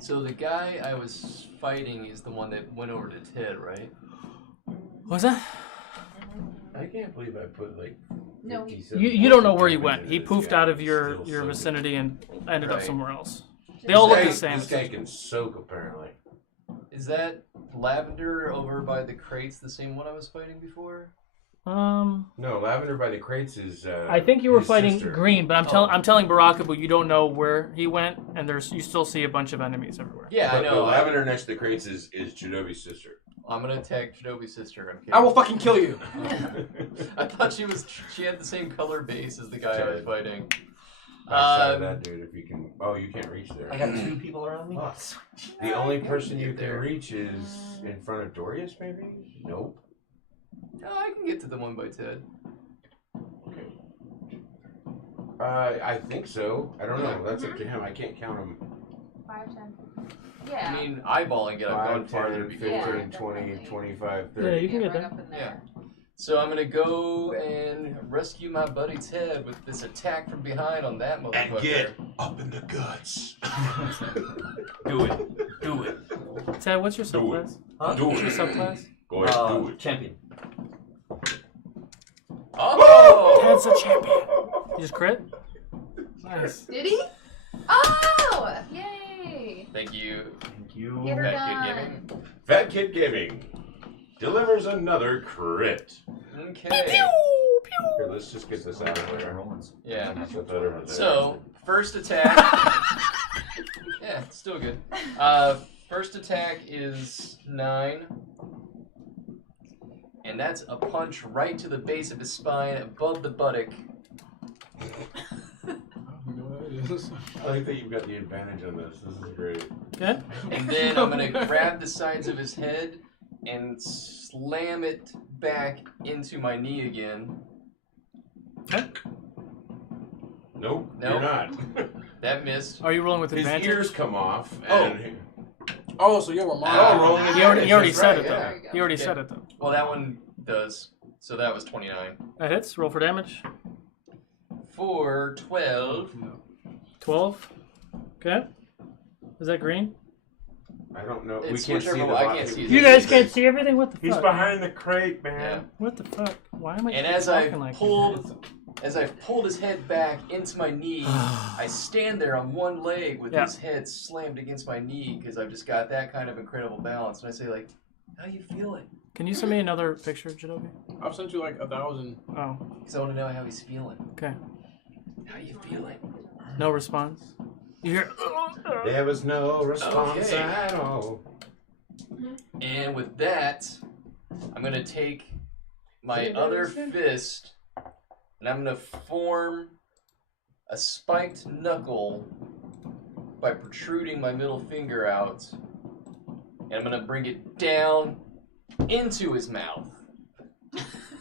So the guy I was fighting is the one that went over to Ted, right? What's that? I can't believe I put like. No. You don't know where he went. He poofed out of your vicinity and ended up somewhere else. They all look the same. This guy can soak, apparently. Is that Lavender over by the crates the same one I was fighting before? No, Lavender by the crates is. I think you were his fighting sister. Green, but I'm telling Barakabu you don't know where he went, and you still see a bunch of enemies everywhere. Yeah, I know. But Lavender next to the crates is Janobi's sister. I'm gonna attack Janobi's sister. I'm kidding. I will fucking kill you. I thought she had the same color base as the guy I was fighting. Outside of that dude, if you can. Oh, you can't reach there. I got 2 people around me. The only person you can reach is in front of Dorius, maybe? Nope. No, I can get to the one by Ted. I think so. I don't know. That's up to him. I can't count him. 5, 10. Yeah. I mean, eyeballing it, I've gone 5, farther 10, before. 15, 20, 25, 30. Yeah, you can get right there. up in there. Yeah. So I'm gonna go and rescue my buddy Ted with this attack from behind on that motherfucker. And get up in the guts. Do it. Do it. Ted, what's your Do it. subclass? Huh? Do What's it. your subclass? Go ahead, do it. Champion. Oh! Ted's a champion. You just crit? Nice. Did he? Oh! Yay! Thank you. Thank you. Get her Fat done. Kid Gaming. Fat Kid Gaming delivers another crit. Okay. Here, let's just get this out of there. Yeah. Put that over there. So, first attack. Yeah, still good. First attack is 9. And that's a punch right to the base of his spine, above the buttock. I like that you've got the advantage on this. This is great. Good. And then I'm going to grab the sides of his head and slam it back into my knee again. Nope, Nope. you're not. That missed. Are you rolling with His advantage? ears come off. And Oh, so you have a rolling He already advantage, said that's it though. right, He already Yeah. said it though. Well, that one does. So that was 29. That hits. Roll for damage. For 12. 12. Okay. Is that green? I don't know. It's We can't see whichever the one. I bottom. can't see his You face. guys can't see everything. What the fuck? He's behind the crate, man. Yeah. What the fuck? Why am I And as I talking like pulled his head back into my knee, I stand there on one leg with Yeah. his head slammed against my knee because I've just got that kind of incredible balance. And I say, like, how you feeling? Can you send me another picture, Jadobi? I've sent you like 1,000. Oh, Because I want to know how he's feeling. okay. How you feeling? No response. You hear? There was no response Okay. at all. And with that, I'm going to take my other fist and I'm going to form a spiked knuckle by protruding my middle finger out. And I'm going to bring it down into his mouth.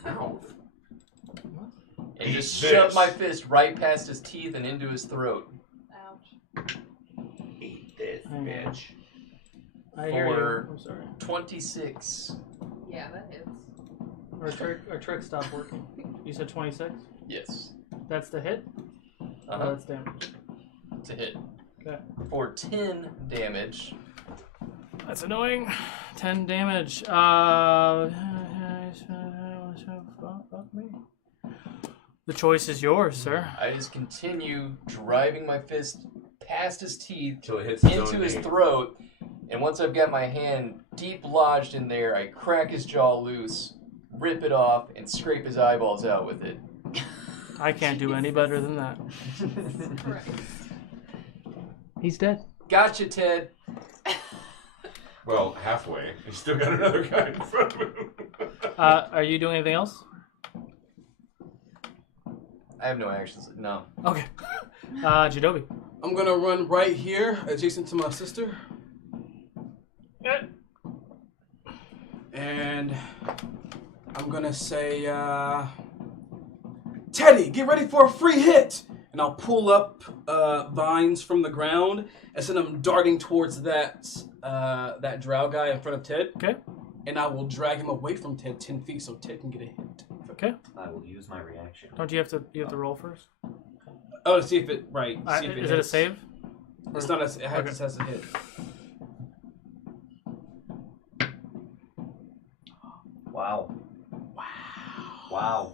Mouth. And Eat just this. shove my fist right past his teeth and into his throat. Ouch. Eat this, Hang on. bitch. I hear you. For I'm sorry. 26. Yeah, that hits. Our trick stopped working. You said 26? Yes. That's the hit? Uh-huh. That's damage. To hit. Okay. For 10 damage, That's annoying. 10 damage. Fuck me. The choice is yours, sir. I just continue driving my fist past his teeth till it hits his into own his knee. throat, and once I've got my hand deep lodged in there, I crack his jaw loose, rip it off, and scrape his eyeballs out with it. I can't do any better than that. He's dead. Gotcha, Ted. Well, halfway. He's still got another guy in front of him. Are you doing anything else? I have no actions. No. Okay. Jadobi. I'm gonna run right here, adjacent to my sister. And I'm gonna say, Teddy, get ready for a free hit! And I'll pull up vines from the ground and send them darting towards that drow guy in front of Ted. Okay. And I will drag him away from Ted 10 feet so Ted can get a hit. Okay. I will use my reaction. Don't you have to roll first? Oh, to see if it see if is it a save? It's not a. It has to hit. Wow. Wow.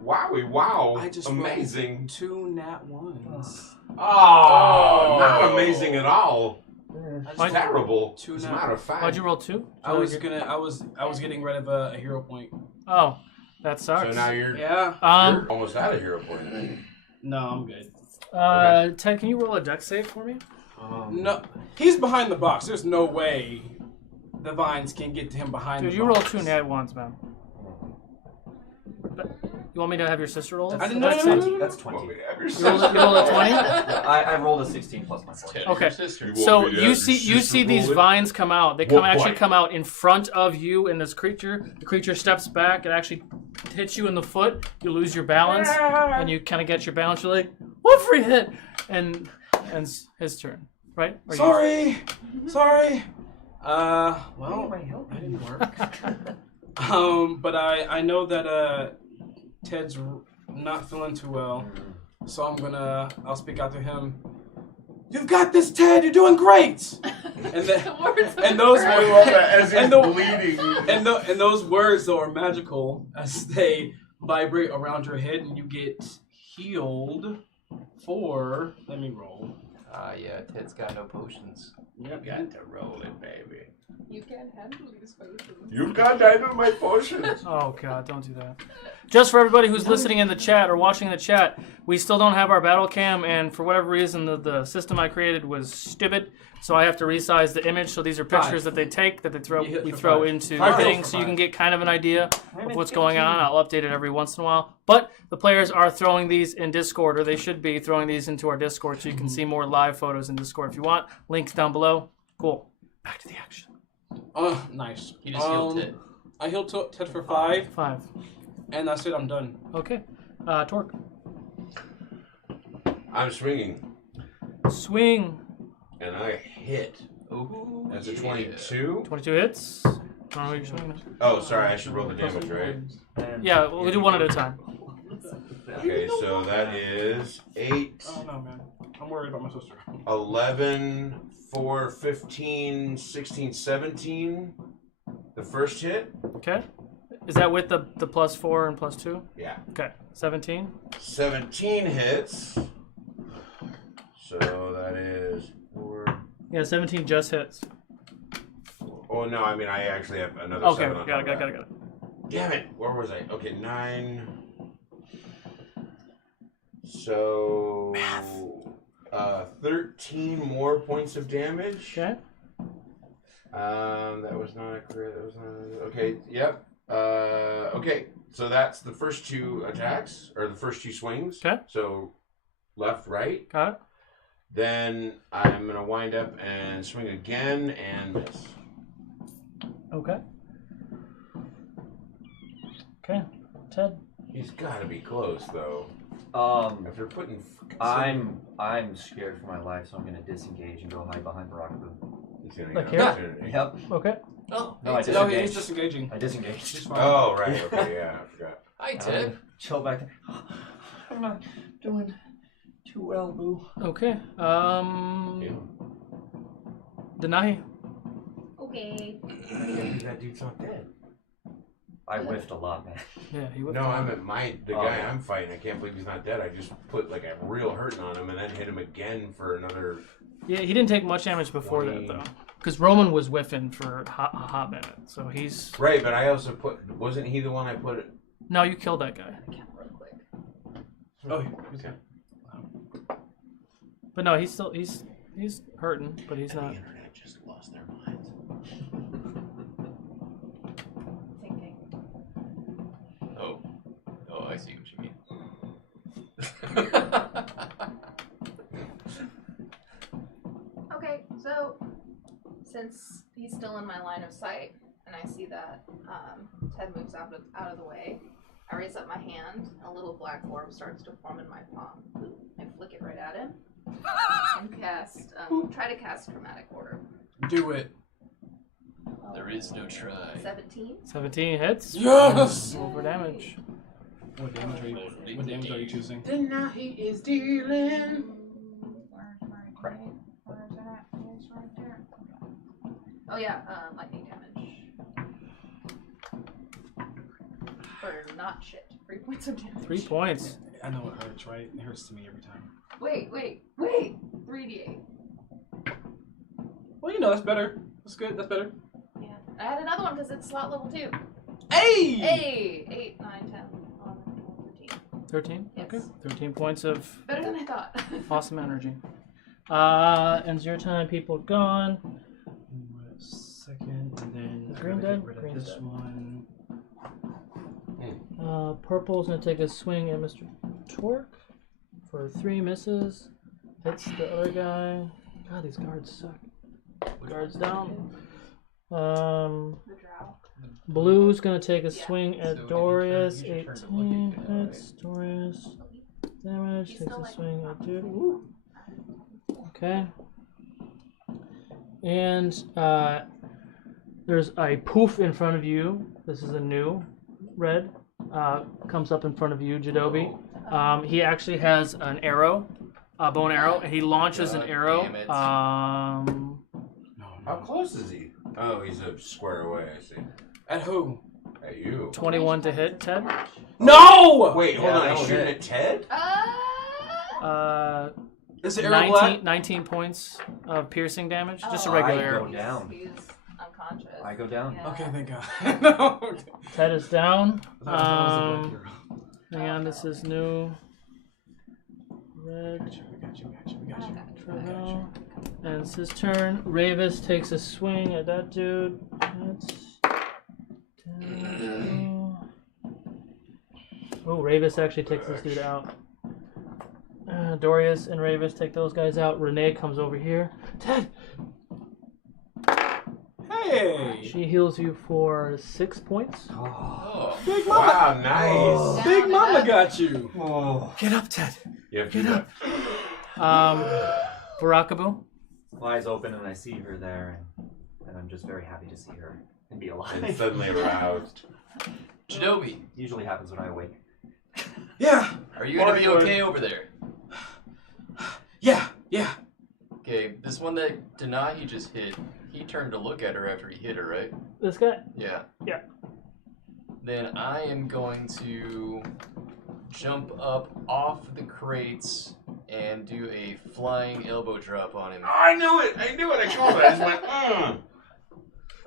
Wowie, wow. I just amazing. rolled 2 nat 1s. Oh, not amazing at all. That's terrible. As a matter of fact. Why'd you roll 2? I was getting rid of a hero point. Oh, that sucks. So now you're Yeah. you're almost out of hero point. No, I'm good. Ted, can you roll a dex save for me? No, he's behind the box. There's no way the vines can get to him behind Dude, the you box. roll 2 nat 1s, man. You want me to have your sister roll it? I didn't Dex know. save? That's 20. You rolled a 20? Yeah, I rolled a 16 plus my 4. Okay, so you see these vines come out. They actually come out in front of you and this creature. The creature steps back. It actually hits you in the foot. You lose your balance, and you kind of get your balance. You're like, what free hit? And it's his turn, right? Or Sorry. Well, that didn't work. But I know that Ted's not feeling too well, so I'll speak out to him. You've got this, Ted. You're doing great. And those words though are magical as they vibrate around your head, and you get healed for. Let me roll. Yeah, Ted's got no potions. You got to roll it, baby. You can't handle these potions. You've got to handle my potions. Oh god, don't do that. Just for everybody who's listening in the chat or watching the chat, we still don't have our battle cam, and for whatever reason the system I created was stupid, so I have to resize the image. So these are pictures that they take that we throw into the thing, so you can get kind of an idea of what's going on. I'll update it every once in a while. But the players are throwing these in Discord, or they should be throwing these into our Discord, so you can see more live photos in Discord if you want. Links down below. Cool. Back to the action. Nice. He just healed Ted. I healed Ted for 5. 5. And that's it. I'm done. Okay. Torque. I'm swinging. Swing. And I hit. Ooh, That's a 22. 22 hits. I don't know what you're swinging. Oh, sorry. I should roll the damage, right? Yeah, we'll do one at a time. Okay, so that is 8. Oh no, man. I'm worried about my sister. 11, 4, 15, 16, 17. The first hit. Okay. Is that with the +4 and +2? Yeah. Okay. 17. 17 hits. So that is 4. Yeah, 17 just hits. Oh no, I mean I actually have another. Okay, 7 on got top it. of that. Damn it! Where was I? Okay, 9. So 13 more points of damage. Okay. That was not a crit. That was not. Okay. Yep. Okay. So that's the first 2 attacks, or the first 2 swings. Okay. So left, right. Got it. Then I'm gonna wind up and swing again and miss. Okay. Okay. Ted. He's got to be close though. If you're putting, I'm scared for my life, so I'm gonna disengage and go hide behind Barakabu. He's gonna Like get an here? opportunity. Yep. Okay. Oh, No, I No, disengaged. he's disengaging. I disengaged. He's fine. Oh right. Okay. Yeah, I forgot. Hi, Ted. Chill back there. I'm not doing too well, boo. Okay. Denahi. Okay. That dude's not dead. I whiffed a lot, man. Yeah, he whiffed. No, I meant the guy I'm fighting. I can't believe he's not dead. I just put like a real hurting on him and then hit him again for another. Yeah, he didn't take much damage before that though, because Roman was whiffing for a hot minute. So he's right. But I also wasn't he the one I put? No, you killed that guy. Oh, okay. But no, he's still he's hurting, but he's not. The internet just lost their minds. Oh, I see what you mean. Okay, so since he's still in my line of sight, and I see that Ted moves out of the way, I raise up my hand. A little black orb starts to form in my palm. I flick it right at him and cast. Try to cast Chromatic Order. Do it. There is no try. 17. 17 hits. Yes! Roll for damage. What damage are you choosing? Now he is dealing. Crap. Oh yeah, lightning damage. For not shit. 3 points of damage. 3 points. I know it hurts, right? It hurts to me every time. Wait. 3d8. Well, that's better. That's good. That's better. Yeah. I had another one because it's slot level 2. Hey! 8, 9, 10, 11, 13. 13? Yes. Okay. 13 points of Better than I thought. awesome energy. Ends your time, people gone. Second, and then Is green dead? Green's this dead. one. Purple's gonna take a swing at Mr. Torque for 3 misses. Hits the other guy. God, these guards suck. Guards down. Blue's gonna take a swing at Dorius. 18 hits. Dorius. Damage. Takes a swing at dude. Woo. Okay. And there's a poof in front of you. This is a new red. Comes up in front of you, Jadobi. He actually has an arrow, a bow and arrow, and he launches an arrow. How close is he? Oh, he's a square away. I see. At who? At you. 21 to hit, Ted. No! Wait, hold on. He's shooting at Ted? Is the arrow black? 19 points of piercing damage. Just a I regular go arrow. down. He's unconscious. I go down. Yeah. Okay, thank God. No. Okay. Ted is down. I thought it was a black Hang on, this is new. Red. We got you. Trevor. And it's his turn. Ravis takes a swing at that dude. That's 10. Oh, Ravis actually takes this dude out. Dorius and Ravis take those guys out. Renee comes over here. Ted! Hey! She heals you for 6 points. Oh. Big Mama! Wow, nice. Oh. Big Mama got you! Oh. Get up, Ted! Get up! Barakabu? Eyes open and I see her there, and I'm just very happy to see her and be alive. And suddenly aroused. Jadobi, Usually happens when I awake. Yeah! are you gonna be okay over there? Yeah! Okay, this one that Denahi just hit, he turned to look at her after he hit her, right? This guy? Yeah. Yeah. Then I am going to jump up off the crates and do a flying elbow drop on him. I knew it. I called it. I just went,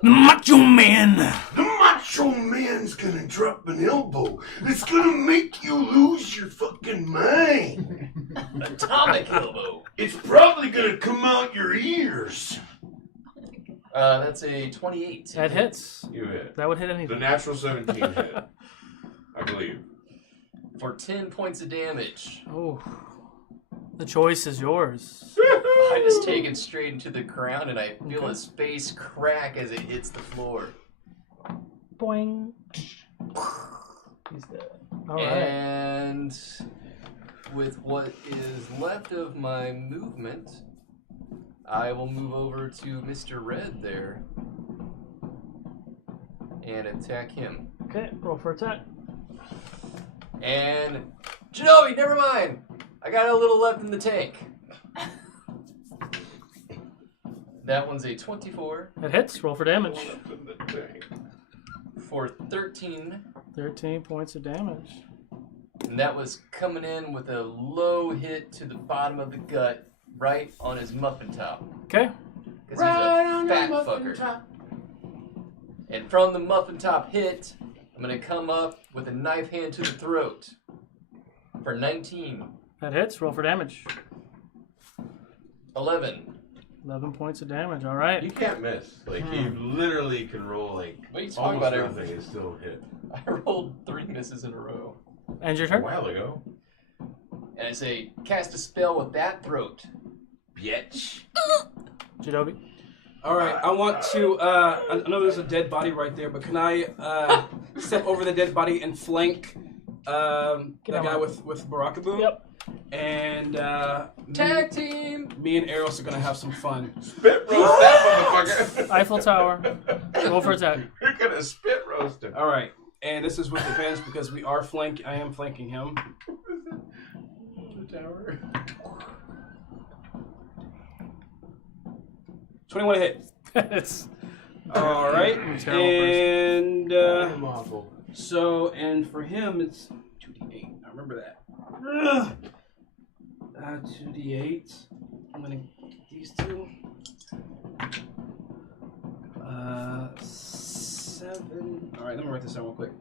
The Macho Man! The Macho Man's gonna drop an elbow. It's gonna make you lose your fucking mind. Atomic elbow. It's probably gonna come out your ears. That's a 28. That hits. You hit. That would hit The anything. natural 17 hit. I believe. For 10 points of damage. Oh. The choice is yours. I just take it straight into the ground and I feel his face crack as it hits the floor. Boing. He's dead. Alright. And with what is left of my movement, I will move over to Mr. Red there and attack him. Okay, roll for attack. And Jadobi, never mind. I got a little left in the tank. That one's a 24. It hits. Roll for damage. For 13. 13 points of damage. And that was coming in with a low hit to the bottom of the gut, right on his muffin top. Okay. Because he's a fat fucker. And from the muffin top hit, I'm going to come up with a knife hand to the throat for 19. That hits. Roll for damage. 11. 11 points of damage. All right. You can't miss. Like, you literally can roll, like, What are you talking about? nothing and still hit. I rolled 3 misses in a row. And your turn? A while ago. And I say, cast a spell with that throat. Bitch. Jadobi. All right, I want to. I know there's a dead body right there, but can I step over the dead body and flank the guy with Barakabu? Yep. And tag team. Me and Eros are gonna have some fun. Spit roast that motherfucker. Eiffel Tower. Roll for attack. You're gonna spit roast him. All right, and this is with advantage because we are I am flanking him. The tower. 21 to hit. It's all right, and awful. so for him it's 2d8. I remember that. 2d8. I'm gonna get these two. 7. All right, let me write this down real quick.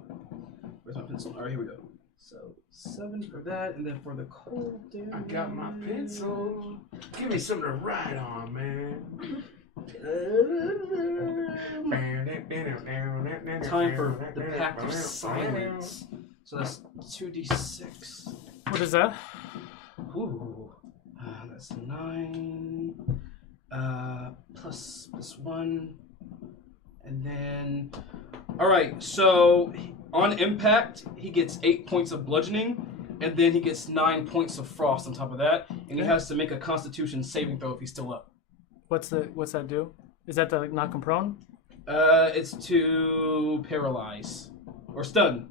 Where's my pencil? All right, here we go. So 7 for that, and then for the cold damage. I got my pencil. Give me something to write on, man. Time for the Pact of Silence. So that's 2d6. What is that? Ooh, that's 9. Plus 1. And then, all right. So on impact, he gets 8 points of bludgeoning, and then he gets 9 points of frost on top of that, and he has to make a Constitution saving throw if he's still up. What's that do? Is that to knock him prone? It's to paralyze or stun.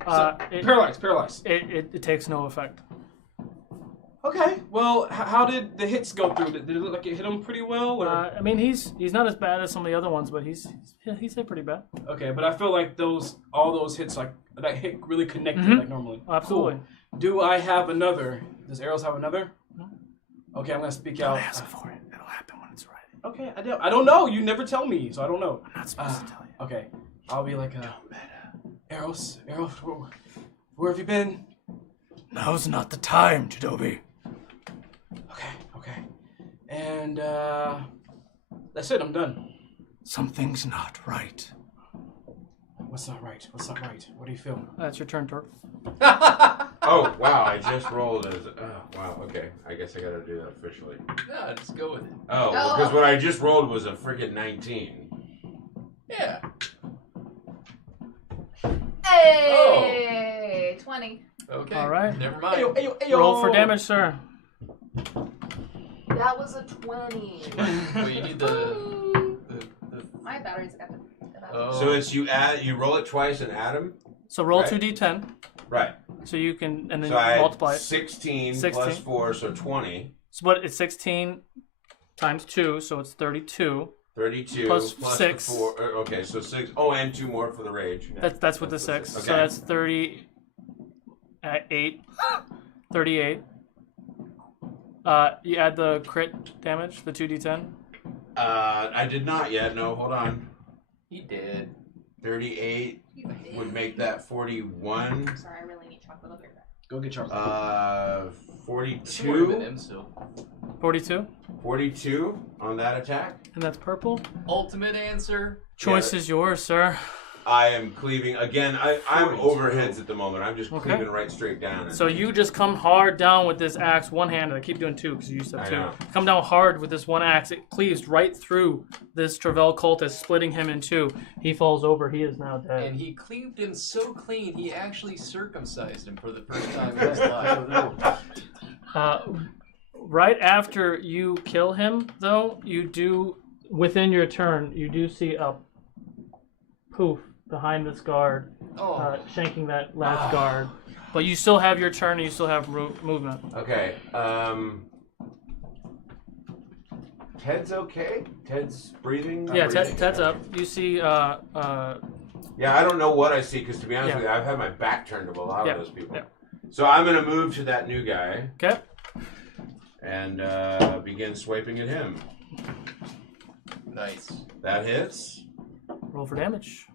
Paralyze. It takes no effect. Okay. Well, how did the hits go through? Did it look like it hit him pretty well? Or? I mean, he's not as bad as some of the other ones, but he's hit pretty bad. Okay, but I feel like all those hits that hit really connected like normally. Absolutely. Cool. Do I have another? Does Arrows have another? No. Okay, I'm gonna speak out. Ask for it. It'll happen when it's right. Okay, I don't know. You never tell me, so I don't know. I'm not supposed to tell you. Okay, I'll be like, Arrows, where have you been? Now's not the time, Jadobi. Okay. And that's it. I'm done. Something's not right. What's not right? What do you feel? That's your turn, Torque. Oh, wow, I just rolled as... wow, okay. I guess I gotta do that officially. No, just go with it. Oh, because what I just rolled was a friggin' 19. Yeah. Hey! 20. Okay. All right. Never mind. Ayo. Roll for damage, sir. That was a 20. Well, you need the My batteries got the... Oh. So it's you roll it twice and add them? So roll Right. 2d10. Right. So you can, and then So I multiply had it. 16 plus 4, so 20. So what? It's 16 times 2, so it's 32. 32 plus 6. The 4. Okay, so 6. Oh, and 2 more for the rage. That's with the 6. Okay. So that's 38. 38. You add the crit damage, the 2d10. I did not yet. No, hold on. He did. 38 would make that 41. I'm sorry, I really need chocolate. I'll be right back. Go get chocolate. 42. 42. 42 on that attack. And that's purple. Ultimate answer. Choice is yours, sir. I am cleaving again. I'm overheads at the moment. I'm just cleaving right straight down. So you just come hard down with this axe one-handed. I keep doing 2 because you used to have 2. know. Come down hard with this one axe. It cleaves right through this Travell cultist, splitting him in 2. He falls over. He is now dead. And he cleaved him so clean, he actually circumcised him for the first time in his life. Right after you kill him, though, you do, within your turn, you do see a poof behind this guard, shanking that last guard. But you still have your turn and you still have movement. Okay. Ted's okay? Ted's breathing? Yeah, breathing? Ted's up. You see, Yeah, I don't know what I see because to be honest with you, I've had my back turned to a lot of those people. Yeah. So I'm going to move to that new guy. Okay. And begin swiping at him. Nice. That hits. Roll for damage.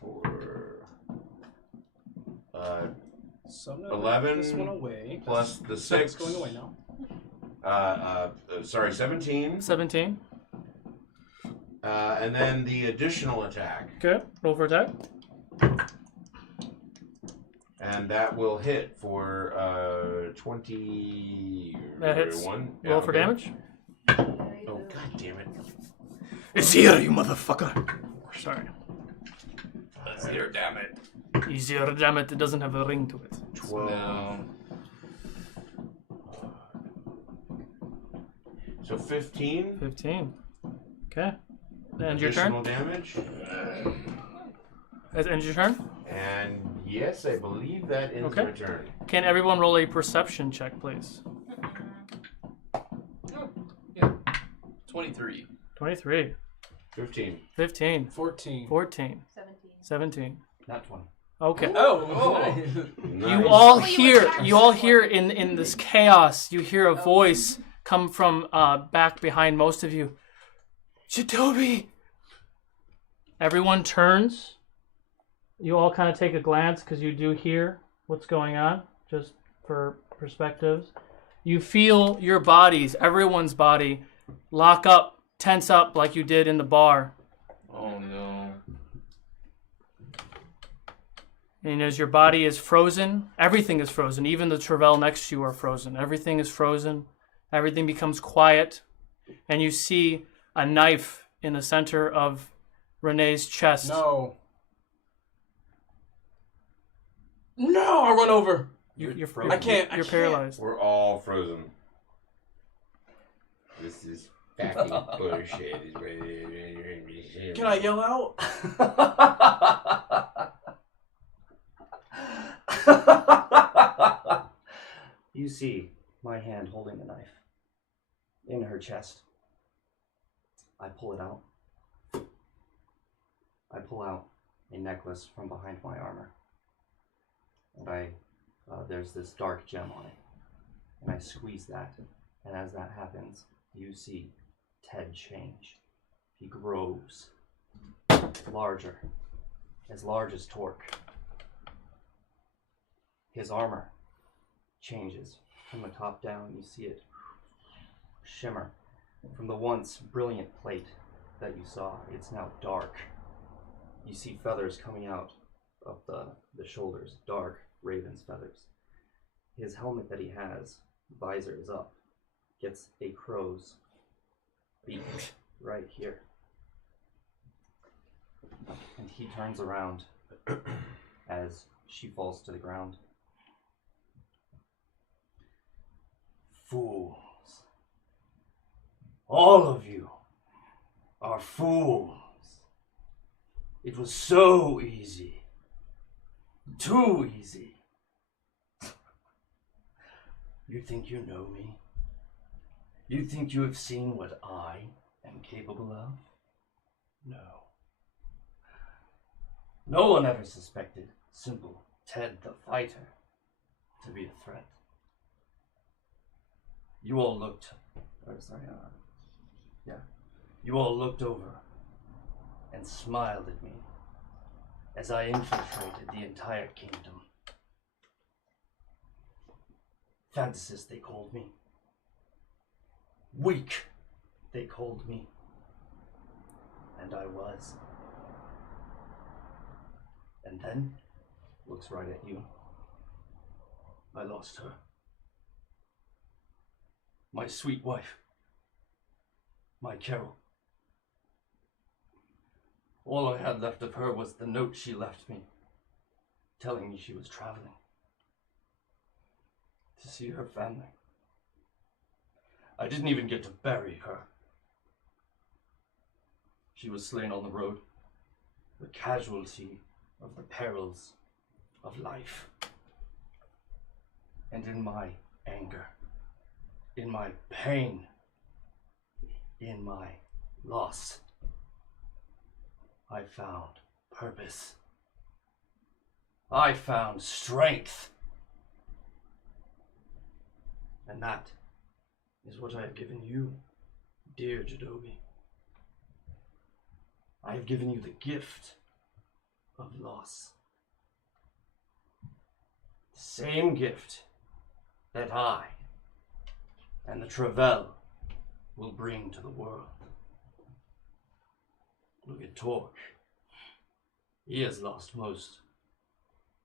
For So I'm gonna 11 put this one away. plus the So 6. it's going away now. Sorry, 17. 17. And then the additional attack. Okay. Roll for attack. And that will hit for 21. That hits. Yeah, Roll for okay. damage. Oh, god damn it. It's here, you motherfucker. Sorry. Zero, damn it. Easier, damn it. It doesn't have a ring to it. 12. No. So 15. 15. Okay. And your turn? Additional damage. That ends your turn? And yes, I believe that ends Okay. my turn. Can everyone roll a perception check, please? 23. 23. 15. 15. 14. 14. 17. 17. Not 20. Okay. Oh. Nice. You all hear in this chaos, you hear a voice come from back behind most of you. Chitobi! Everyone turns. You all kind of take a glance because you do hear what's going on, just for perspectives. You feel your bodies, everyone's body, lock up, tense up like you did in the bar. Oh no. And as your body is frozen, everything is frozen. Even the Travell next to you are frozen. Everything is frozen. Everything becomes quiet. And you see a knife in the center of Renee's chest. No. No, I run over. You're I can't. You're paralyzed. We're all frozen. This is fucking bullshit. Can I yell out? You see my hand holding the knife in her chest. I pull it out. I pull out a necklace from behind my armor. And there's this dark gem on it. And I squeeze that. And as that happens, you see Ted change. He grows larger, as large as Torque. His armor changes from the top down. You see it shimmer. From the once brilliant plate that you saw, it's now dark. You see feathers coming out of the shoulders, dark raven's feathers. His helmet that he has, visor is up, gets a crow's beak right here. And he turns around as she falls to the ground. Fools. All of you are fools. It was so easy. Too easy. You think you know me? You think you have seen what I am capable of? No. No one ever suspected simple Ted the Fighter to be a threat. You all looked, you all looked over and smiled at me as I infiltrated the entire kingdom. Fantasist, they called me. Weak, they called me. And I was. And then, looks right at you, I lost her. My sweet wife. My Carol. All I had left of her was the note she left me, telling me she was traveling to see her family. I didn't even get to bury her. She was slain on the road, the casualty of the perils of life. And in my anger, in my pain, In my loss, I found purpose. I found strength. And that is what I have given you, dear Jadobi. I have given you the gift of loss. The same gift that I and the Travel will bring to the world. Look at Torque. He has lost most,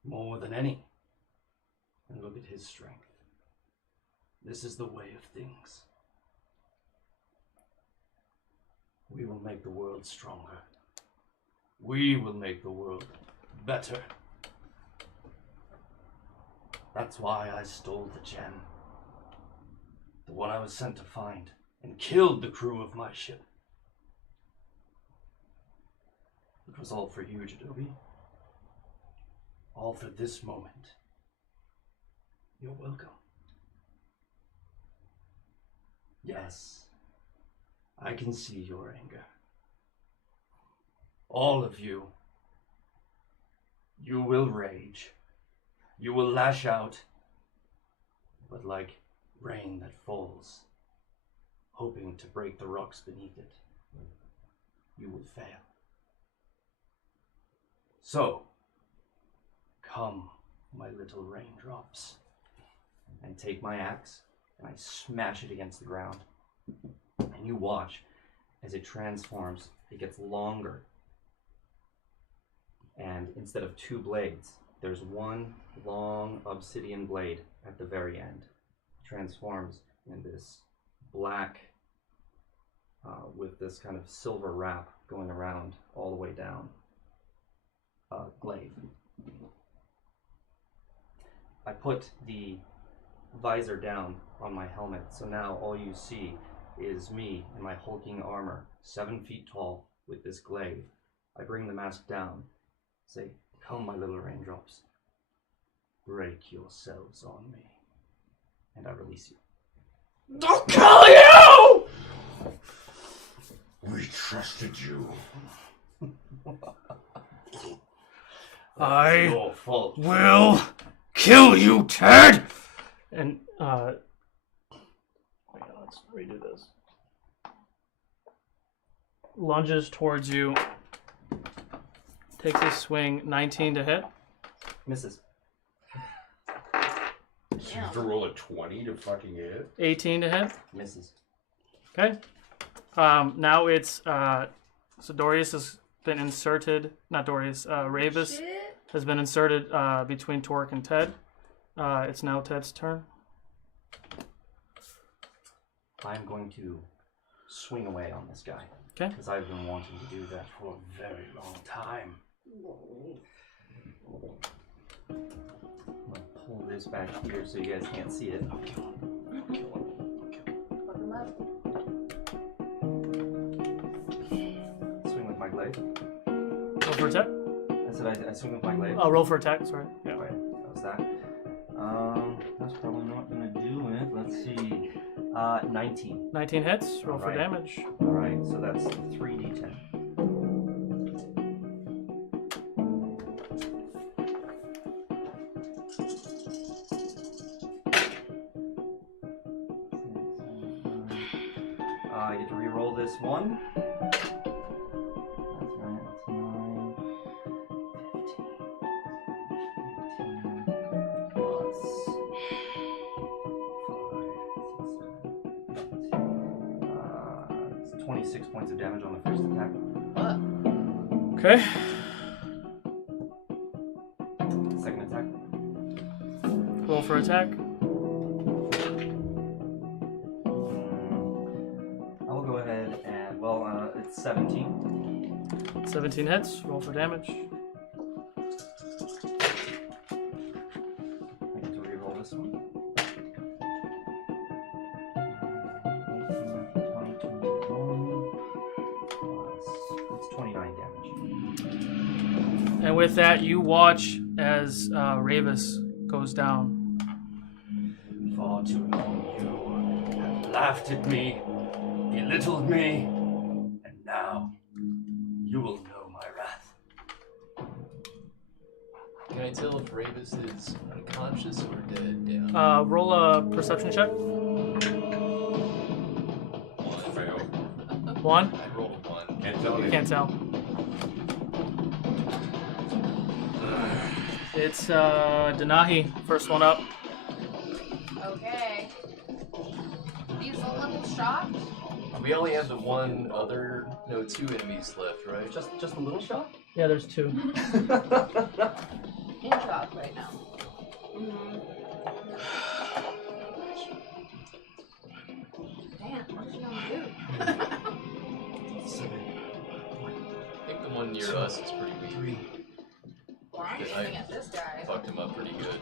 more than any. And look at his strength. This is the way of things. We will make the world stronger. We will make the world better. That's why I stole the gem. The one I was sent to find, and killed the crew of my ship. It was all for you, Jadobi. All for this moment. You're welcome. Yes, I can see your anger. All of you. You will rage. You will lash out. But like rain that falls, hoping to break the rocks beneath it, you will fail. So, come, my little raindrops, and take my axe, and I smash it against the ground. And you watch as it transforms, it gets longer. And instead of two blades, there's one long obsidian blade at the very end. It transforms in this black, with this kind of silver wrap going around all the way down, glaive. I put the visor down on my helmet, so now all you see is me in my hulking armor, 7 feet tall, with this glaive. I bring the mask down, say, come my little raindrops, break yourselves on me, and I release you. I'll kill you! We trusted you. I Your fault. will kill you, Ted! And, hang on, let's redo this. Lunges towards you. Takes a swing, 19 to hit. Misses. So you have to roll a 20 to fucking hit? 18 to hit. Misses. Okay. Now it's, so Dorius has been inserted, not Dorius, Ravis has been inserted between Torque and Ted. It's now Ted's turn. I'm going to swing away on this guy. Okay. Because I've been wanting to do that for a very long time. I'm going to pull this back here so you guys can't see it. I'll kill him. I'll kill him. Fuck him up. Swing with my glaive. Roll for attack. I said I swing with my glaive. Oh, roll for attack, sorry. Yeah. Right, that was that. That's probably not going to do it. Let's see. 19. 19 hits. Roll for Alright. damage. Alright, so that's 3d10. I get to re-roll this one. That's right, that's 9, 15, plus 5, 6, 7, 8, it's 26 points of damage on the first attack. Okay. Second attack. Roll for attack. I will go ahead and, well, it's 17. 17 hits. Roll for damage. I get to re-roll this one. 29 damage. And with that, you watch as Ravis goes down. Far too long you have laughed at me. belittled me, and now you will know my wrath. Can I tell if Ravis is unconscious or dead? Yeah. Roll a perception check. Fail. 1. I rolled a 1. Can't tell you. Can't tell. It's Denahi, first one up. Okay. He's a little shocked. We only have the two enemies left, right? Just a little shot? Yeah, there's 2. In shock right now. Damn, what's she gonna do? I think the one near us is pretty weak. Well, I'm shooting at this guy. Fucked him up pretty good.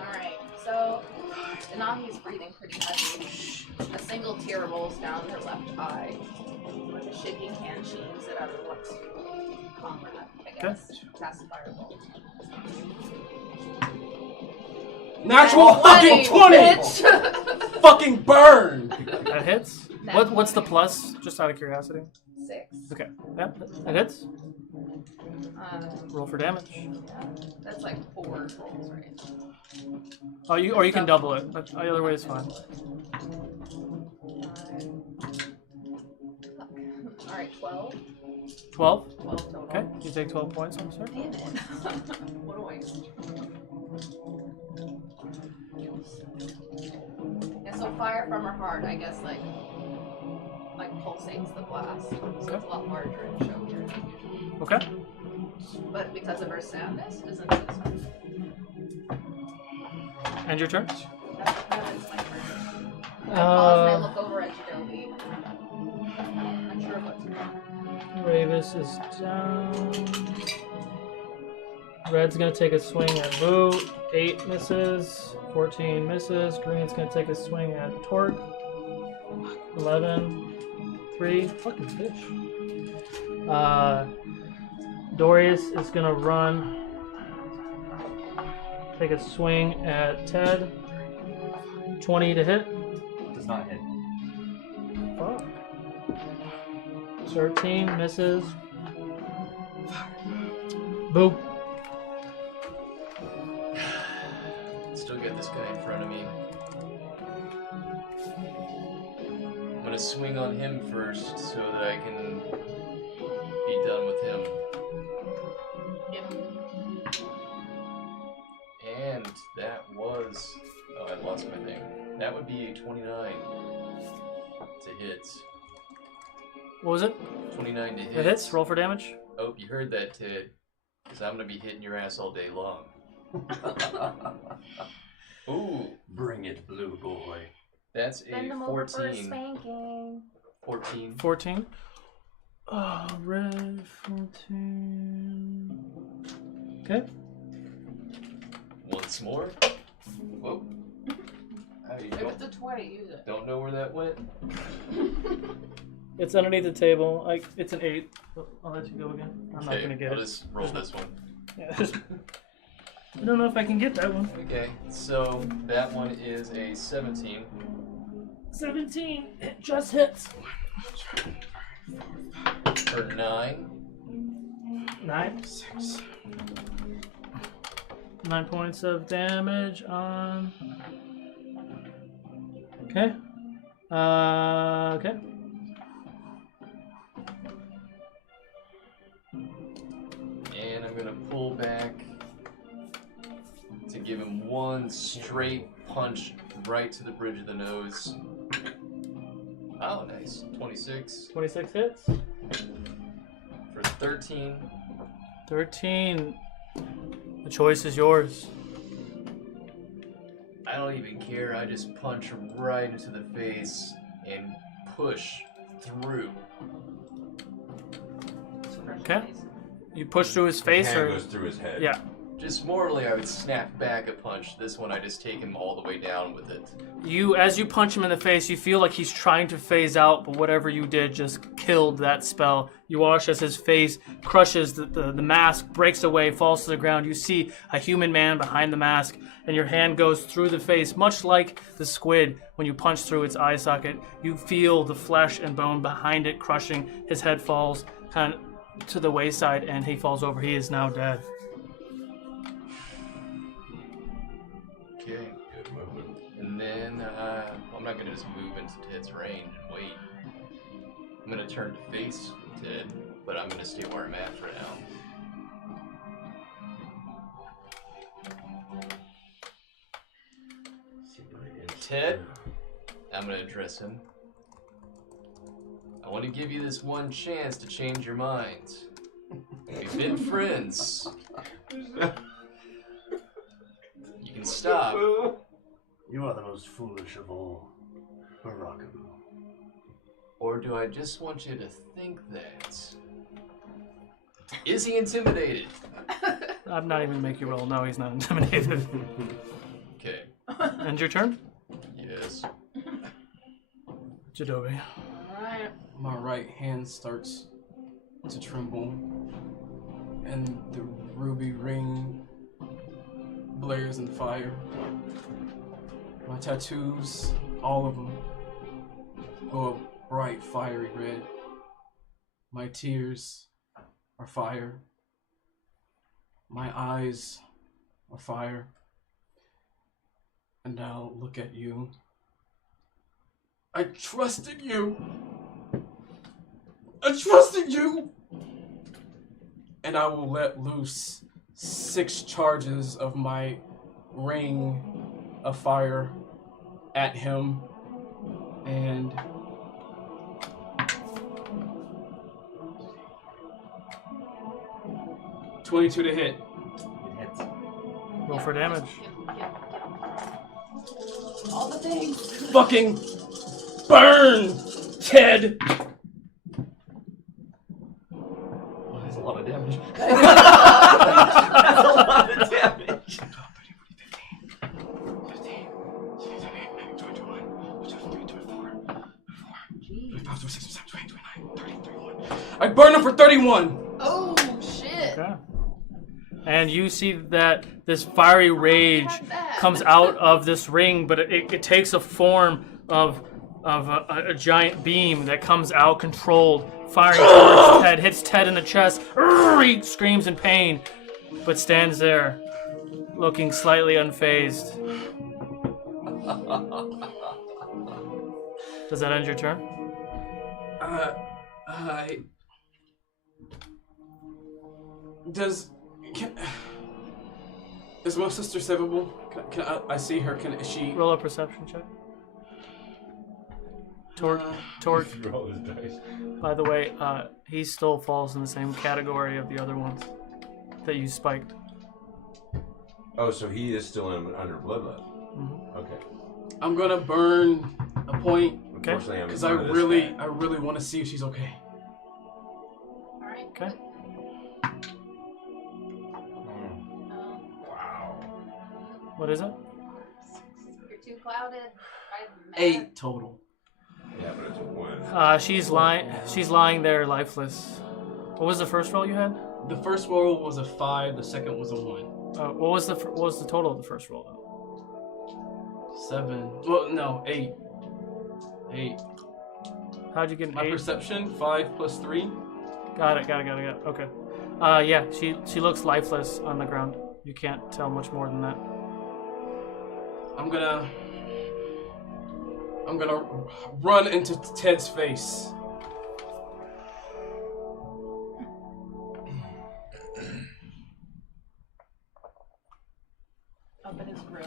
Alright, so Denahi's breathing pretty heavy. A single tear rolls down her left eye. With a shaking hand, she aims it at her left comrade, I guess. Cast a firebolt. Natural fucking 20! Fucking burn! That hits. What's the plus? Just out of curiosity. 6. Okay. Yep, that hits. Roll for damage. Yeah, that's like 4 rolls, right? Oh, or you can double it. But the other way is fine. Alright, 12. 12? 12 total. Okay, you take 12 points, I'm sorry. Damn it. What do I do? And so fire from her heart, I guess, like pulsates the blast. So it's a lot larger and chokier than usual. Okay. But because of her sadness, isn't it? And your turn? That is my turn. I pause and I look over at Jadobi. I'm not sure what to do. Ravis is down. Red's gonna take a swing at Boo. 8 misses. 14 misses. Green's gonna take a swing at Torque. 11. 3. Fucking bitch. Dorius is gonna run. Take a swing at Ted. 20 to hit. Does not hit. Fuck. 13 misses. Boo. Still got this guy in front of me. I'm gonna swing on him first so that I can be done with him. And that was... Oh, I lost my thing. That would be a 29 to hit. What was it? 29 to hit. It hits. Roll for damage. Oh, you heard that, Ted. Because I'm going to be hitting your ass all day long. Ooh. Bring it, blue boy. That's a Send them over for a 14. spanking. 14. 14. Oh, red 14. Okay. Once more. Whoa. If it's a 20, use it. Don't know where that went. It's underneath the table. It's an 8. I'll let you go again. I'm not gonna get I'll it. just roll this one. Yeah, I don't know if I can get that one. Okay, so that one is a 17. 17. It just hits. For 9. 9. 6. 9 points of damage on. Okay. Okay. And I'm gonna pull back to give him one straight punch right to the bridge of the nose. Oh, nice. 26. 26 hits. For 13. 13. The choice is yours. I don't even care. I just punch right into the face and push through. Okay. You push through his face, hand or goes through his head. Yeah. Just morally, I would snap back a punch. This one, I just take him all the way down with it. As you punch him in the face, you feel like he's trying to phase out, but whatever you did just killed that spell. You watch as his face crushes, the mask breaks away, falls to the ground. You see a human man behind the mask, and your hand goes through the face, much like the squid when you punch through its eye socket. You feel the flesh and bone behind it crushing. His head falls kind of to the wayside, and he falls over. He is now dead. Okay. Good movement. And then I'm not gonna just move into Ted's range and wait. I'm gonna turn to face Ted, but I'm gonna stay where I'm at for now. Ted, I'm gonna address him. I want to give you this one chance to change your mind. We've been friends. You can stop. You are the most foolish of all, Barakaboo. Or do I just want you to think that? Is he intimidated? I'm not even make you roll. No, he's not intimidated. Okay. End your turn? Yes. Jadobi. Alright. My right hand starts to tremble, and the ruby ring blares in fire. My tattoos, all of them, go a bright, fiery red. My tears are fire. My eyes are fire. And I'll look at you. I trusted you! I trusted you! And I will let loose 6 charges of my ring of fire at him. And $22 to hit. It hits. Roll for damage. All the things. Fucking burn, Ted! That's a lot of damage. That's a lot of damage. I burn him for 31! Oh, shit. Okay. And you see that this fiery rage comes out of this ring, but it takes a form of a giant beam that comes out controlled, firing towards Ted, hits Ted in the chest. He screams in pain, but stands there, looking slightly unfazed. Does that end your turn? Is my sister savable? Can I see her? Is she... Roll a perception check. Torque. Roll his dice. By the way, he still falls in the same category of the other ones that you spiked. Oh, so he is still under bloodlet. Mm-hmm. Okay. I'm gonna burn a point. Okay. Because I really want to see if she's okay. Alright. Okay. Wow. What is it? You're too clouded. I'm mad. 8 total. Yeah, but it's a 1. She's lying there lifeless. What was the first roll you had? The first roll was a 5. The second was a 1. What was the total of the first roll? 7. Well, no, 8. 8. How'd you get an 8? My perception 5 plus 3. Got it. Okay. Yeah, she looks lifeless on the ground. You can't tell much more than that. I'm gonna run into Ted's face. Up in his grill.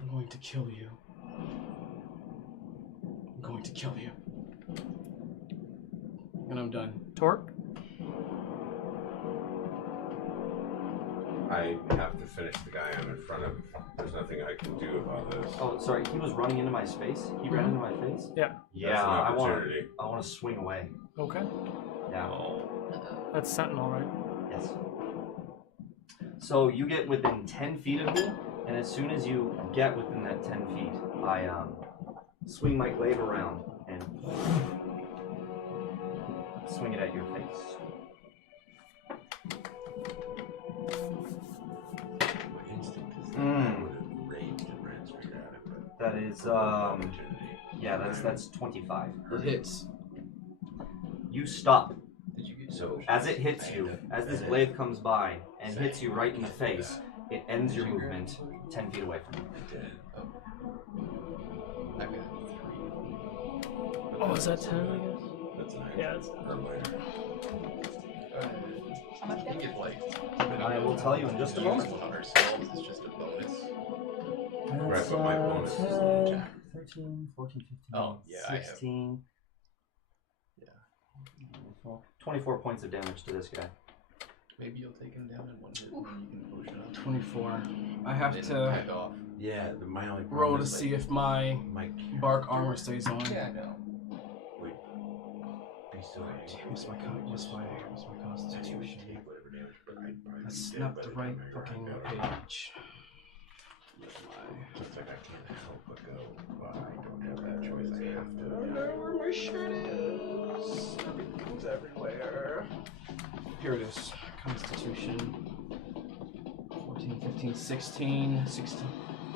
I'm going to kill you. I'm going to kill you. And I'm done. Torque? I have to finish the guy I'm in front of. There's nothing I can do about this. Oh, sorry. He was running into my space. He ran into my face. Yeah. Yeah. That's an opportunity. I want to swing away. Okay. Yeah. That's Sentinel, right? Yes. So you get within 10 feet of me, and as soon as you get within that 10 feet, I swing my glaive around and swing it at your face. That is, yeah, that's 25. It hits. You stop. Did you get So as it hits you, as this glaive comes by and hits you right in the face, it ends your movement 10 feet away from you. I got 3. Oh, is that 10, I guess? That's nice. Yeah, it's How much do you get light? I will tell you in just a moment. On ourselves, it's just a bonus. Right, but my bonus is an attack. 13, 14, 15, Oh, yeah, 16. Yeah. 24 points of damage to this guy. Maybe you'll take him down in one hit, and then you can potion up. 24. I have Then to head off. Yeah, my only problem roll to is, see if my bark armor stays on. Yeah, I know. Wait. Be so What's my constitution? That's not the right fucking page. It's like I can't help but go, but I don't have that choice. I have to. I don't know where my shirt is. Everything's everywhere. Here it is. Constitution. 14, 15, 16.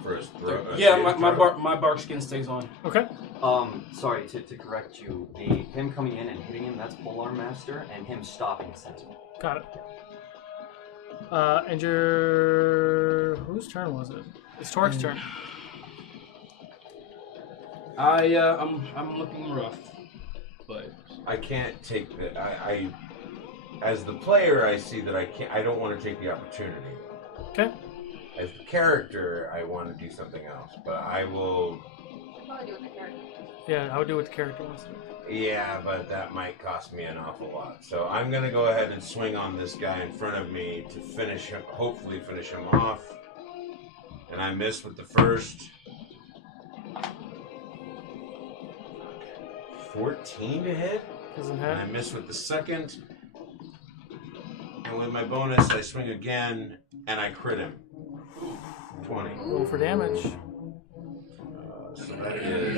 First throw. Yeah, my bark skin stays on. Okay. Sorry to correct you. Him coming in and hitting him, that's Polar Master, and him stopping is his. Got it. And your... Whose turn was it? It's Torque's turn. I'm looking rough, but I can't take the. I as the player, I see that I don't want to take the opportunity. Okay. As the character, I want to do something else, but I will. Probably do with the character. Yeah, I would do what the character wants to do. Yeah, but that might cost me an awful lot. So I'm gonna go ahead and swing on this guy in front of me to finish him. Hopefully, finish him off. And I missed with the first. 14 to hit. Doesn't And I missed with the second. And with my bonus, I swing again, and I crit him. 20. Roll for damage. So that is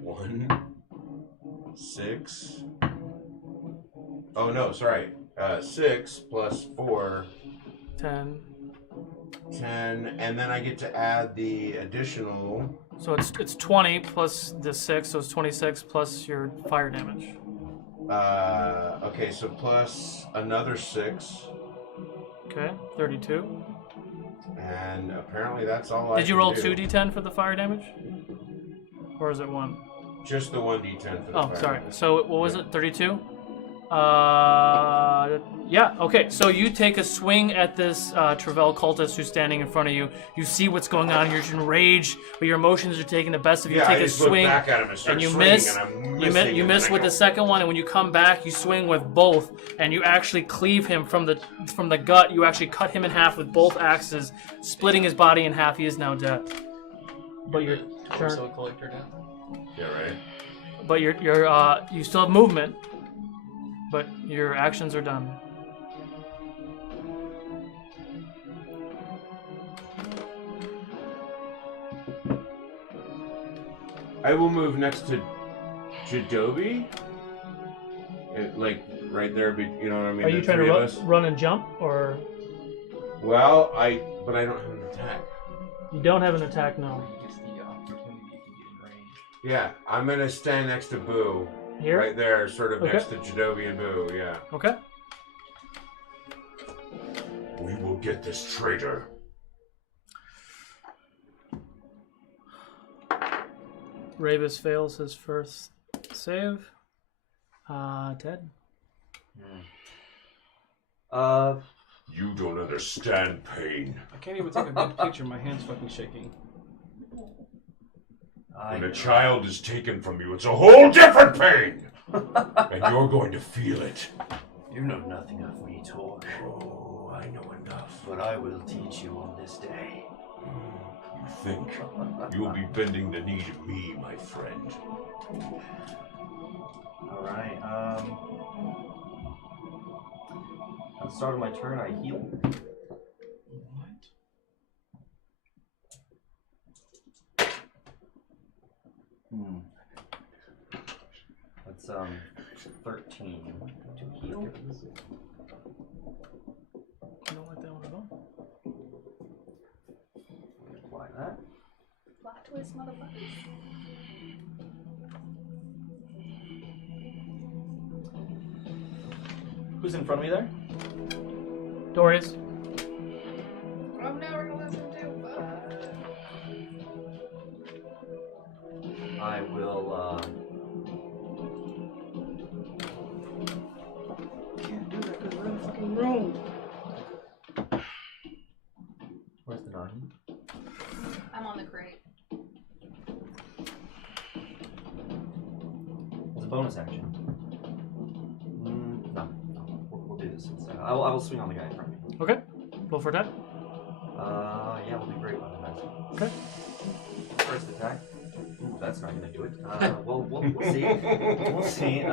1, 6. Oh no, sorry. 6 plus 4. 10. 10, and then I get to add the additional. So it's 20 plus the 6, so it's 26 plus your fire damage. Okay, so plus another 6. Okay, 32. And apparently that's all I Did you can roll do. 2d10 for the fire damage? Or is it 1? Just the 1d10 for the Oh, fire sorry. damage. So what was it? 32? Yeah, okay. So you take a swing at this Travell cultist who's standing in front of you. You see what's going on. You're enraged, but your emotions are taking the best of you. Yeah, Take I a just look swing, back at him and start and you swinging, miss. and I'm You missing, miss and with I the second one, and when you come back, you swing with both, and you actually cleave him from the gut. You actually cut him in half with both axes, splitting his body in half. He is now dead. But your turn. Torso collector down. Yeah, right. But you still have movement, but your actions are done. I will move next to Jadobi. Like right there, you know what I mean? Are you the trying to three of us. run and jump, or Well, but I don't have an attack. you don't have an attack? No. Gets the opportunity if you get in range. Yeah, I'm gonna stand next to Boo. Here? Right there, sort of Okay. next to Jadobi and Boo, yeah. Okay. We will get this traitor. Ravis fails his first save. Ted. You don't understand pain. I can't even take a good picture. My hand's fucking shaking. When a child is taken from you, it's a whole different pain. And you're going to feel it. You know nothing of me, Tor. Oh, I know enough. But I will teach you on this day. You think you'll be bending the knee to me, my friend. Alright, At the start of my turn, I heal. That's 13 to heal. I don't like that one at all. Apply that. Plot twist, motherfuckers. Who's in front of me there? Doris. I'm never gonna listen to. I will. Can't do that because we're in a fucking room. Where's the Nahi? I'm on the crate. It's a bonus action. No. We'll do this instead. I will swing on the guy in front of me. Okay. Roll for attack. Yeah, we'll do great weapon dice. Okay. First attack. Ooh, that's not gonna do it. Well, we'll see. We'll see.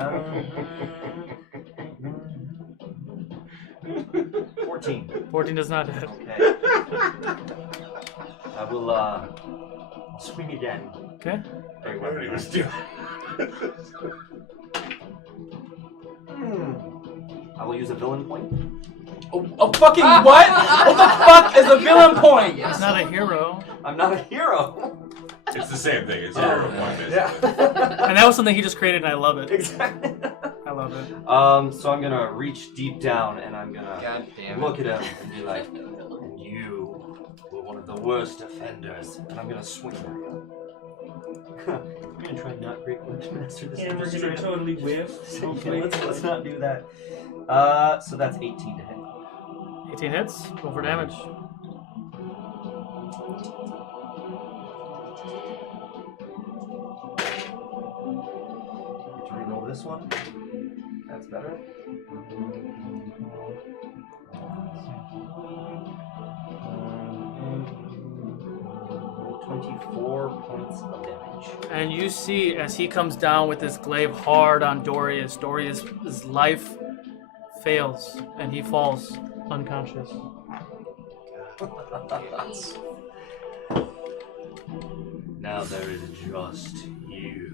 14. 14 does not hit. Okay. I will swing again. Okay. Great weapon dice. I will use a villain point. A fucking what? What the fuck is a villain point? He's not a hero. I'm not a hero. It's the same thing. It's a hero point, basically. Yeah. And that was something he just created, and I love it. Exactly. I love it. So I'm gonna reach deep down and I'm gonna God damn it. look at him and be like, and you were one of the worst offenders. And I'm gonna swing at him. We're gonna try not break weapon master this And we're time. gonna totally whiff. Yeah, let's not do that. So that's 18 to hit. 18 hits. Roll for damage. Get to reroll this one. That's better. 24 points of damage. And you see as he comes down with this glaive hard on Dorius, Dorius' life fails and he falls unconscious. Now there is just you.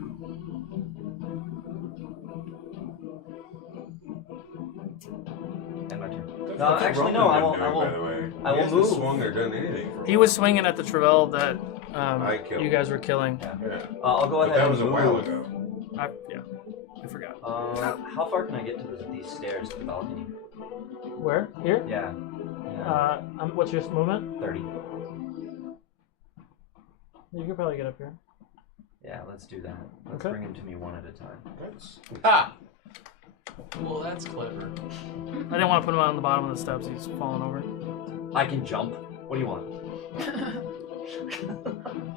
And my turn. No, actually, no. I will. By the way, I will move. Swung or done anything. He was swinging at the Travell that I killed. you guys were killing. Yeah. I'll go But ahead. that and was a move. while ago. I forgot. How far can I get to these stairs to the balcony? Where? Here? Yeah. What's your movement? 30. You could probably get up here. Yeah, let's do that. Let's Okay. bring him to me one at a time. Ha! Well, that's clever. I didn't want to put him on the bottom of the steps. He's falling over. I can jump. What do you want?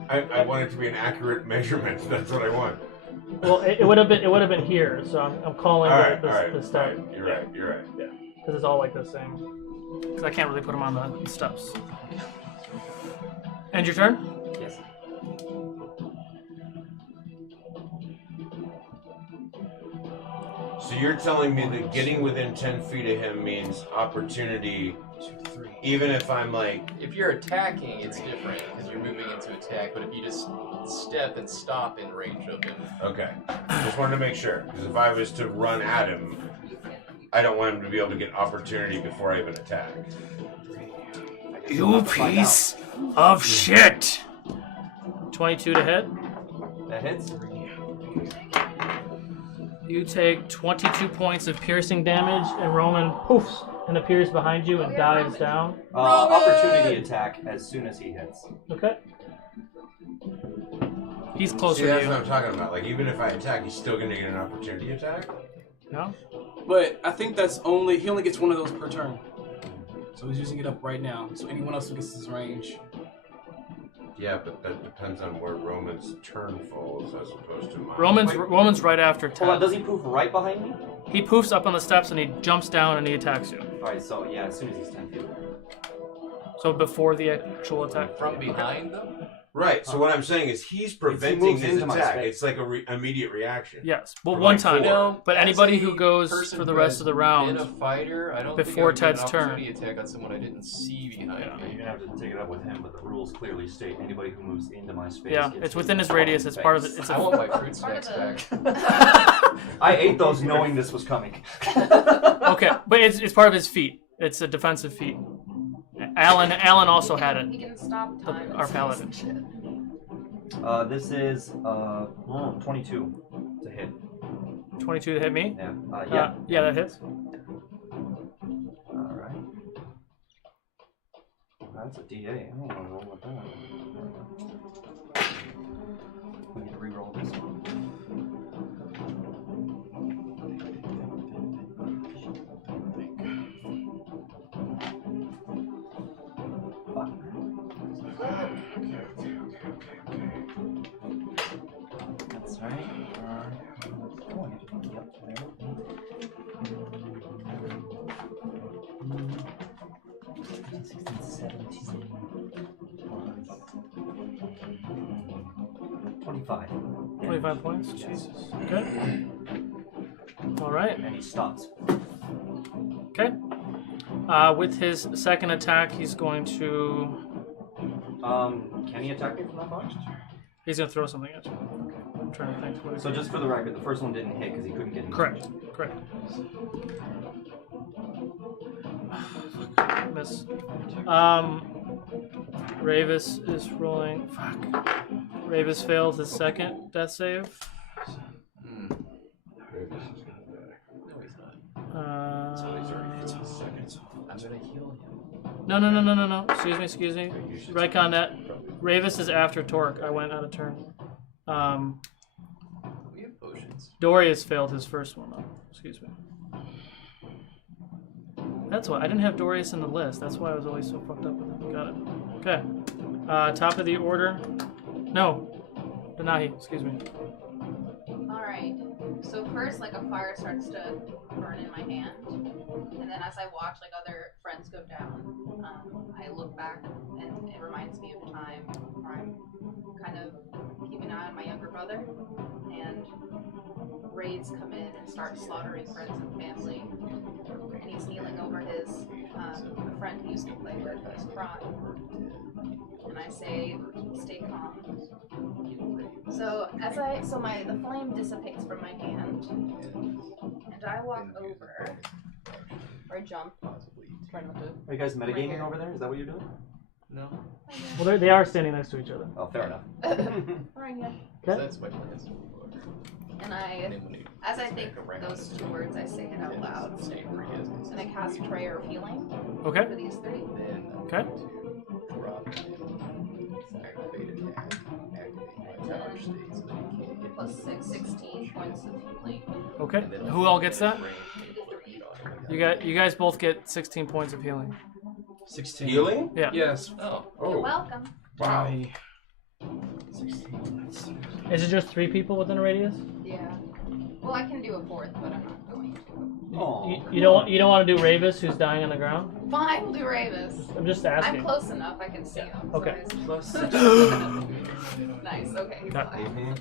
I want it to be an accurate measurement. That's what I want. Well, it would have been here. So I'm calling the step. You're right. Yeah, because it's all like the same. Because I can't really put him on the steps. End your turn. Yes. So you're telling me that getting within 10 feet of him means opportunity, even if I'm like... If you're attacking, it's different because you're moving into attack. But if you just step and stop in range of him, Okay. Just wanted to make sure. Because if I was to run at him, I don't want him to be able to get opportunity before I even attack. You piece of shit! 22 to hit. That hits. You take 22 points of piercing damage, and Roman poofs and appears behind you and dives down. Opportunity attack as soon as he hits. Okay. He's closer See, to that's you. what I'm talking about. Like, even if I attack, he's still going to get an opportunity attack? No? But I think he only gets one of those per turn. So he's using it up right now. So anyone else who gets his range. Yeah, but that depends on where Roman's turn falls as opposed to mine. Roman's right after 10. Hold on, does he poof right behind me? He poofs up on the steps and he jumps down and he attacks you. Alright, so yeah, as soon as he's 10 feet away. So before the actual attack. from behind them. Right. So what I'm saying is he's preventing moves his into my attack. space. It's like a immediate reaction. Yes, well, For one like time. 4. But As anybody a who goes person for the who rest has of the round been a fighter, I don't before think I would Ted's get an turn. opportunity attack on someone I didn't see behind me. You're gonna have to take it up with him, but the rules clearly state anybody who moves into my space. Yeah, gets it's within his radius. It's part of it. It's I want my fruit snacks back. I ate those knowing this was coming. Okay, but it's part of his feat. It's a defensive feat. Alan also had it. He can stop time. Our paladin. This is 22 to hit. 22 to hit me? Yeah. Yeah, that hits. Alright. That's a D8. I don't want to roll with that. We need to re-roll this one. That's right. Yep, there. 25. 25 points? Jesus. Okay. Alright. And he stops. Okay. With his second attack, he's going to... Can he attack me from that far? He's going to throw something at you. I'm trying to think. What So just for the record, the first one didn't hit because he couldn't get in. Correct. Miss. Ravis is rolling. Fuck. Ravis failed his second death save. I'm gonna heal him. No. Excuse me. Retcon that. Ravis is after Torque. I went out of turn. We have potions. Dorius failed his first one, though. Excuse me. That's why I didn't have Dorius in the list. That's why I was always so fucked up with it. Got it. Okay. Top of the order. No. Denahi, excuse me. Alright. So first, like, a fire starts to burn in my hand. And then as I watch, like, other friends go down, I look back and it reminds me of a time where I'm kind of keeping an eye on my younger brother. And raids come in and start slaughtering friends and family. And he's kneeling over his a friend he used to play with who's crying. And I say, stay calm. So the flame dissipates from my hand, and I walk over or jump. Try not to. Are you guys metagaming over there? Is that what you're doing? No. Well, they are standing next to each other. Oh, fair enough. Right here. Okay. That's my plans. And as I think those two words, I say it out loud. And I cast Prayer of Healing. Okay. For these three. Okay. Plus 16 points of healing. Okay. Who all gets that? You guys both get 16 points of healing. 16. Healing? Yeah. Yes. You're welcome. Wow. Is it just 3 people within a radius? Yeah. Well, I can do a fourth, but I'm not going to. You don't want to do Ravis, who's dying on the ground? Fine, we'll do Ravis. I'm just asking. I'm close enough. I can see him. so Okay. Nice. Okay. Fine.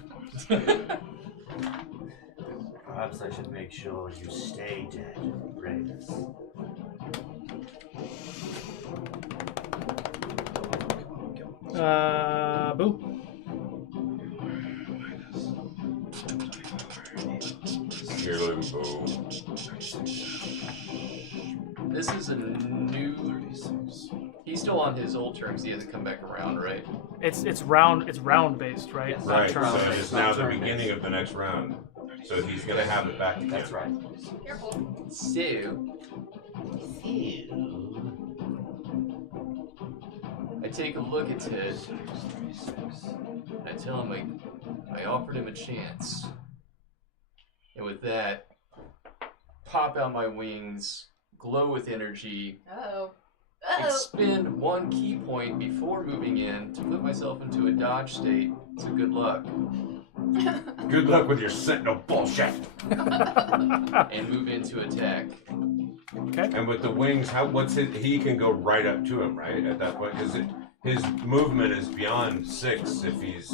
Perhaps I should make sure you stay dead, Ravis. Boo. Healing boom. This is a new. He's still on his old terms. He hasn't come back around, right? It's round based, right? Yes. Right, Turn so based. it's now the beginning of the next round. So he's gonna have it back again. That's right. Careful. So, I take a look at Ted. I tell him I offered him a chance. And with that, pop out my wings, glow with energy, Uh-oh. expend 1 key point before moving in to put myself into a dodge state. So good luck. Good luck with your sentinel bullshit. And move into attack. Okay. And with the wings, what's it? He can go right up to him, right? At that point, because his movement is beyond 6 if he's...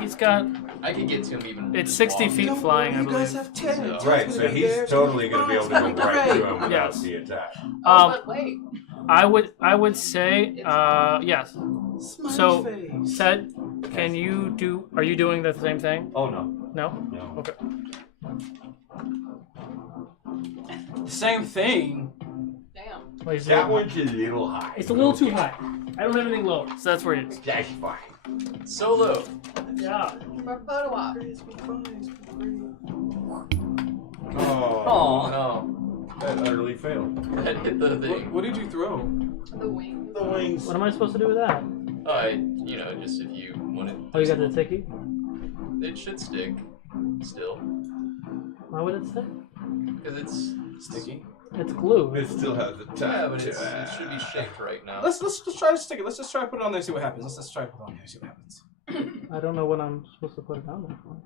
He's got... I could get to him even... It's 60 feet flying, I believe. Right, so he's totally going to be able to go right to him without Yes. the attack. But wait. I would say yes. So, Ted, can you do? Are you doing the same thing? Oh no. No. No. Okay. Same thing. Damn. Well, he's That doing- one's a little high. It's a little too high. I don't have anything lower, so that's where it is. That's fine. Solo. Yeah. For photo op. Oh. Oh. That utterly failed. That hit the thing. What did you throw? The wings. The wings. What am I supposed to do with that? Just if you wanted... Oh, you got the ticky? It should stick. Still. Why would it stick? Because it's... Sticky? It's glue. It still has the Yeah, tap but to it should be shaped right now. Let's just try to stick it. Let's just try to put it on there. See what happens. Let's just try to put it on there. See what happens. I don't know what I'm supposed to put it on there for.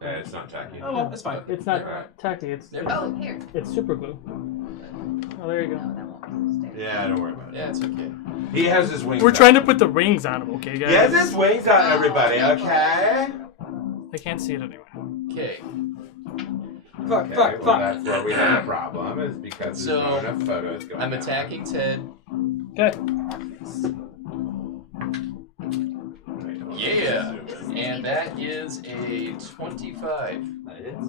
It's not tacky. Oh well, it's fine. It's not tacky. It's here. It's super glue. Oh, there you go. Yeah, don't worry about it. Yeah, it's okay. He has his wings We're out. trying to put the rings on him, okay, guys? He has his wings on, everybody, okay? I can't see it anyway. Okay. Fuck. That's where we have a problem, is because So, there's not enough photos going I'm on. attacking Ted. Okay. Yeah. And that is a 25. That hits.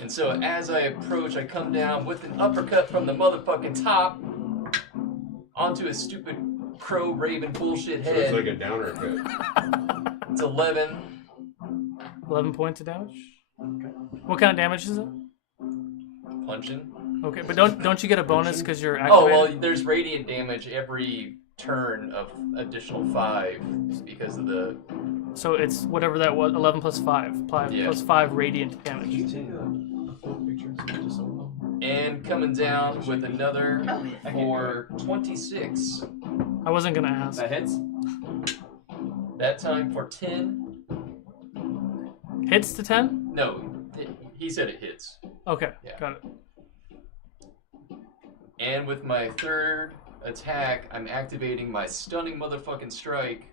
And so as I approach, I come down with an uppercut from the motherfucking top onto his stupid crow raven bullshit So head. it's like a downer hit. It's 11. 11 points of damage. Okay. What kind of damage is it? Punching. Okay, but don't you get a bonus because you're Oh, activated? well, there's radiant damage every turn of additional 5 because of the... So it's whatever that was, 11 plus 5. Yeah. Plus 5 radiant damage. And coming down with another for 26. I wasn't going to ask. That hits. That time for 10. Hits to 10? No, he said it hits. Okay, Yeah. got it. And with my third attack, I'm activating my stunning motherfucking strike.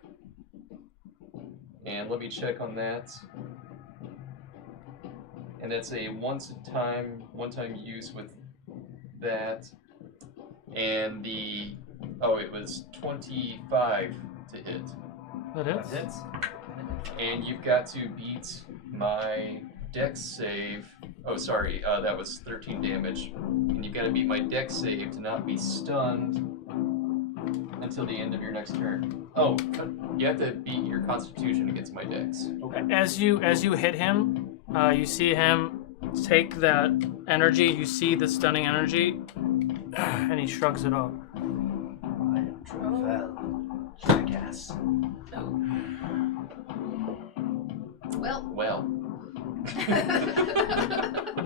And let me check on that. And that's a one-time use with that. And the... Oh, it was 25 to hit. That hits? That hits. And you've got to beat my dex save. Oh, sorry, that was 13 damage. And you've got to beat my dex save to not be stunned until the end of your next turn. Oh, you have to beat your constitution against my dex. Okay. As you hit him, you see him take that energy. You see the stunning energy, and he shrugs it off. I am Travel, jackass. Well.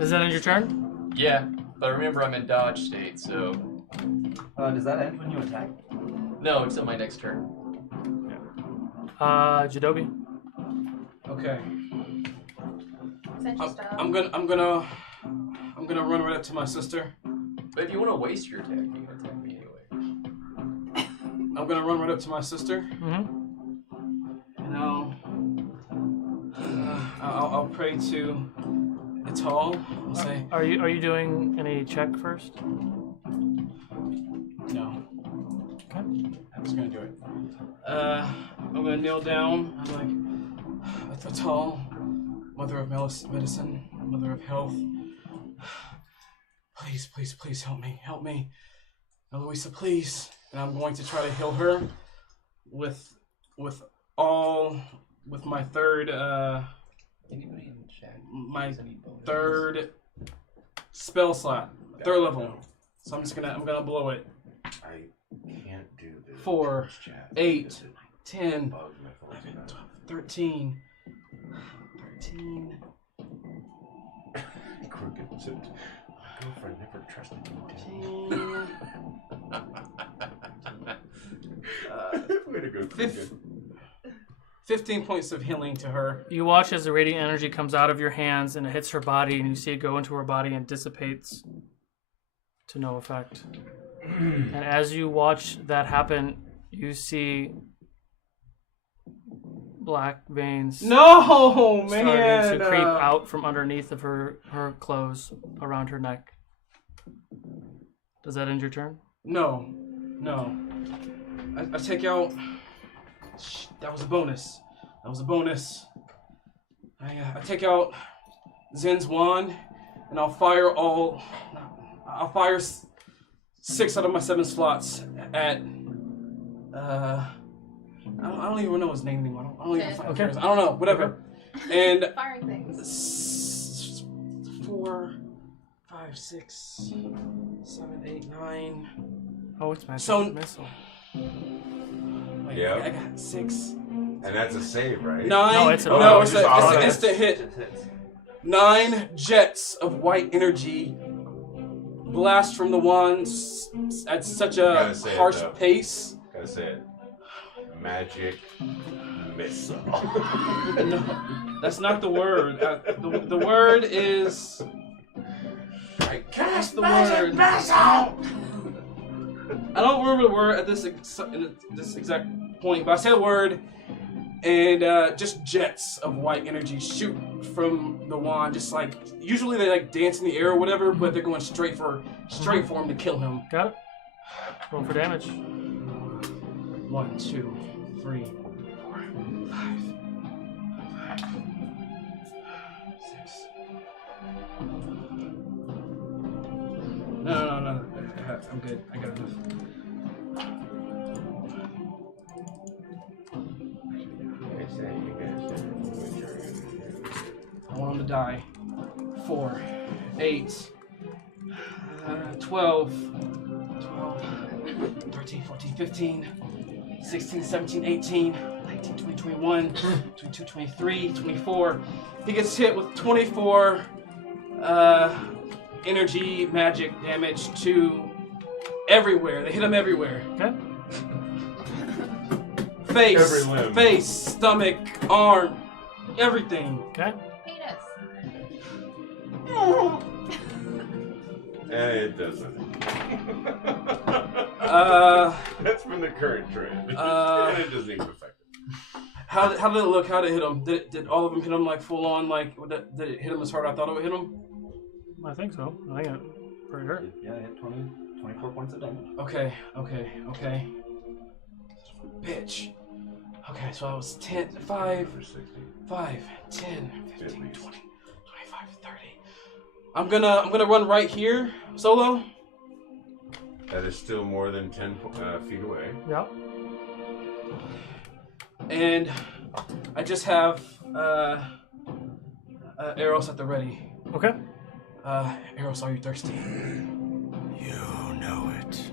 Is that on your turn? Yeah, but remember I'm in dodge state, so... Does that end when you attack? No, until my next turn. Jadobi. Okay. Sentry style. I'm gonna run right up to my sister. But if you want to waste your attack, you can attack me anyway. I'm gonna run right up to my sister. Mm-hmm. And I'll pray to Ital. I'll say, Are you doing any check first? no. Okay. I was gonna do it. I'm gonna kneel down. I'm like, Ital, Mother of Medicine, Mother of Health. Please help me. Help me. Eloisa, please. And I'm going to try to heal her with my third Anybody in the chat? my third spell slot, third level. So I'm gonna blow it. I can't do this. 4, 8, 10, 11, 12, 13. Crooked. My girlfriend never trusted me. 15 points of healing to her. You watch as the radiant energy comes out of your hands and it hits her body, and you see it go into her body and dissipates to no effect. And as you watch that happen, you see black veins. No, man. Starting to creep out from underneath of her clothes around her neck. Does that end your turn? No. I take out. That was a bonus. I take out Zen's wand, and I'll fire 6 out of my 7 slots at. I don't even know his name anymore. I don't even fucking care. I don't know. Whatever. And Firing things. 4, 5, 6, 7, 8, 9. Oh, it's my missile. Wait, Yeah. I got 6. And that's a save, right? 9. No, it's an instant hit. 9 jets of white energy blast from the wand at such a harsh pace. Gotta say it. Magic missile. No, that's not the word. The word is. I cast the word. I don't remember the word at this exact point, but I say the word, and just jets of white energy shoot from the wand. Just like usually they like dance in the air or whatever, but they're going straight for him to kill him. Got it. Roll for damage. 1, 2, 3, 4, 5, 6. No. I'm good. I got enough. I want him to die. 4, 8, 12, 13, 14, 15, 16, 17, 18, 19, 20, 21, 22, 23, 24. He gets hit with 24 energy magic damage to everywhere. They hit him everywhere. Okay. Face, stomach, arm, everything. Okay. Penis. It doesn't. That's been the current trend. And it doesn't even affect it. How did it look? How did it hit him? Did all of them hit him like full on? Like did it hit him as hard as I thought it would hit him? I think so. I think it pretty hurt. Yeah, I hit 24 points of damage. Okay. Bitch. Okay, so I was 10, 5, 10, 15, 20, 25, 30. I'm gonna run right here, solo. That is still more than 10 feet away. Yeah. And I just have arrows at the ready. Okay. Arrows, are you thirsty? You know it.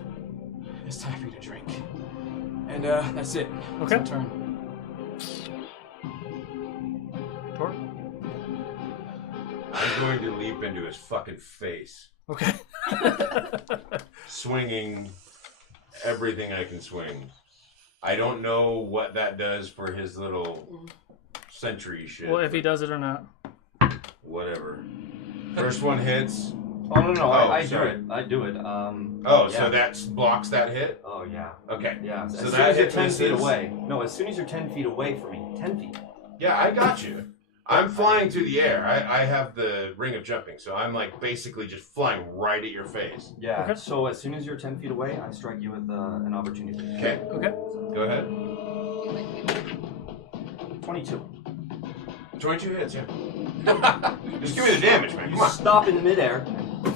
It's time for you to drink. And that's it. Okay. It's my turn. Tor? I'm going to leap into his fucking face. Okay. Swinging everything I can swing. I don't know what that does for his little sentry shit. Well, if he does it or not. Whatever. First one hits. Oh, no, I do sorry. it. I do it. So that blocks that hit? Oh, yeah. Okay. Yeah. So as soon that as you're hit 10 feet misses. away. No, as soon as you're 10 feet away from me. 10 feet. Yeah, I got you. I'm flying through the air. I have the ring of jumping, so I'm like basically just flying right at your face. Yeah. Okay. So as soon as you're 10 feet away, I strike you with an opportunity. Okay. Okay. Go ahead. 22. 22 hits, yeah. Just give me the damage, man. You Come on. stop in midair and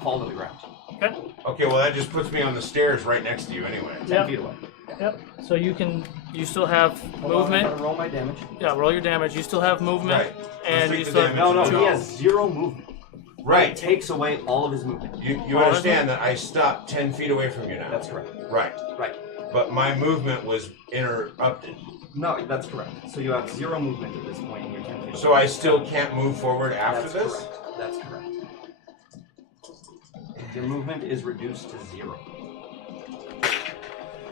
fall to the ground. Okay. Okay, well that just puts me on the stairs right next to you anyway. 10 feet away. Yep. So you still have movement. I'm gonna roll my damage. Yeah, roll your damage. You still have movement. Right. And Let's you take still the have damage. No, he has 0 movement. Right. It takes away all of his movement. You understand that I stopped 10 feet away from you now. That's correct. Right. Right. But my movement was interrupted. No, that's correct. So you have 0 movement at this point and you're 10 feet away. So I still can't move forward after That's this? correct. That's correct. Your movement is reduced to 0.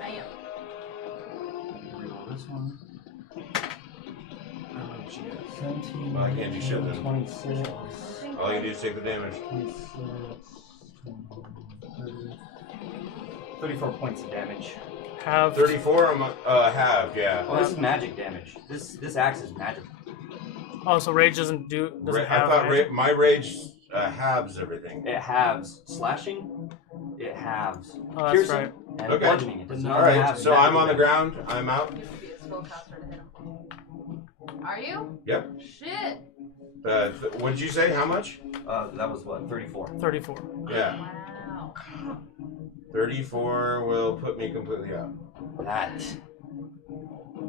I am. Reroll this one. 17. Well, I can't do shit then. 26. All you do is take the damage. 26. 30. 34 points of damage. Have 34. I'm have. Yeah. Oh, this is magic damage. This axe is magic. Oh, so rage doesn't I have thought magic? my rage halves everything. It halves slashing. It halves Oh, that's piercing right. and Okay. bludgeoning. It does All not right. have So magic I'm on the damage. ground. I'm out. You would be a spellcaster to hit him. Are you? Yep. Shit. What did you say? How much? That was what? 34. 34. Yeah. Wow. 34 will put me completely out. That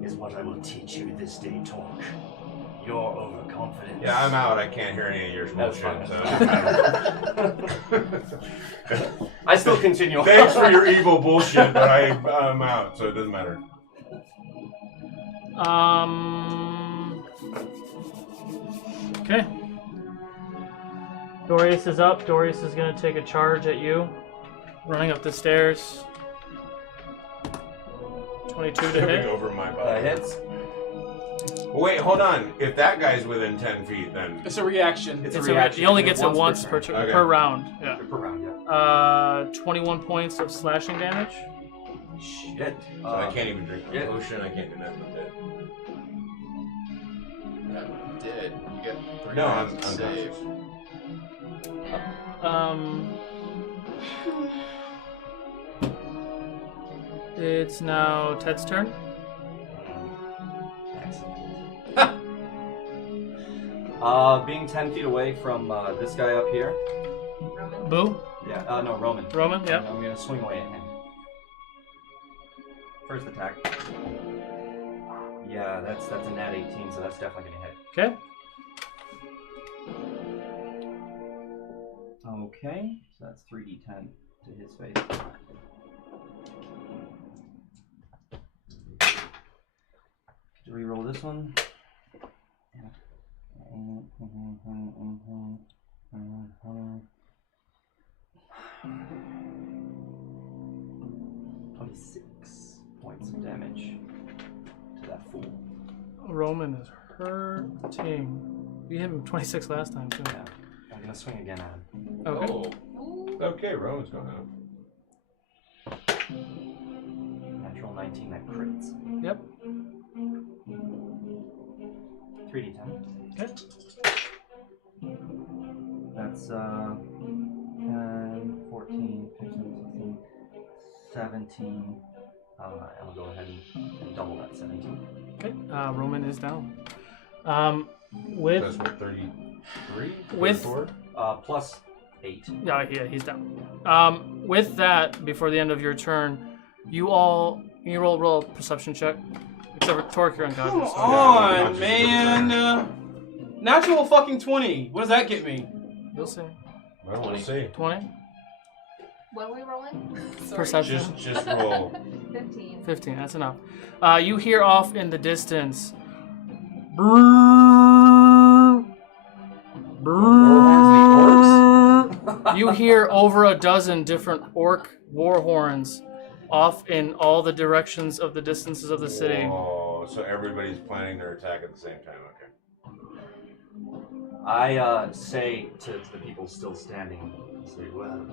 is what I will teach you this day, Torque. Your overconfidence. Yeah, I'm out. I can't hear any of your That's bullshit. fine. So. I still continue. Thanks for your evil bullshit, but I'm out, so it doesn't matter. Okay. Dorius is up. Dorius is going to take a charge at you. Running up the stairs. 22 to Tripping hit. over my body. Hits. Wait, hold on. If that guy's within 10 feet, then It's a reaction. It's a reaction. He only And gets it once per turn. Okay. round. Yeah. Per round, yeah. 21 points of slashing damage. Shit. so I can't even drink the yeah. potion. I can't do nothing with it. I'm dead. You got 3 No, rounds I'm to save. It's now Ted's turn. Being 10 feet away from this guy up here. Boo. Yeah. No, Roman. Roman. Yeah. I'm gonna swing away at him. First attack. Yeah, that's a nat 18, so that's definitely gonna hit. Okay. Okay, so that's 3d10 to his face. To reroll this one. 26 points of damage to that fool. Roman is hurting. You hit him 26 last time too. Yeah, I'm gonna swing again at him. Okay. Oh. Okay, Rowan's going out. Natural 19 that crits. Yep. 3d10. Okay. That's 10, 14, 15, 16, 17. I'll go ahead and double that 17. Okay. Roman is down. With That's what, 33? with 34? Plus 8. yeah, he's down. With that, before the end of your turn, you all can you roll a perception check. Except for Torque, you're unconscious. Come on, man. Natural fucking 20. What does that get me? You'll see. Well, we'll see. 20. What are we rolling? Sorry. Perception. Just roll. 15. 15. That's enough. You hear off in the distance. You hear over a dozen different orc war horns off in all the directions of the distances of the city. Oh, so everybody's planning their attack at the same time. Okay. I say to the people still standing, I say, well,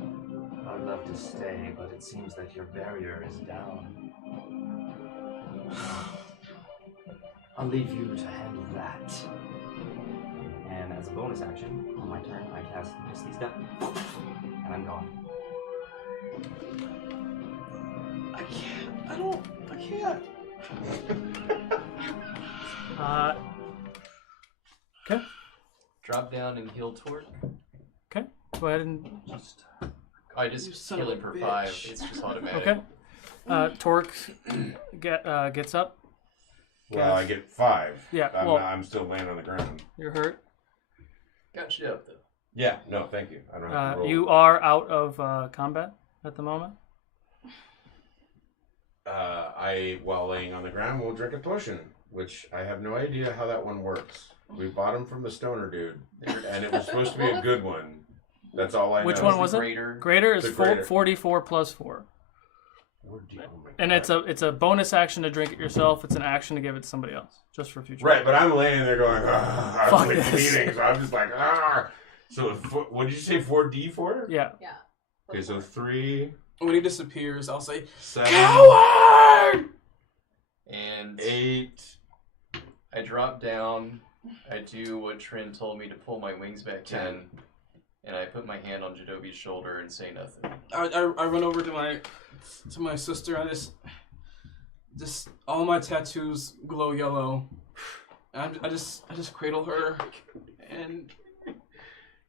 I'd love to stay, but it seems that your barrier is down. I'll leave you to handle that. And as a bonus action, on my turn, I cast Misty Step, and I'm gone. I can't. I can't. Okay. Drop down and heal Torque. Okay. Go ahead and I just heal him for 5. It's just automatic. okay. Torque gets up. Well, I get 5. Yeah, I'm still laying on the ground. You're hurt. Got you up though. Yeah. No, thank you. I don't have to roll. You are out of combat at the moment. While laying on the ground, will drink a potion, which I have no idea how that one works. We bought them from the stoner dude, and it was supposed to be a good one. That's all I know. Which one was it? Greater is The greater. 44 plus 4. And it's a bonus action to drink it yourself. It's an action to give it to somebody else, just for future. Right, but I'm laying there going, I'm Fuck like this. bleeding, so I'm just like, ah. So what did you say? 4d4? Yeah. Yeah. Okay, so 3. When he disappears, I'll say, 7, Coward! And 8. I drop down. I do what Trin told me to pull my wings back 10. And I put my hand on Jadobi's shoulder and say nothing. I run over to my sister. I just all my tattoos glow yellow. And I just cradle her, and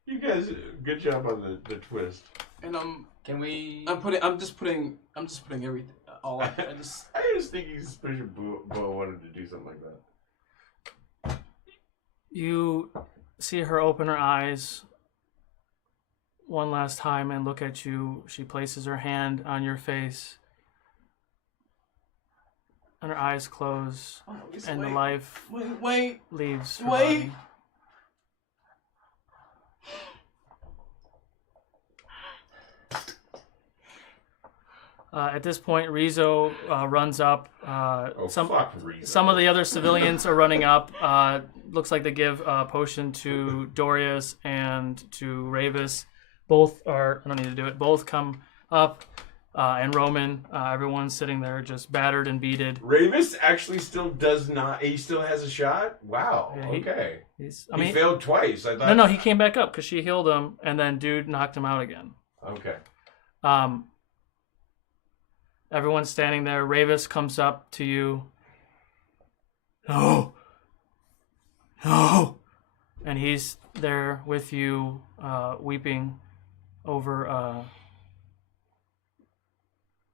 You guys, good job on the twist. and Can we? I'm just putting everything all out. I was thinking suspicious Bo wanted to do something like that. You see her open her eyes one last time and look at you. She places her hand on your face, and her eyes close, and the life leaves her body. At this point, Rizzo runs up. Some of the other civilians are running up. Looks like they give a potion to Dorius and to Ravis. Both are, I don't need to do it, both come up. And Roman, everyone's sitting there just battered and beaten. Ravis actually still does not, he still has a shot? Wow, Yeah, okay. He He failed twice, I thought. No, he came back up because she healed him, and then dude knocked him out again. Okay. Everyone's standing there. Ravis comes up to you. No. And he's there with you, weeping over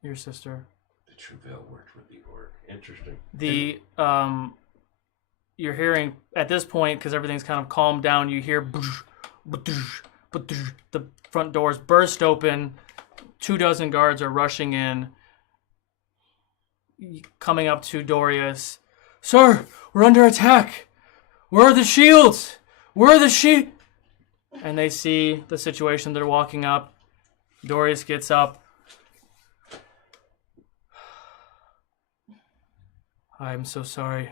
your sister. The Travail worked with the orc. Interesting. You're hearing at this point, because everything's kind of calmed down, you hear the front doors burst open. 24 guards are rushing in, coming up to Dorius. Sir, we're under attack. Where are the shields? Where are the shields? And they see the situation. They're walking up. Dorius gets up. I'm so sorry,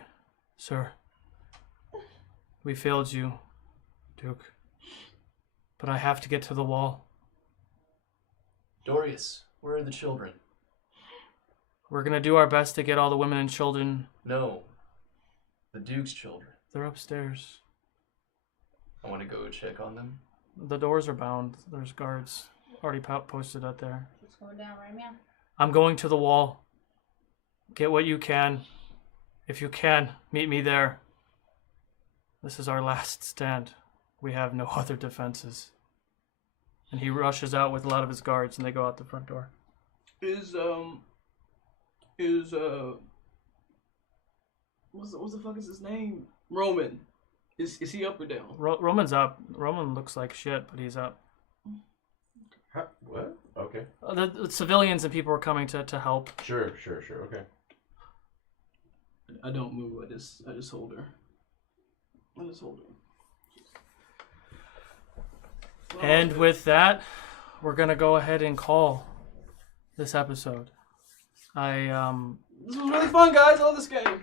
sir. We failed you, Duke. But I have to get to the wall. Dorius, where are the children? We're going to do our best to get all the women and children. No. The Duke's children. They're upstairs. I want to go check on them. The doors are bound. There's guards already posted out there. Let's go down right now. I'm going to the wall. Get what you can. If you can, meet me there. This is our last stand. We have no other defenses. And he rushes out with a lot of his guards, and they go out the front door. What the fuck is his name? Roman. Is he up or down? Roman's up. Roman looks like shit, but he's up. What? Okay. The civilians and people are coming to help. Sure. Okay. I don't move. I just hold her. I just hold her. And with that, we're gonna go ahead and call this episode. This was really fun, guys. I love this game.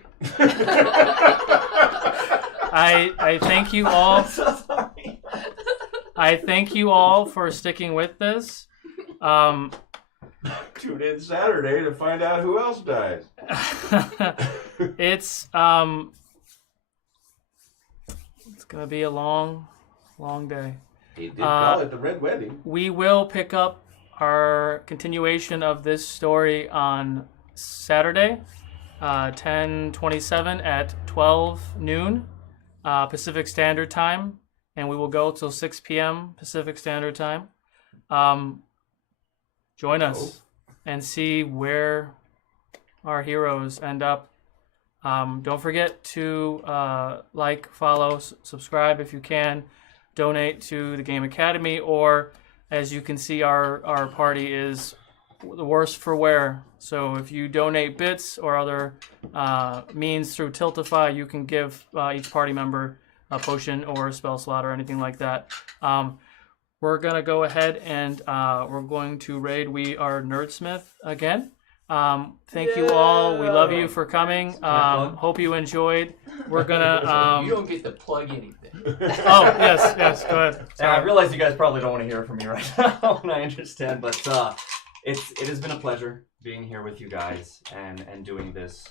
I thank you all. I'm so sorry. I thank you all for sticking with this. Tune in Saturday to find out who else dies. It's gonna be a long day. He did call it the Red Wedding. We will pick up our continuation of this story on Saturday, 10/27 at 12 noon Pacific Standard Time, and we will go till 6 p.m. Pacific Standard Time. Join us and see where our heroes end up. Don't forget to like, follow, subscribe if you can. Donate to the Game Academy, or as you can see, our party is the worse for wear. So if you donate bits or other means through Tiltify, you can give each party member a potion or a spell slot or anything like that. We're going to go ahead and we're going to raid We Are Nerdsmith again. Thank you all. We love you for coming. Hope you enjoyed. We're gonna. You don't get to plug anything. Oh yes, go ahead. I realize you guys probably don't want to hear from me right now, and I understand, but It has been a pleasure being here with you guys and doing this.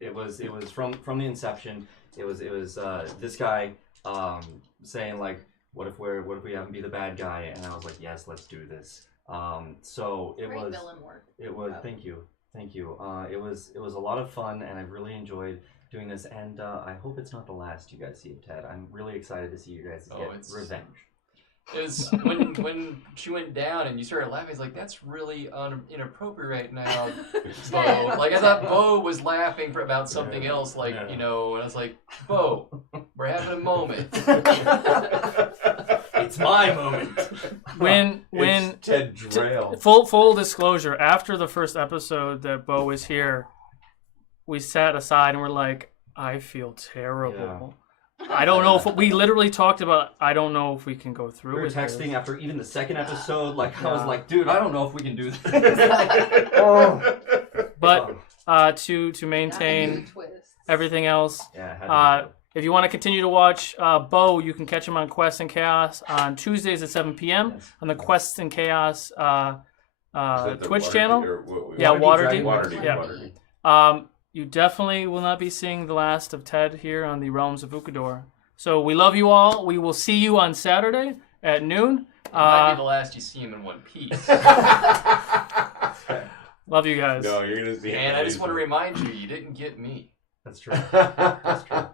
It was from the inception. It was this guy saying like, what if we have him be the bad guy? And I was like, yes, let's do this. So it Great was villain work. it was thank you. It was a lot of fun, and I've really enjoyed doing this. And I hope it's not the last you guys see of Ted. I'm really excited to see you guys get revenge. It was when she went down and you started laughing. It's like that's really inappropriate right now, Bo. Like I thought Bo was laughing about something else, like and I was like, Bo, we're having a moment. It's my moment. When It's Ted Drail. Full disclosure, after the first episode that Bo was here, we sat aside and we're like, I feel terrible. I don't know if we literally talked about. I don't know if we can go through. We were with texting this. after even the second episode. Like I was like, dude, I don't know if we can do this. But to maintain everything else, if you want to continue to watch Bo, you can catch him on Quest and Chaos on Tuesdays at 7 p.m. on the Quest and Chaos Twitch channel. Waterdeep. Yeah. You definitely will not be seeing the last of Ted here on the Realms of Ukodor. So we love you all. We will see you on Saturday at noon. It might be the last you see him in one piece. Love you guys. No, you're gonna see him. And I just want to remind you, you didn't get me. That's true. That's true.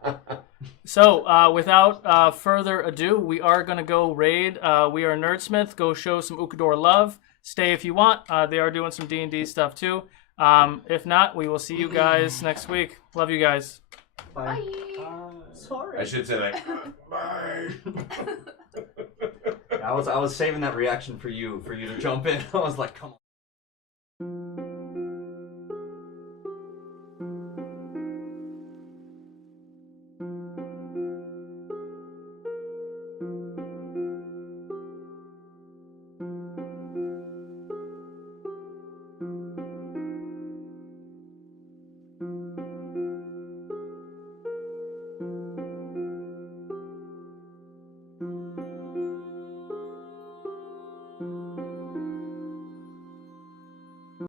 So, without further ado, we are going to go raid. We are Nerdsmith. Go show some Ukodor love. Stay if you want. They are doing some D&D stuff too. If not, we will see you guys next week. Love you guys. Bye. Sorry. I should say like, bye. I was saving that reaction for you to jump in. I was like, come on.